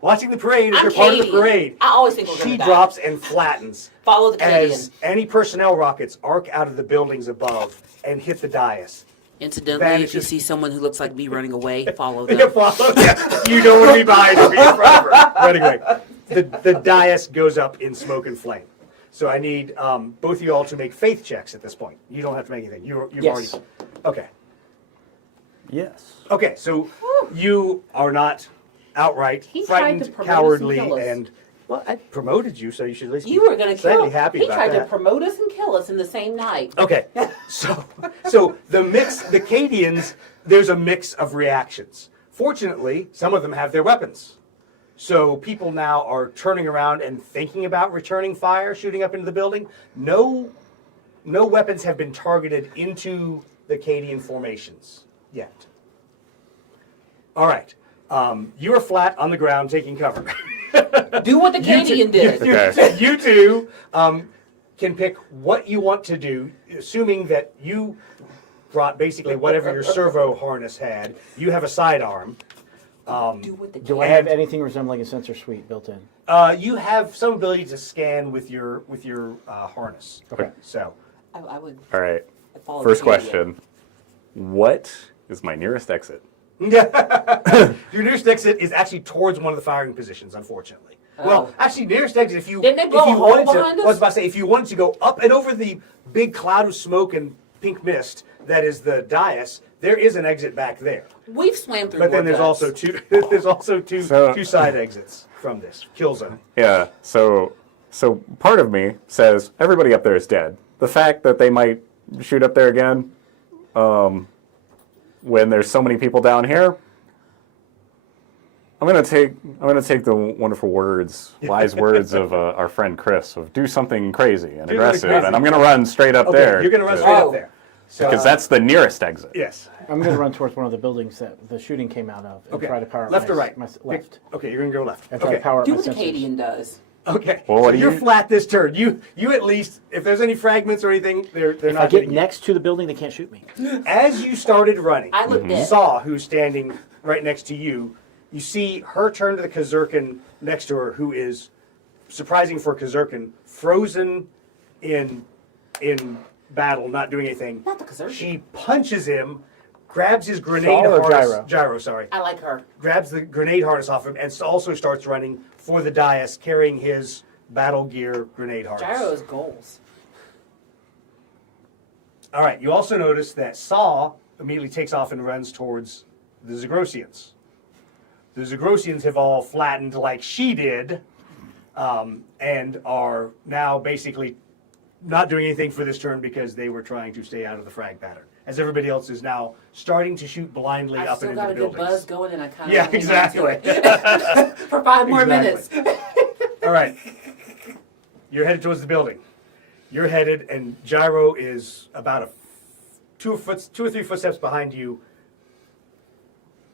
watching the parade as I'm you're part of the Canadian. parade. I always think we're She gonna die. drops and flattens Follow the Canadian. as anti-personnel rockets arc out of the buildings above and hit the dais. Incidentally, if you vanishes. see someone who looks like me running away, follow Yeah, them. follow. Yeah. You don't want to be behind her, be in front of her. Running away. The dais goes up in smoke and flame. So I need both of you all to make faith checks at this point. You don't have to make anything. You've Yes. already. Okay. Yes. Okay. So you are not outright He tried frightened, to promote us and cowardly, kill us. and well, I promoted you, so you should at least You be were going to slightly kill. happy He about tried that. to promote us and kill us in the same night. Okay, so the Cadians, there's a mix of reactions. Fortunately, some of them have their weapons. So people now are turning around and thinking about returning fire, shooting up into the building. No weapons have been targeted into the Cadian formations yet. All right, you are flat on the ground taking cover. Do what the Canadian did. Okay. You two can pick what you want to do, assuming that you brought basically whatever your servo harness had. You have a sidearm. Do what the Do I Canadian have anything resembling a sensor suite built in? You have some ability to scan with your harness. Okay. So I would All right. follow First the Canadian. question. What is my nearest exit? your nearest exit is actually towards one of the firing positions, unfortunately. Well, Oh. actually, nearest exit, if you Didn't they blow if you a hole wanted to, behind us? I was about to say, if you wanted to go up and over the big cloud of smoke and pink mist that is the dais, there is an exit back there. We've swam through But then there's vortex. also two So- two side exits from this kill zone. Yeah. So part of me says everybody up there is dead. The fact that they might shoot up there again, when there's so many people down here, I'm gonna take the wonderful wise words of our friend Chris of do something crazy and something aggressive, crazy. and I'm gonna run straight up there. You're gonna run straight Oh. up there. So, because that's the nearest exit. yes. I'm going to run towards one of the buildings that the shooting came out of and Okay. try to power up Left my, or right? my Pick- left. Okay, you're gonna go left. And try Okay. to power up Do my what the sensors. Canadian does. Okay. Well, what so do you're you- flat this turn. You at least, if there's any fragments or anything, they're If not I get hitting you. next to the building, they can't shoot me. As you started running, I look dead. Saw, who's standing right next to you, you see her turn to the Kazurkan next to her, who is, surprising for Kazurkan, frozen in battle, not doing anything. Not the Kazurkan. She punches him, grabs his grenade Saw or harness. Gyro? Sorry. I like her. Grabs the grenade harness off him and also starts running for the dais, carrying his battle gear grenade harness. Gyro's goals. All right, you also notice that Saw immediately takes off and runs towards the Zagrosians. The Zagrosians have all flattened like she did, and are now basically not doing anything for this turn because they were trying to stay out of the frag pattern. As everybody else is now starting to shoot blindly I've up still and into got the a good buzz buildings. going, and I kind of Yeah, exactly. for 5 more minutes. All right, you're headed towards the building. You're headed, and Gyro is about two or three footsteps behind you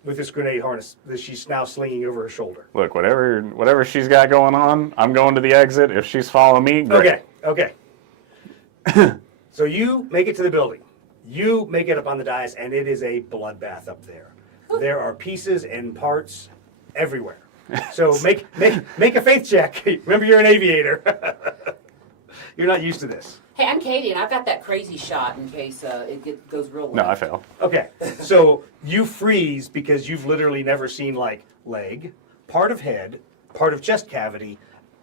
with this grenade harness that she's now slinging over her shoulder. Look, whatever she's got going on, I'm going to the exit. If she's following me, great. Okay. So you make it to the building. You make it up on the dais, and it is a bloodbath up there. There are pieces and parts everywhere. So make a faith check. Remember, you're an aviator. You're not used to this. Hey, I'm Katie, and I've got that crazy shot in case goes real No, I left. fail. Okay, so you freeze because you've literally never seen like leg, part of head, part of chest cavity,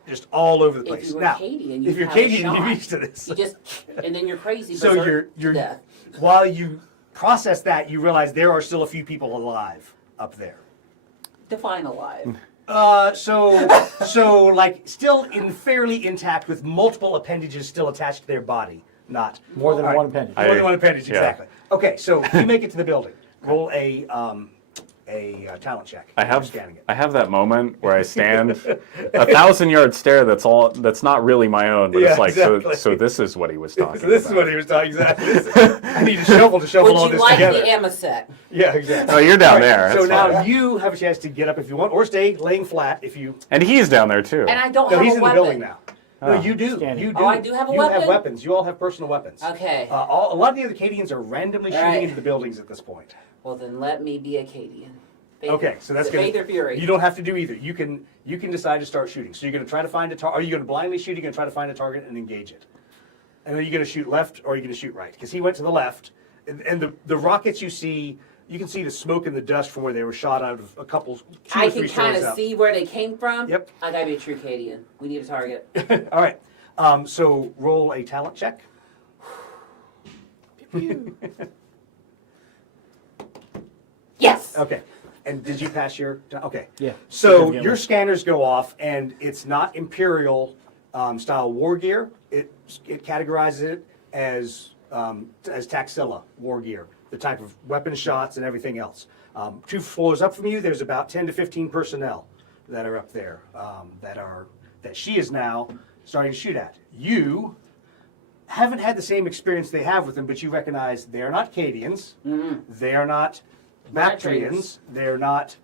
just all over the place. If you were Now, Katie and you if you're have a Katie and you shot, reach to this, You just and then you're crazy. so berserk you're to death. while you process that, you realize there are still a few people alive up there. Define alive. So like still fairly intact with multiple appendages still attached to their body, not More than All right. one appendage. More than one appendage, yeah. exactly. Okay, so you make it to the building. Roll a talent check. I You're scanning it. have that moment where I stand 1,000-yard stare. That's not really my own, but Yeah, it's like exactly. so. This is what he was talking So this about. is what he was talking exactly. I need a shovel to shovel all Would you this like together. the Amosette? Yeah, exactly. Oh, you're down All right, there. So That's now fine. you have a chance to get up if you want, or stay laying flat if you. And he's down there too. And I don't No, have he's a in weapon. the building now. No, Oh. you do. Scanning. You do. Oh, I do have a you weapon? have weapons. You all have personal weapons. Okay. A lot of the other Cadians are randomly shooting Right. into the buildings at this point. Well, then let me be Acadian. Faith- Okay, so that's good. Faith or fury. You don't have to do either. You can decide to start shooting. So you're going to try to find a target. Are you going to blindly shoot? You're going to try to find a target and engage it. And are you going to shoot left or are you going to shoot right? Because he went to the left, and the rockets you see, you can see the smoke and the dust from where they were shot out of a couple, 2 I or can 3 kind stories of up. see where they came from. Yep. I gotta be a true Acadian. We need a target. All right. So roll a talent check. Yes. Okay. And did you pass your? Okay. Yeah. So Significantly. your scanners go off, and it's not Imperial style war gear. It categorizes it as Taxila war gear, the type of weapon shots and everything else. 2 floors up from you, there's about 10 to 15 personnel that are up there that she is now starting to shoot at. You haven't had the same experience they have with them, but you recognize they're not Cadians, they are not Bactrians, they're not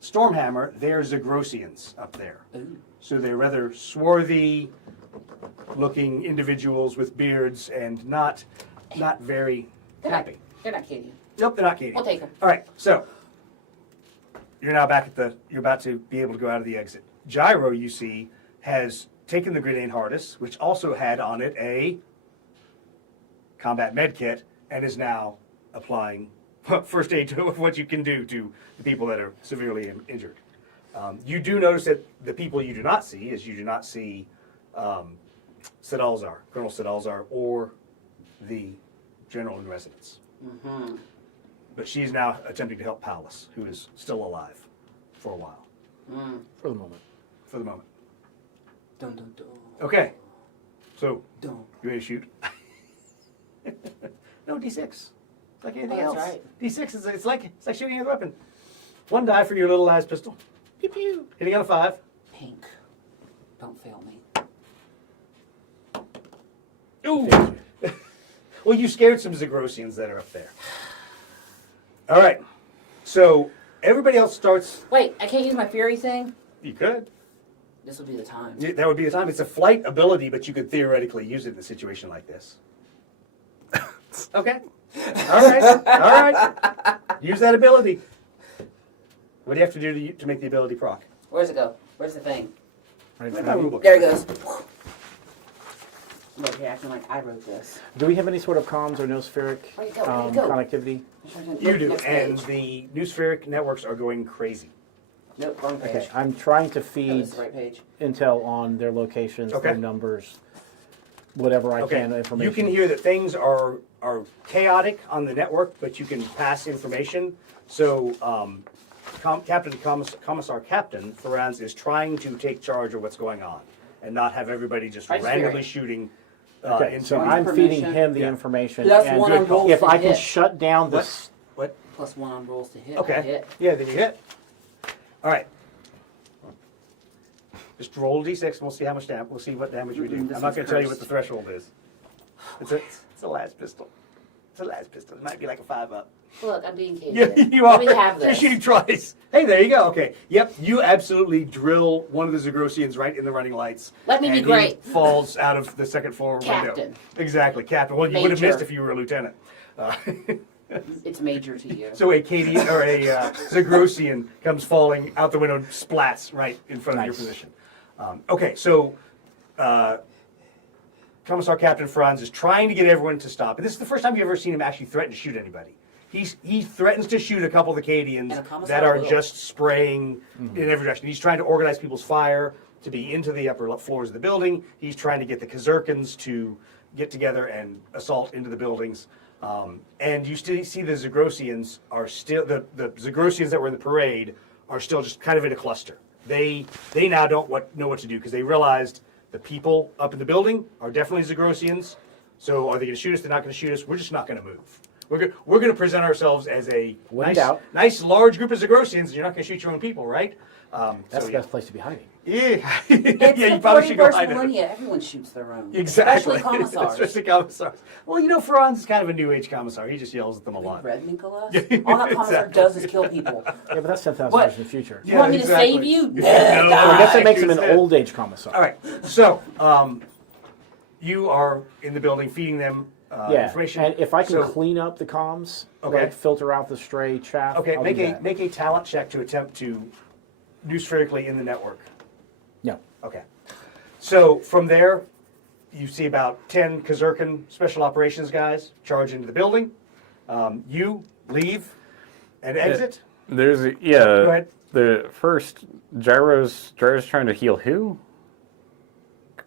Stormhammer, they're Zagrosians up there. Ooh. So they're rather swarthy looking individuals with beards and not very happy. They're not Acadian. Nope, they're not Cadian. We'll take 'em. All right, so you're now back you're about to be able to go out of the exit. Gyro, you see, has taken the grenade harness, which also had on it a combat med kit, and is now applying first aid to what you can do to the people that are severely injured. You do notice that the people you do not see is you do not see Sidalzar, Colonel Sidalzar, or the general in residence. Mm-hmm. But she's now attempting to help Pallas, who is still alive for a while, For the moment. for the moment. Dun dun dun. Okay, so Dun. you ready to shoot? No, D6. It's like anything Oh, else. that's right. D6 is it's like shooting another weapon. 1 die for your little las pistol. Pew pew. Hitting on a 5. Pink. Don't fail me. Ooh. Well, you scared some Zagrosians that are up there. All right. So everybody else starts. Wait, I can't use my fury thing? You could. This will be the time. Yeah, that would be the time. It's a flight ability, but you could theoretically use it in a situation like this. Okay. All right. All right. Use that ability. What do you have to do to make the ability proc? Where's it go? Where's the thing? Right in Where's front my of you. rulebook? There it goes. Look, you're acting like I wrote this. Do we have any sort of comms or nospheric Where'd it go? Where'd it go? connectivity? You do, Next and page. the Newspheric networks are going crazy. Nope, wrong page. Okay, I'm trying to That feed was the right page. intel on their locations, Okay. their numbers, whatever I Okay. can, information. You can hear that things are chaotic on the network, but you can pass information. So, Commissar Captain Ferranz is trying to take charge of what's going on and not have everybody just I just randomly hear it. shooting. Okay, into so the- I'm feeding Information. him the Yeah. information. That's and one on rolls if to I can hit. shut down this, What? Plus 1 on rolls to hit. I Okay. hit. Yeah, then you hit. All right. Just roll a d6 and we'll see how much damage. We'll see what damage we do. This I'm not one's going to tell you what cursed. the threshold is. It's a last pistol. It's a last pistol. It might be like a 5-up. Look, I'm being Yeah, Canadian. you are. Let me have You're this. shooting twice. Hey, there you go. Okay. Yep, you absolutely drill one of the Zagrosians right in the running lights. Let me be and great. He falls out of the second floor window. Captain. Exactly, Captain. Well, you would have Major. missed if you were a lieutenant. It's major to you. So a Cadian or a Zagrosian comes falling out the window, splats right in front of your Nice. position. Okay, so Commissar Captain Franz is trying to get everyone to stop. And this is the first time you've ever seen him actually threaten to shoot anybody. He threatens to shoot a couple of the And a Acadians commissar that are will. just spraying in every direction. He's trying to organize people's fire to be into the upper floors of the building. He's trying to get the Kazurkans to get together and assault into the buildings. And you still see the Zagrosians are still, the Zagrosians that were in the parade are still just kind of in a cluster. They now don't know what to do because they realized the people up in the building are definitely Zagrosians. So are they going to shoot us? They're not going to shoot us. We're just not going to move. We're going to present ourselves as a nice large group of Zagrosians. You're not going to shoot your own people, right? That's the best place to be hiding. Yeah, It's yeah, the you probably should go 41st hide there. millennia. Everyone shoots their own. Exactly. Especially commissars. Especially commissars. Well, you know, Franz is kind of a new age commissar. He just yells at them a lot. Red Nicholas? All that commissar does is kill people. Yeah, but that's 10,000 What? years in the future. You want me to exactly. save you? No. I guess that makes him an Instead. old age commissar. All right. So, you are in the building feeding them information. And if I can So- clean up the comms, Okay. like filter out the stray chaff. Okay, I'll make do a that. make a talent check to attempt to do spherically in the network. No. Okay. So from there, you see about 10 Kazurkan special operations guys charge into the building. You leave and exit. There's a, Go ahead. The first Gyro's trying to heal who?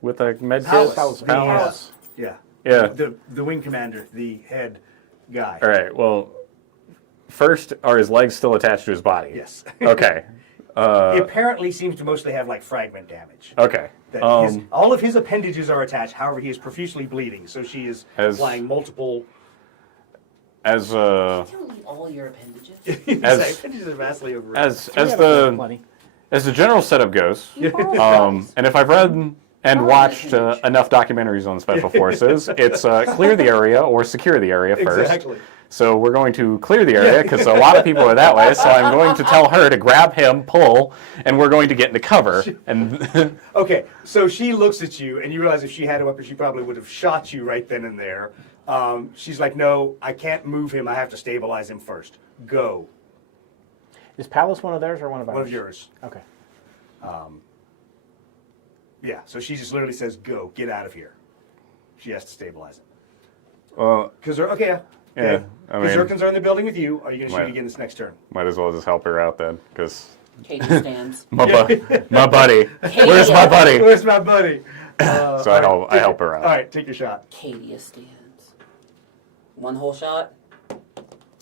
With a med kit? Palace. Palace. Yeah. Yeah. The wing commander, the head guy. All right. Well, first, are his legs still attached to his body? Yes. Okay. He apparently seems to mostly have like fragment damage. Okay. That all of his appendages are attached. However, he is profusely bleeding, so she is applying multiple. As You don't need all your appendages. As- appendages are vastly overrated. as Yeah, the plenty. as the general setup goes, You borrow stuff. and if I've read and watched enough documentaries on special forces, it's clear the area or secure the area first. Exactly. So we're going to clear the area because a lot of people are that way. So I'm going to tell her to grab him, pull, and we're going to get into cover. And Okay, so she looks at you, and you realize if she had a weapon, she probably would have shot you right then and there. She's like, "No, I can't move him. I have to stabilize him first. Go." Is Palace one of theirs or one of ours? One of yours. Okay. Yeah. So she just literally says, "Go. Get out of here." She has to stabilize it. well, Because okay. yeah, I mean, Zerkins are in the building with you. Are you going to shoot Right. again this next turn? might as well just help her out then, because Katie stands. my buddy, where's my buddy? Where's my buddy? So I help her out. All right, take your shot. Katie stands. One whole shot.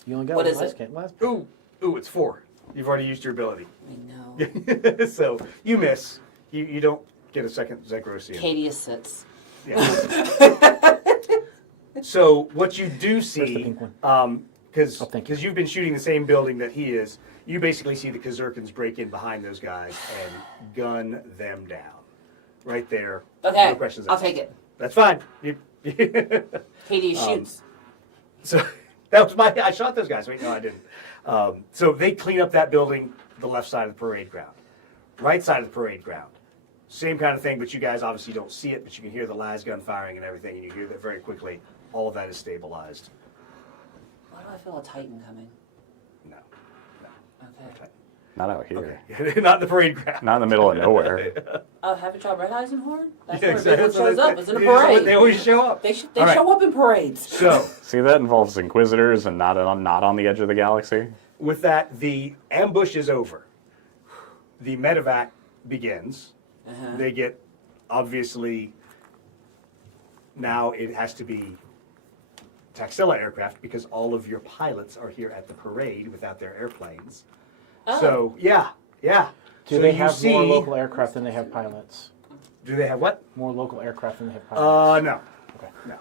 You only got What one is last it? game last. Ooh, it's 4. You've already used your ability. I know. So you miss. You don't get a second Zagrosian. Katie sits. Yeah. So what you do Where's the see, pink one? because thank you. you've been shooting the same building that he is, you basically see the Kazurkans break in behind those guys and gun them down. Right there. Okay, No questions I'll asked. take it. That's fine. Katie shoots. So that was I shot those guys. Wait, no, I didn't. So they clean up that building, the left side of the parade ground. Right side of the parade ground. Same kind of thing, but you guys obviously don't see it, but you can hear the las gun firing and everything, and you hear that very quickly. All of that is stabilized. Why do I feel a Titan coming? No. Okay. Not out here. Okay. Not in the parade ground. Not in the middle of nowhere. Have you tried Red Eisenhorn? That's Yeah, where exactly. everyone shows up. It's in a Yeah, parade. They always show up. They All right. show up in parades. So, See, that involves Inquisitors and not on the edge of the galaxy. with that, the ambush is over. The medevac begins. They get, obviously, now it has to be Taxila aircraft because all of your pilots are here at the parade without their airplanes. Oh. So, yeah. Do So they you have see, more local aircraft than they have pilots? Do they have what? More local aircraft than they have pilots? No. Okay. No.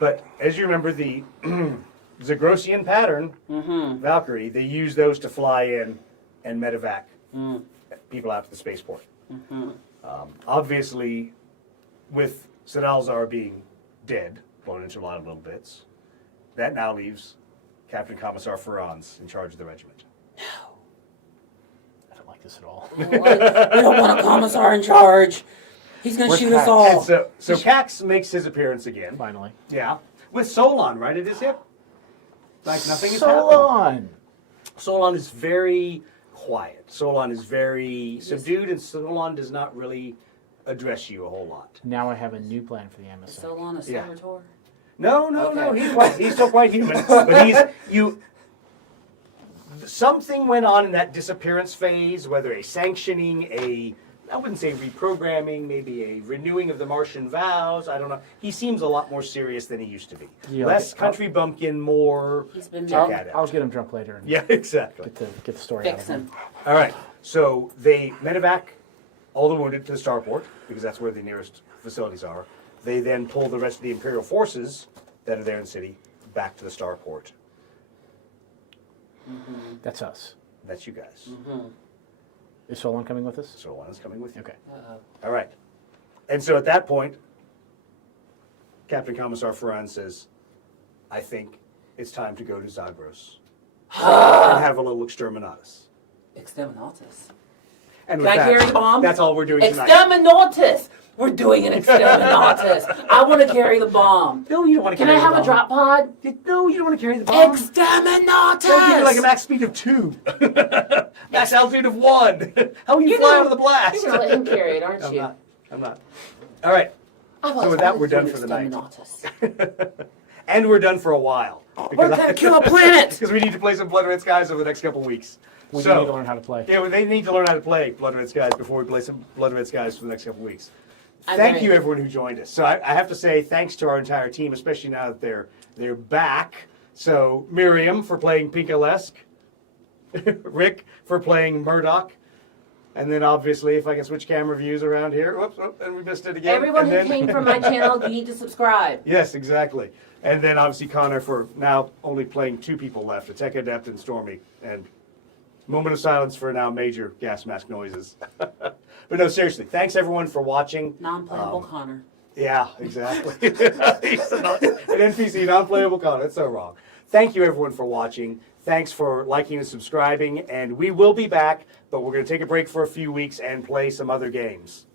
But as you remember, the Zagrosian pattern, Valkyrie, they use those to fly in and medevac people out to the spaceport. Obviously, with Sadalzar being dead, blown into a lot of little bits, that now leaves Captain Commissar Franz in charge of the regiment. I don't like this at all. We don't want a commissar in charge. He's going to Where's shoot us Pax? all. And so Cax makes his appearance again. Finally. Yeah. With Solon right at his hip. Like nothing has happened. Solon! Solon is very quiet. Solon is very subdued, and Solon does not really address you a whole lot. Now I have a new plan for the Is emissary. Solon a Yeah. servitor? No, Okay. he's still quite human. But something went on in that disappearance phase, whether a sanctioning, I wouldn't say reprogramming, maybe a renewing of the Martian vows. I don't know. He seems a lot more serious than he used to be. Yeah, Less okay. country bumpkin, more. He's been check dead. at it. I'll get him drunk later and Yeah, exactly. get the story Fix out of him. him. All right. So they medevac all the wounded to the starport because that's where the nearest facilities are. They then pull the rest of the Imperial forces that are there in the city back to the starport. That's us. That's you guys. Is Solon coming with us? So one is coming with you. Okay. All right. And so at that point, Captain Commissar Ferran says, I think it's time to go to Zagros and have a little exterminatus. Exterminatus. And Can I carry the bomb? That's all we're doing tonight. Exterminatus! We're doing an exterminatus. I want to carry the bomb. No, you don't want to Can carry I have the a drop pod? No, you don't want to carry the bomb. Exterminatus! Don't give you like a max speed of 2. Max altitude of 1. How will you fly out of the blast? You're going to let him carry it, aren't I'm you? not. I'm not. All right. So with that, we're done for the night. And we're done for a while. We're going to kill a planet! Because we need to play some Blood Red Skies over the next couple of weeks. We do need to learn how to play. Yeah, well, they need to learn how to play Blood Red Skies before we play some Blood Red Skies for the next couple of weeks. I'm Thank very- you, everyone who joined us. So I have to say thanks to our entire team, especially now that they're back. So Miriam for playing Pinkalesque, Rick for playing Murdoch, and then obviously if I can switch camera views around here. Whoops, and we missed it again. Everyone And who then- came from my channel, you need to subscribe. Yes, exactly. And then obviously Connor for now only playing 2 people left, a Tech Adept and Stormy. And moment of silence for now major gas mask noises. But no, seriously, thanks everyone for watching. Non-playable Connor. Yeah, exactly. He's an NPC, non-playable Connor. That's so wrong. Thank you everyone for watching. Thanks for liking and subscribing. And we will be back, but we're going to take a break for a few weeks and play some other games.